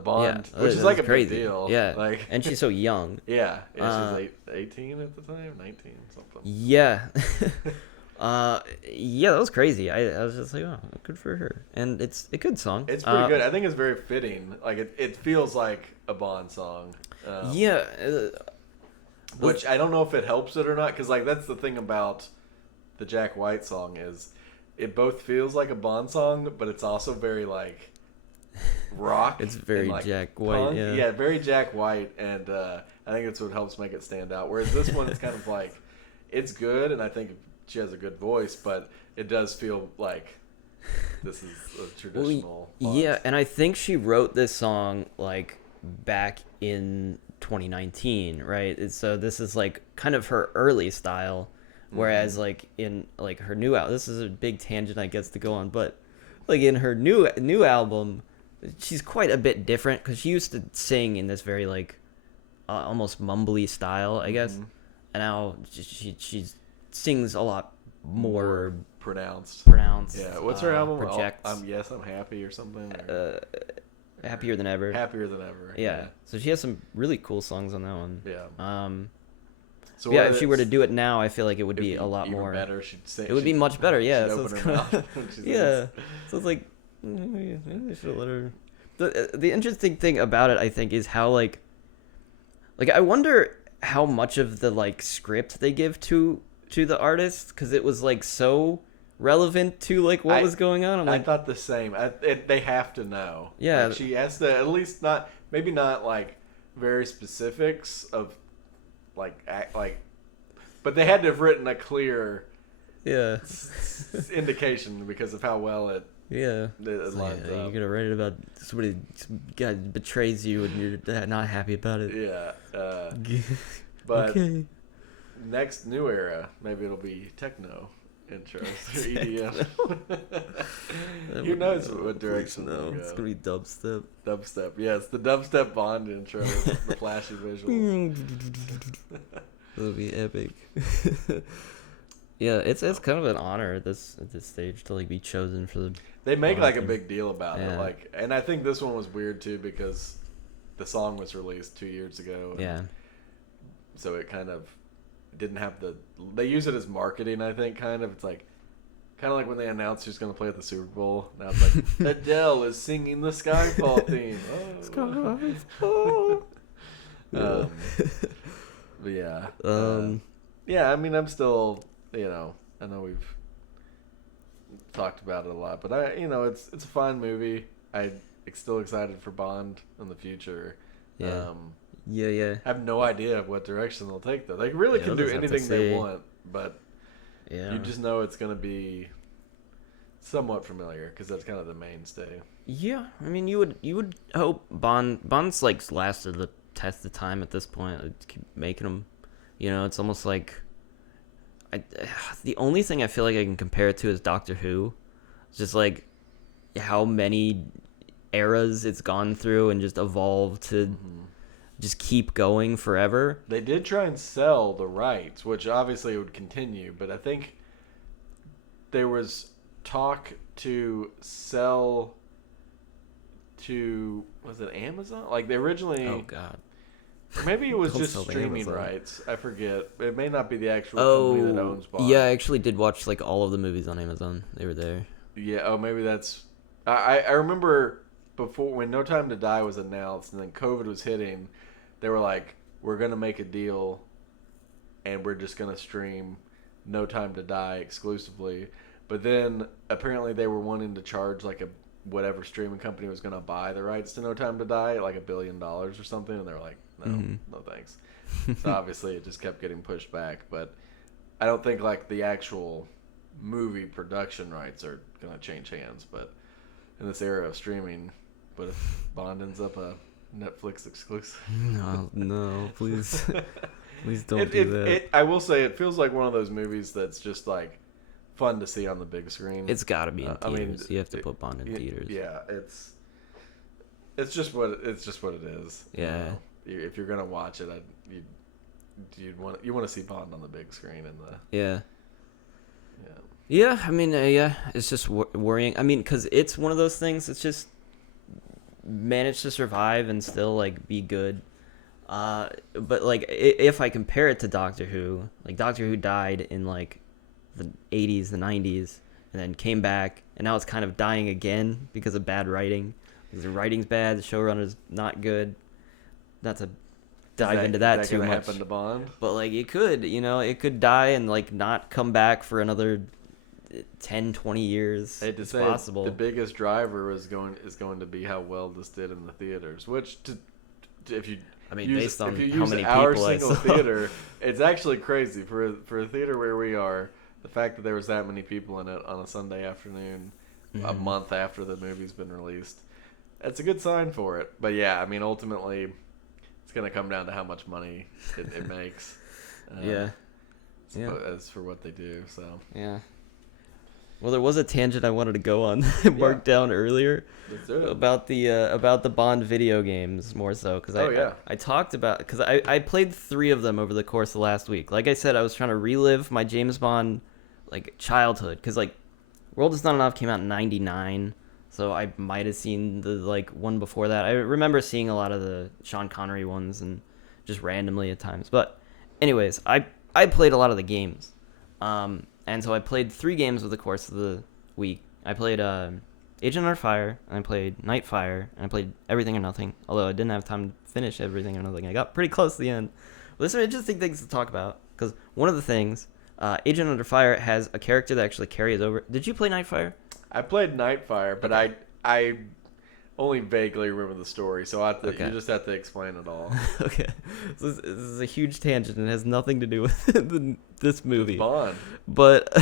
which is like a crazy. Big deal. Yeah, like, and she's so young. Yeah, she's 18 at the time, 19 something. Yeah, yeah, that was crazy. I was just like, oh, good for her, and it's a good song. It's pretty good. I think it's very fitting. Like it feels like a Bond song. Which I don't know if it helps it or not, because like that's the thing about the Jack White song is it both feels like a Bond song, but it's also very like rock. It's very like Jack White. punk. Yeah, very Jack White, and I think that's what helps make it stand out. Whereas this one is kind of like it's good, and I think she has a good voice, but it does feel like this is a traditional. Yeah, and I think she wrote this song like back in 2019, right? So this is like kind of her early style, whereas like in like her new album, this is a big tangent I guess to go on, but like in her new album, she's quite a bit different because she used to sing in this very like almost mumbly style, I guess, and now she sings a lot more pronounced. Yeah. What's her album? Projects. I'm happy or something. Or? Happier Than Ever. Yeah. So she has some really cool songs on that one. Yeah. So yeah, if she were to do it now, I feel like it would be a lot even more better. She'd sing. It would be much better. Yeah. So it's kind of, yeah. So it's like I should let her. The interesting thing about it, I think, is how like I wonder how much of the like script they give to the artist, because it was like so relevant to like what was going on. I thought the same. They have to know. Yeah, like, she has to at least maybe not like very specifics of like but they had to have written a clear indication because of how well it lines up. You're gonna write it about somebody guy betrays you and you're not happy about it. Yeah, but next new era, maybe it'll be techno. intros or EDM. Who knows what direction they'll go. It's gonna be dubstep. Dubstep, yes, the dubstep Bond intro, the flashy visuals. That'll be epic. Yeah, it's kind of an honor at this stage to like be chosen for the. They make like a big deal about yeah. it, like, and I think this one was weird too because the song was released 2 years ago. Yeah. So it kind of didn't have the. They use it as marketing, I think. Kind of, it's like when they announced who's going to play at the Super Bowl. Now it's like Adele is singing the Skyfall theme. Oh. Skyfall. But yeah. Yeah, I mean, I'm still, I know we've talked about it a lot, but it's a fine movie. I'm still excited for Bond in the future. Yeah. Yeah. I have no idea what direction they'll take, though. They really can do anything they want, but you just know it's going to be somewhat familiar because that's kind of the mainstay. Yeah, I mean, you would hope Bond's like lasted the test of time at this point. I'd keep making them, it's almost like the only thing I feel like I can compare it to is Doctor Who. It's just like how many eras it's gone through and just evolved to. Mm-hmm. Just keep going forever. They did try and sell the rights, which obviously would continue, but I think there was talk to sell to, was it Amazon? Like they originally... Oh, God. Maybe it was just streaming rights. I forget. It may not be the actual company that owns Bond. Yeah, I actually did watch like all of the movies on Amazon. They were there. Yeah, maybe that's... I remember before, when No Time to Die was announced and then COVID was hitting... They were like, we're going to make a deal and we're just going to stream No Time to Die exclusively. But then apparently they were wanting to charge like whatever streaming company was going to buy the rights to No Time to Die, like $1 billion or something. And they were like, no thanks. So obviously it just kept getting pushed back. But I don't think like the actual movie production rights are going to change hands. But in this era of streaming, what if Bond ends up a Netflix exclusive? No, please. Please don't do that. I will say it feels like one of those movies that's just like fun to see on the big screen. It's got to be in theaters. I mean, you have to put Bond in theaters. Yeah, it's just what it is. Yeah. If you're gonna watch it, you want to see Bond on the big screen and the. Yeah. Yeah, I mean, it's just worrying. I mean, because it's one of those things. It's just manage to survive and still like be good. But like if I compare it to Doctor Who, like Doctor Who died in like the 80s, the 90s, and then came back, and now it's kind of dying again because of bad writing. Because the writing's bad, the showrunner's not good. Not to dive into that too much. Happen to Bond? But like it could die and like not come back for another 10, 20 years. It's possible. The biggest driver is going to be how well this did in the theaters. Which, if you use how many our people single theater, it's actually crazy for a theater where we are. The fact that there was that many people in it on a Sunday afternoon, a month after the movie's been released, that's a good sign for it. But yeah, I mean, ultimately, it's going to come down to how much money it makes. As for what they do. So yeah. Well, there was a tangent I wanted to go on marked down earlier about the Bond video games more so because I talked about because I played 3 of them over the course of last week. Like I said, I was trying to relive my James Bond like childhood because like World Is Not Enough came out in '99, so I might have seen the like one before that. I remember seeing a lot of the Sean Connery ones and just randomly at times. But anyways, I played a lot of the games. And so I played 3 games over the course of the week. I played Agent Under Fire, and I played Nightfire, and I played Everything or Nothing. Although I didn't have time to finish Everything or Nothing. I got pretty close to the end. But there's some interesting things to talk about. Because one of the things, Agent Under Fire has a character that actually carries over. Did you play Nightfire? I played Nightfire, but I only vaguely remember the story, so you just have to explain it all. Okay. So this is a huge tangent and has nothing to do with this movie. It's Bond. But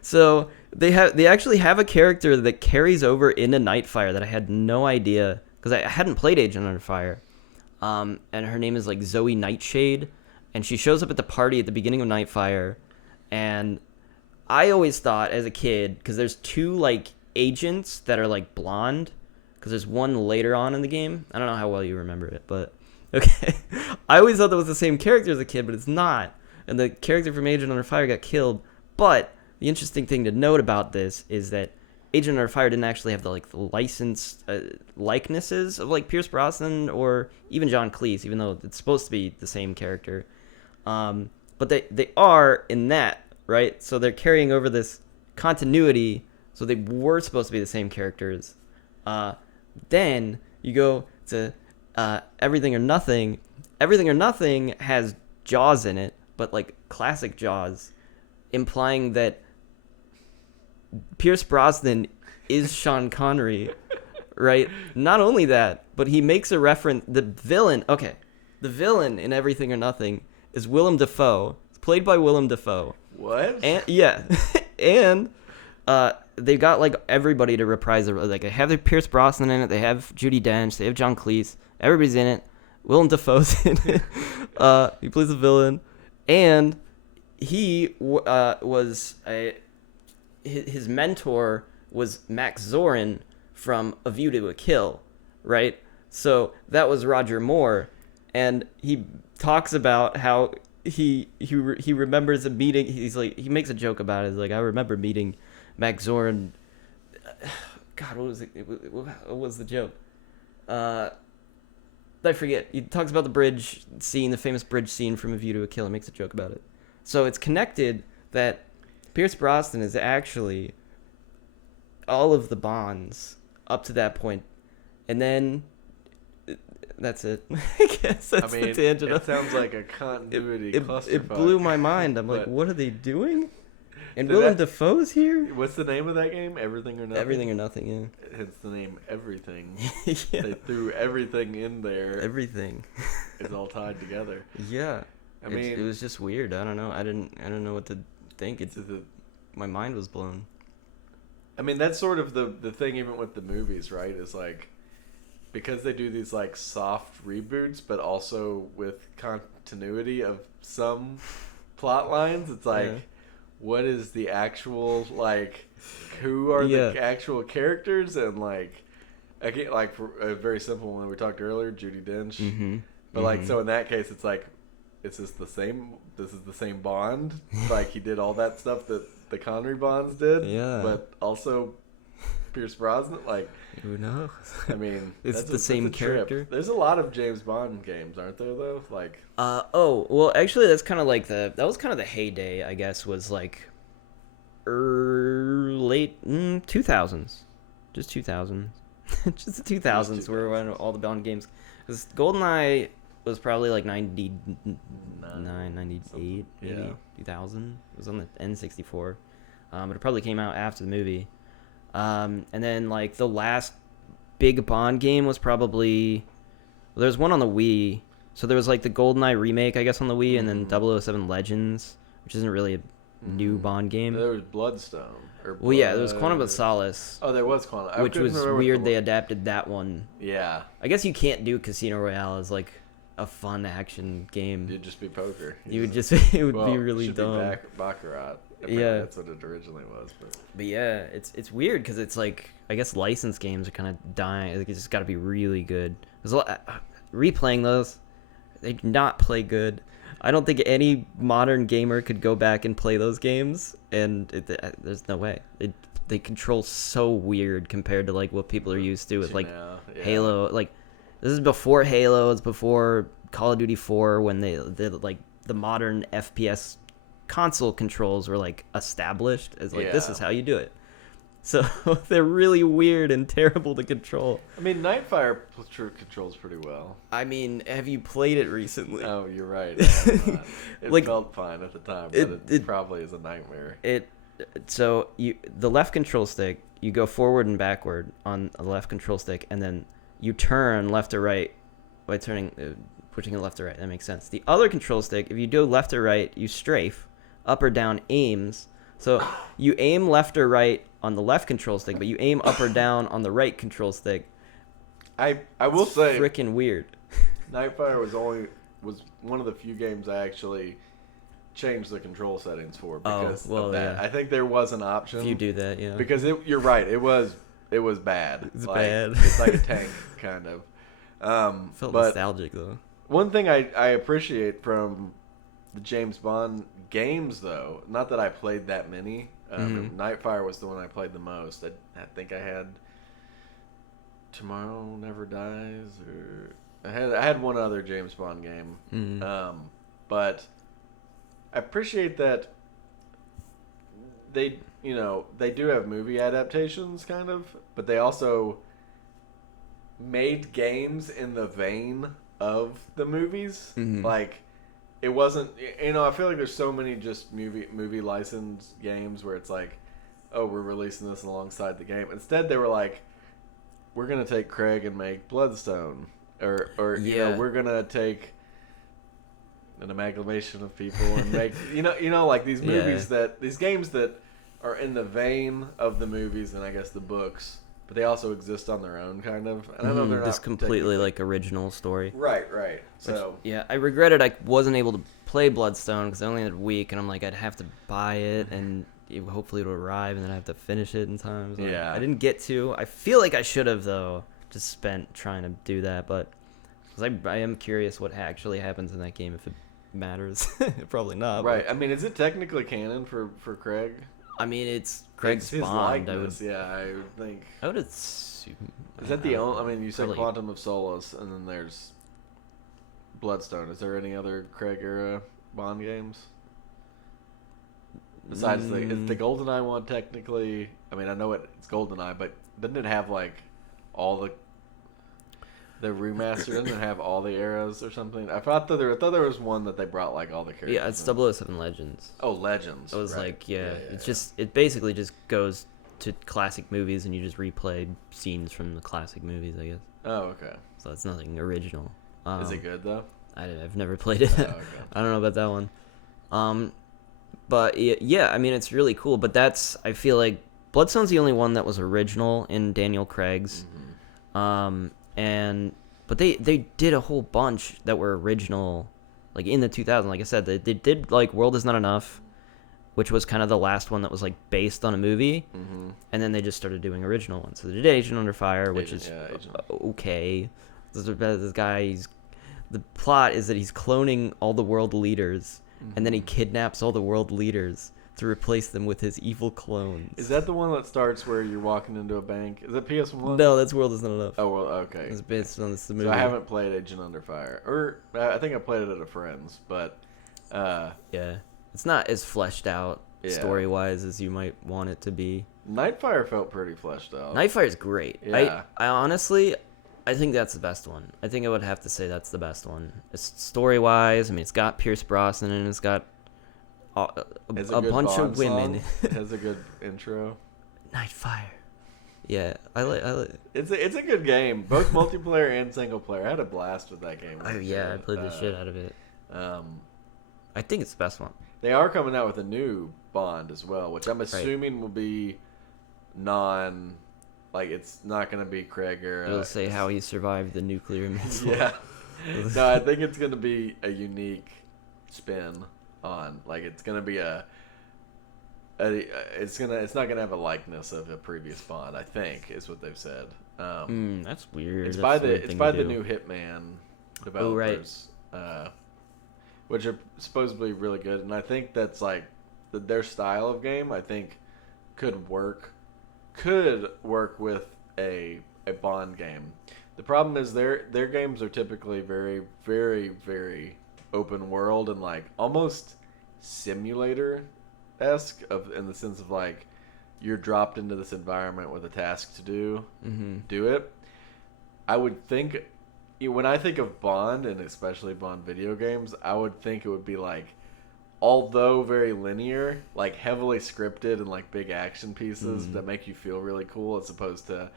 so they actually have a character that carries over into Nightfire that I had no idea because I hadn't played Agent Under Fire. And her name is like Zoe Nightshade, and she shows up at the party at the beginning of Nightfire, and I always thought as a kid, because there's two like agents that are like blonde, because there's one later on in the game. I don't know how well you remember it, but okay. I always thought that was the same character as a kid, but it's not. And the character from Agent Under Fire got killed. But the interesting thing to note about this is that Agent Under Fire didn't actually have the licensed likenesses of like Pierce Brosnan or even John Cleese, even though it's supposed to be the same character. But they are in that, right? So they're carrying over this continuity. So they were supposed to be the same characters. Then you go to Everything or Nothing. Everything or Nothing has Jaws in it, but like classic Jaws, implying that Pierce Brosnan is Sean Connery, right? Not only that, but he makes a reference. The villain in Everything or Nothing is Willem Dafoe. It's played by Willem Dafoe. What? And yeah, and they got like everybody to reprise it. Like they have Pierce Brosnan in it. They have Judi Dench. They have John Cleese. Everybody's in it. Willem Dafoe's in it. He plays the villain, and he was his mentor was Max Zorin from A View to a Kill, right? So that was Roger Moore, and he talks about how he remembers a meeting. He's like, he makes a joke about it. He's like, I remember meeting Max Zorin. God, what was it? What was the joke? I forget. He talks about the bridge scene, the famous bridge scene from A View to a Kill, and makes a joke about it. So it's connected that Pierce Brosnan is actually all of the Bonds up to that point, and then that's it. I guess that's the tangent. It sounds like a continuity clusterfuck. It blew my mind. I'm like, what are they doing? And Willem Dafoe's here? What's the name of that game? Everything or Nothing? Everything or Nothing, yeah. Hence the name Everything. Yeah. They threw everything in there. Everything. It's all tied together. Yeah. I mean, it was just weird. I don't know. I don't know what to think. My mind was blown. I mean, that's sort of the thing even with the movies, right? Is like, because they do these like soft reboots, but also with continuity of some plot lines, it's like, what is the actual, like, who are the actual characters? And like, again, like for a very simple one we talked earlier, Judi Dench. Mm-hmm. But like, so in that case, it's like, this is the same Bond. Like, he did all that stuff that the Connery Bonds did. Yeah. But also Pierce Brosnan, like, who knows? I mean, it's the same character. Trip. There's a lot of James Bond games, aren't there? Though, like, well, actually, that's kind of like that was kind of the heyday, I guess, was like late 2000s, just 2000s, just the 2000s were when all the Bond games. Because GoldenEye was probably like 99, 98, maybe 2000. It was on the N64, but it probably came out after the movie. And then like the last big Bond game was probably, there's one on the Wii. So there was like the GoldenEye remake, I guess, on the Wii, and then 007 Legends, which isn't really a new Bond game. There was Bloodstone. Well, yeah, there was Quantum of Solace. Oh, there was Quantum. Which was weird. They adapted that one. Yeah. I guess you can't do Casino Royale as like a fun action game. It'd just be poker. It would be really dumb. Be Baccarat. Yeah, that's what it originally was. But yeah, it's weird because it's like, I guess licensed games are kind of dying. Like, it's just got to be really good. There's a lot, replaying those, they do not play good. I don't think any modern gamer could go back and play those games, and there's no way. They control so weird compared to like what people are used to with like Halo. Like, this is before Halo. It's before Call of Duty 4 when they like the modern FPS console controls were like established as like, this is how you do it. So they're really weird and terrible to control. I mean, Nightfire controls pretty well. I mean, have you played it recently? Oh, you're right. It like, felt fine at the time, but it probably is a nightmare. So the left control stick, you go forward and backward on the left control stick, and then you turn left to right by pushing it left to right. That makes sense. The other control stick, if you do left or right, you strafe. Up or down aims. So you aim left or right on the left control stick, but you aim up or down on the right control stick. I will say, freaking weird. Nightfire was one of the few games I actually change the control settings for because well, of that. yeah. I think there was an option. If you do that, yeah. Because you're right. It was bad. It's like, bad. It's like a tank kind of. Felt but nostalgic though. one thing I appreciate from the James Bond games, though, not that I played that many. Nightfire was the one I played the most. I think I had Tomorrow Never Dies, or I had one other James Bond game. But I appreciate that they do have movie adaptations, kind of, but they also made games in the vein of the movies. Like, it wasn't, I feel like there's so many just movie licensed games where it's like, oh, we're releasing this alongside the game. Instead, they were like, we're gonna take Craig and make Bloodstone, or we're gonna take an amalgamation of people and make like these movies these games that are in the vein of the movies and I guess the books, but they also exist on their own, kind of. And I know they're just not completely like original story. Right. So I regretted I wasn't able to play Bloodstone because I only had a week, and I'm like, I'd have to buy it, and hopefully it'll arrive, and then I have to finish it in time. So I didn't get to. I feel like I should have though, just spent trying to do that, but because I am curious what actually happens in that game, if it matters. Probably not. Right. I mean, is it technically canon for Craig? I mean, it's Craig's his Bond. likeness, I would think. I would assume. Is that the only? I mean, you said Probably. Quantum of Solace, and then there's Bloodstone. Is there any other Craig era Bond games besides is the GoldenEye one technically? I mean, I know it's GoldenEye, but didn't it have like all the remaster? Doesn't it have all the eras or something? I thought there was one that they brought like all the characters. Yeah, it's 007 Legends. Oh, Legends. It was right. like it basically just goes to classic movies and you just replay scenes from the classic movies, I guess. Oh, okay. So it's nothing original. Is it good though? I've never played it. Oh, okay. I don't know about that one. But yeah, I mean, it's really cool. But I feel like Bloodstone's the only one that was original in Daniel Craig's. But they did a whole bunch that were original, like in the 2000s. Like I said, they did like World Is Not Enough, which was kind of the last one that was like based on a movie, and then they just started doing original ones. So they did Agent Under Fire, which is okay. This guy, the plot is that he's cloning all the world leaders, and then he kidnaps all the world leaders to replace them with his evil clones. Is that the one that starts where you're walking into a bank? Is that PS1? No, that's World Is Not Enough. Oh, well, okay. It's based on the movie. So I haven't played Agent Under Fire. Or I think I played it at a friend's, but... yeah. It's not as fleshed out story-wise as you might want it to be. Nightfire felt pretty fleshed out. Nightfire's great. Yeah. I honestly... I think that's the best one. I think I would have to say that's the best one. It's story-wise, I mean, it's got Pierce Brosnan and it's got a bunch Bond of women. It has a good intro. Nightfire. Yeah, I like. It's a good game, both multiplayer and single player. I had a blast with that game. I played the shit out of it. I think it's the best one. They are coming out with a new Bond as well, which I'm assuming will be like it's not going to be Craig era. It'll say how he survived the nuclear missile. Yeah. No, I think it's going to be a unique spin on, like, it's going to be it's not going to have a likeness of a previous Bond, I think, is what they've said. That's weird. It's by the new Hitman developers. Oh, right. Which are supposedly really good, and I think that's like their style of game. I think could work with a Bond game. The problem is their games are typically very, very, very open world and like almost simulator-esque in the sense of like you're dropped into this environment with a task to do it. I would think, when I think of Bond, and especially Bond video games, I would think it would be like, although very linear, like heavily scripted and like big action pieces that make you feel really cool, as opposed to,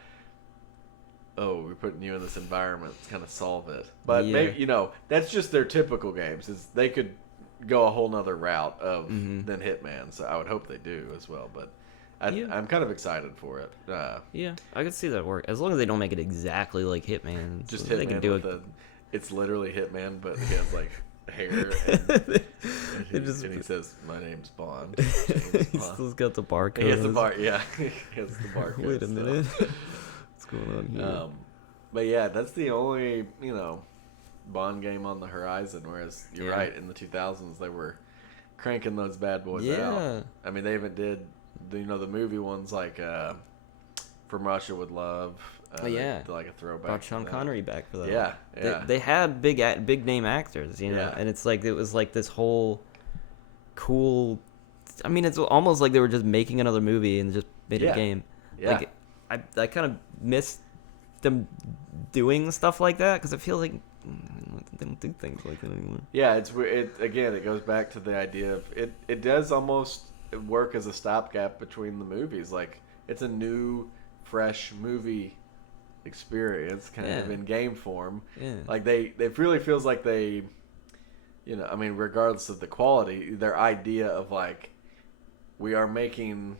oh, we're putting you in this environment to kind of solve it. But maybe, that's just their typical games. Is they could go a whole nother route than Hitman. So I would hope they do as well. But I'm kind of excited for it. Yeah, I could see that work, as long as they don't make it exactly like Hitman. Just so Hitman. They can do it's literally Hitman, but he has like hair. And And he says, "My name's Bond." James He's Bond. still got the barcode. He has the bar. Yeah, he has the barcode. Wait a minute. What's going on here? But yeah, that's the only Bond game on the horizon. Whereas you're right, in the 2000s they were cranking those bad boys out. I mean, they even did the movie ones like From Russia with Love. Like a throwback. Brought Sean Connery back for that. Yeah. They had big name actors, and it's like it was like this whole cool. I mean, it's almost like they were just making another movie and just made a game. Yeah. Like I kind of miss them doing stuff like that because it feels like they don't do things like that anymore. Yeah, it goes back to the idea of it does almost work as a stopgap between the movies. Like, it's a new, fresh movie experience kind of in game form. Like, it really feels like they, I mean, regardless of the quality, their idea of like, we are making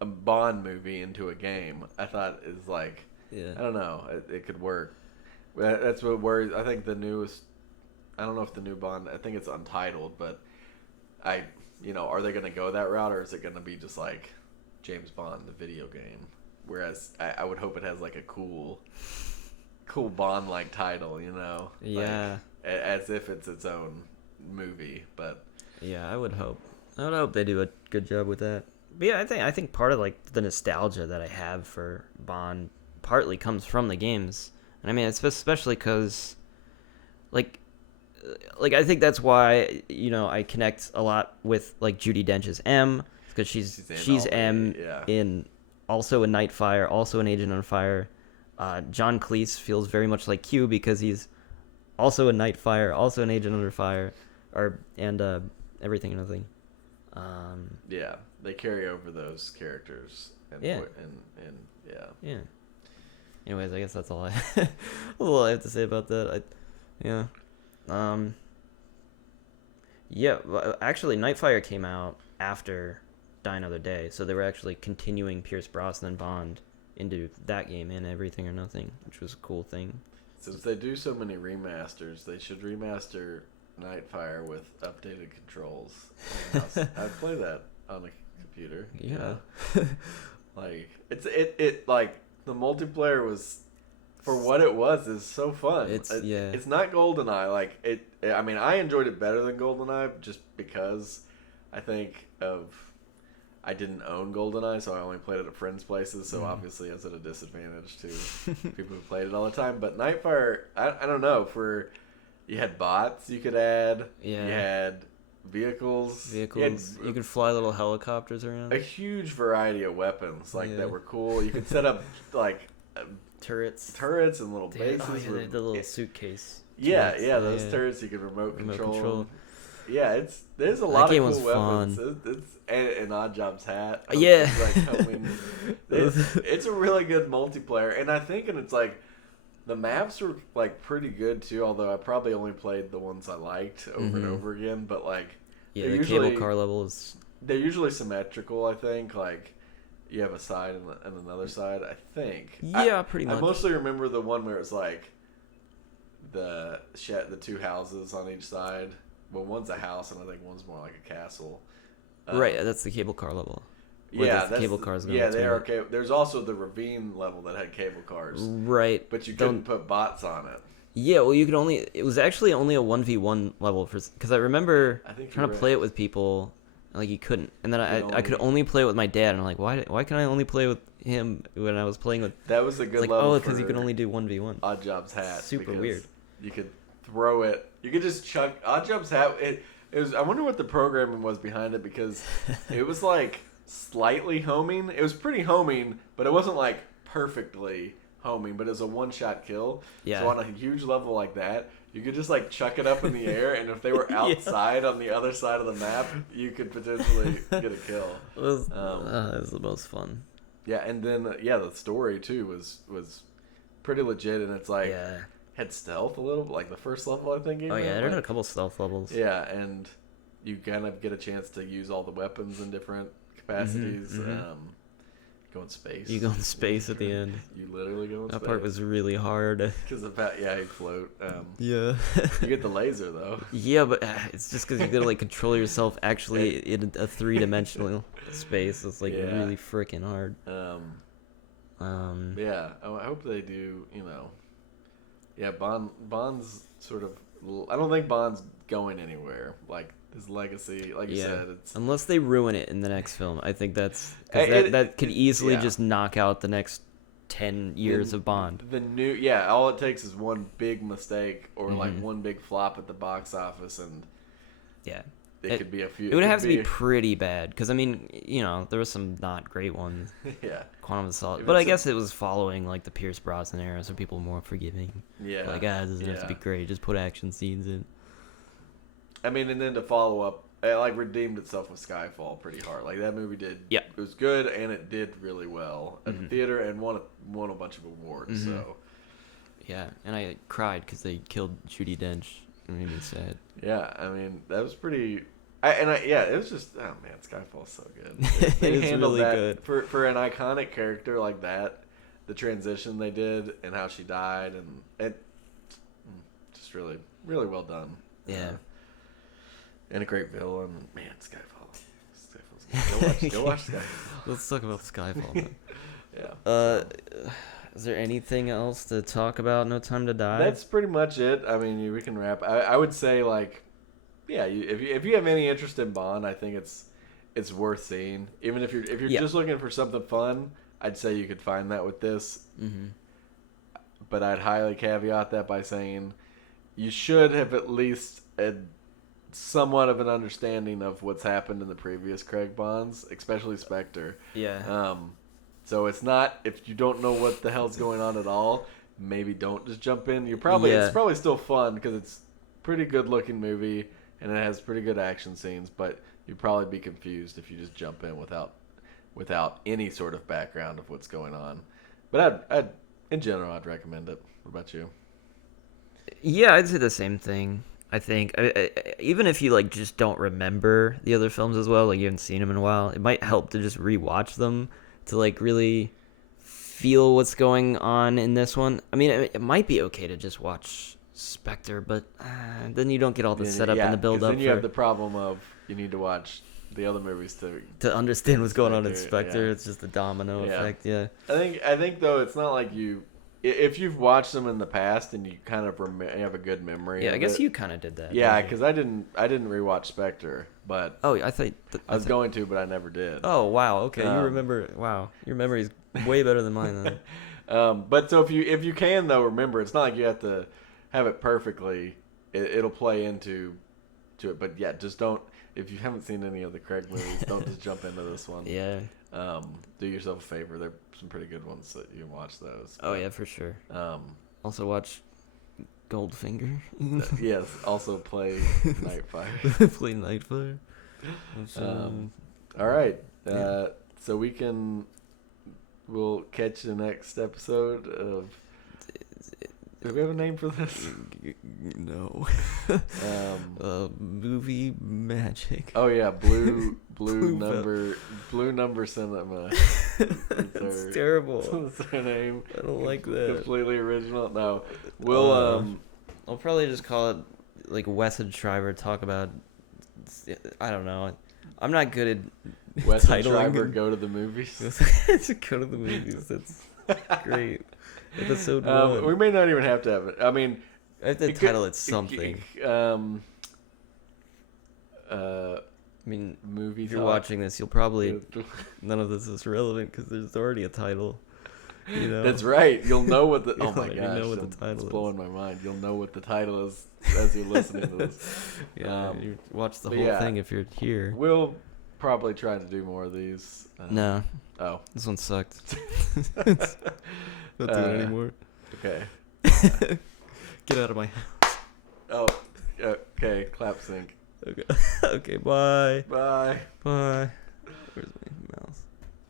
a Bond movie into a game, I thought is like, I don't know, it could work. That's what worries. I think the newest, I don't know if the new Bond, I think it's Untitled, but are they going to go that route, or is it going to be just like James Bond, the video game? Whereas I would hope it has like a cool Bond-like title, Yeah. Like, as if it's its own movie, but. Yeah, I would hope they do a good job with that. But yeah, I think part of like the nostalgia that I have for Bond partly comes from the games. And I mean, it's especially because, like I think that's why I connect a lot with like Judi Dench's M, because she's M in also in Nightfire, also an Agent on Fire. John Cleese feels very much like Q because he's also in Nightfire, also an Agent Under Fire, and Everything and Nothing. Yeah, they carry over those characters. Yeah. Yeah. Anyways, I guess that's all I have to say about that. Actually, Nightfire came out after Die Another Day, so they were actually continuing Pierce Brosnan Bond into that game and Everything or Nothing, which was a cool thing. Since they do so many remasters, they should remaster Nightfire with updated controls. I'd play that on a computer. Yeah. Like, it like, the multiplayer was, for what it was, is so fun. It's not GoldenEye. Like, I mean, I enjoyed it better than GoldenEye just because I think I didn't own GoldenEye, so I only played it at friends' places. So obviously, I was at a disadvantage to people who played it all the time. But Nightfire, I don't know. You had bots you could add. Yeah. You had vehicles. You could fly little helicopters around. A huge variety of weapons that were cool. You could set up like turrets and little bases. With the little suitcase. Those turrets you could remote control. Yeah, there's a lot of cool weapons. It's an Odd Jobs hat. It's a really good multiplayer, and I think it's like the maps were like pretty good too. Although I probably only played the ones I liked over and over again. But like, the cable car levels. They're usually symmetrical. I think like you have a side and another side. I think. Yeah, pretty much. I mostly remember the one where it's like the two houses on each side. Well, one's a house, and I think one's more like a castle. Right, that's the cable car level. That's the cable cars. They are okay. There's also the ravine level that had cable cars. Right, but you couldn't put bots on it. Yeah, well, you could only. It was actually only a 1v1 level because I remember trying to play it with people, and like you couldn't, and then I could only play it with my dad, and I'm like, why can I only play with him when I was playing with? That was a good level. Because you could only do 1v1. Odd Jobs hat. Super weird. You could throw it. You could just chuck Odd Jobs hat. It was. I wonder what the programming was behind it, because it was like slightly homing. It was pretty homing, but it wasn't like perfectly homing. But it was a one-shot kill. Yeah. So on a huge level like that, you could just like chuck it up in the air, and if they were outside on the other side of the map, you could potentially get a kill. It was the most fun. Yeah, and then the story too was pretty legit, and it's like. Yeah. Had stealth a little, like the first level, I think. It had a couple stealth levels. Yeah, and you kind of get a chance to use all the weapons in different capacities. go in space. You go in space at the end. You literally go in space. That part was really hard. Because you float. Yeah. You get the laser though. Yeah, but it's just because you gotta like control yourself actually in a 3-dimensional space. It's like really freaking hard. Yeah, I hope they do. Yeah, Bond's sort of. I don't think Bond's going anywhere. Like his legacy, like you said, it's unless they ruin it in the next film. I think that could easily just knock out the next 10 years of Bond. All it takes is one big mistake or like one big flop at the box office, and it could be a few. It would have to be pretty bad because I mean, there were some not great ones. Yeah, Quantum of Solace, but I guess it was following like the Pierce Brosnan era, so people were more forgiving. Yeah, like it doesn't have to be great. Just put action scenes in. I mean, and then to follow up, it like redeemed itself with Skyfall pretty hard. Like that movie did. Yeah, it was good and it did really well at the theater and won a bunch of awards. So. Yeah, and I cried because they killed Judi Dench. It made me sad. Yeah, I mean that was pretty. It was just Skyfall's so good. They handled really that good for an iconic character like that. The transition they did and how she died and just really really well done. Yeah. And a great villain. Man, Skyfall's good. Go watch Skyfall. Let's talk about Skyfall, man. Yeah. Is there anything else to talk about? No Time to Die? That's pretty much it. I mean, we can wrap. I would say, like, if you have any interest in Bond, I think it's worth seeing. Even if you're just looking for something fun, I'd say you could find that with this. Mm-hmm. But I'd highly caveat that by saying you should have at least somewhat of an understanding of what's happened in the previous Craig Bonds, especially Spectre. Yeah. So it's not, if you don't know what the hell's going on at all, maybe don't just jump in. It's probably still fun because it's a pretty good looking movie and it has pretty good action scenes, but you'd probably be confused if you just jump in without any sort of background of what's going on. But in general, I'd recommend it. What about you? Yeah, I'd say the same thing. I think even if you like just don't remember the other films as well, like you haven't seen them in a while, it might help to just rewatch them to like really feel what's going on in this one. I mean, it might be okay to just watch Spectre, but then you don't get all the setup and the build up. Then you have the problem of you need to watch the other movies to understand what's going on in Spectre. Yeah. It's just a domino effect. Yeah. I think though it's not like if you've watched them in the past and you kind of have a good memory. Yeah, I guess you kind of did that. Yeah, because I didn't rewatch Spectre, but I thought I was going to, but I never did. Oh wow, okay, you remember? Wow, your memory is way better than mine then. But so if you can though remember, it's not like you have to have it perfectly. It'll play into it, but yeah, just don't. If you haven't seen any of the Craig movies, don't just jump into this one. Yeah. Do yourself a favor. There are some pretty good ones that you can watch those. Oh yeah, for sure. Also watch Goldfinger. Yes. Also play Nightfire. Play Nightfire. All right. So we'll catch the next episode of. Do we have a name for this? No. Movie magic. Oh yeah, blue number cinema. That's terrible. That's their name. I don't like that. Completely original. No, we'll I'll probably just call it like Wes and Shriver talk about. I don't know. I'm not good at Wes and Shriver go to the movies. Go to the movies. That's great. Episode 1. We may not even have to have it. I mean, I have to title it something. I mean, movie. If you're watching this, you'll probably none of this is relevant because there's already a title. You know. That's right. You'll know what the. Oh my gosh! Know what the title it's blowing my mind. You'll know what the title is as you're listening to this. Yeah, you watch the whole thing if you're here. We'll probably try to do more of these. No. Oh, this one sucked. Not doing it anymore. Okay. Get out of my house. Oh, okay. Clap sync. Okay. Okay. Bye. Bye. Bye. Where's my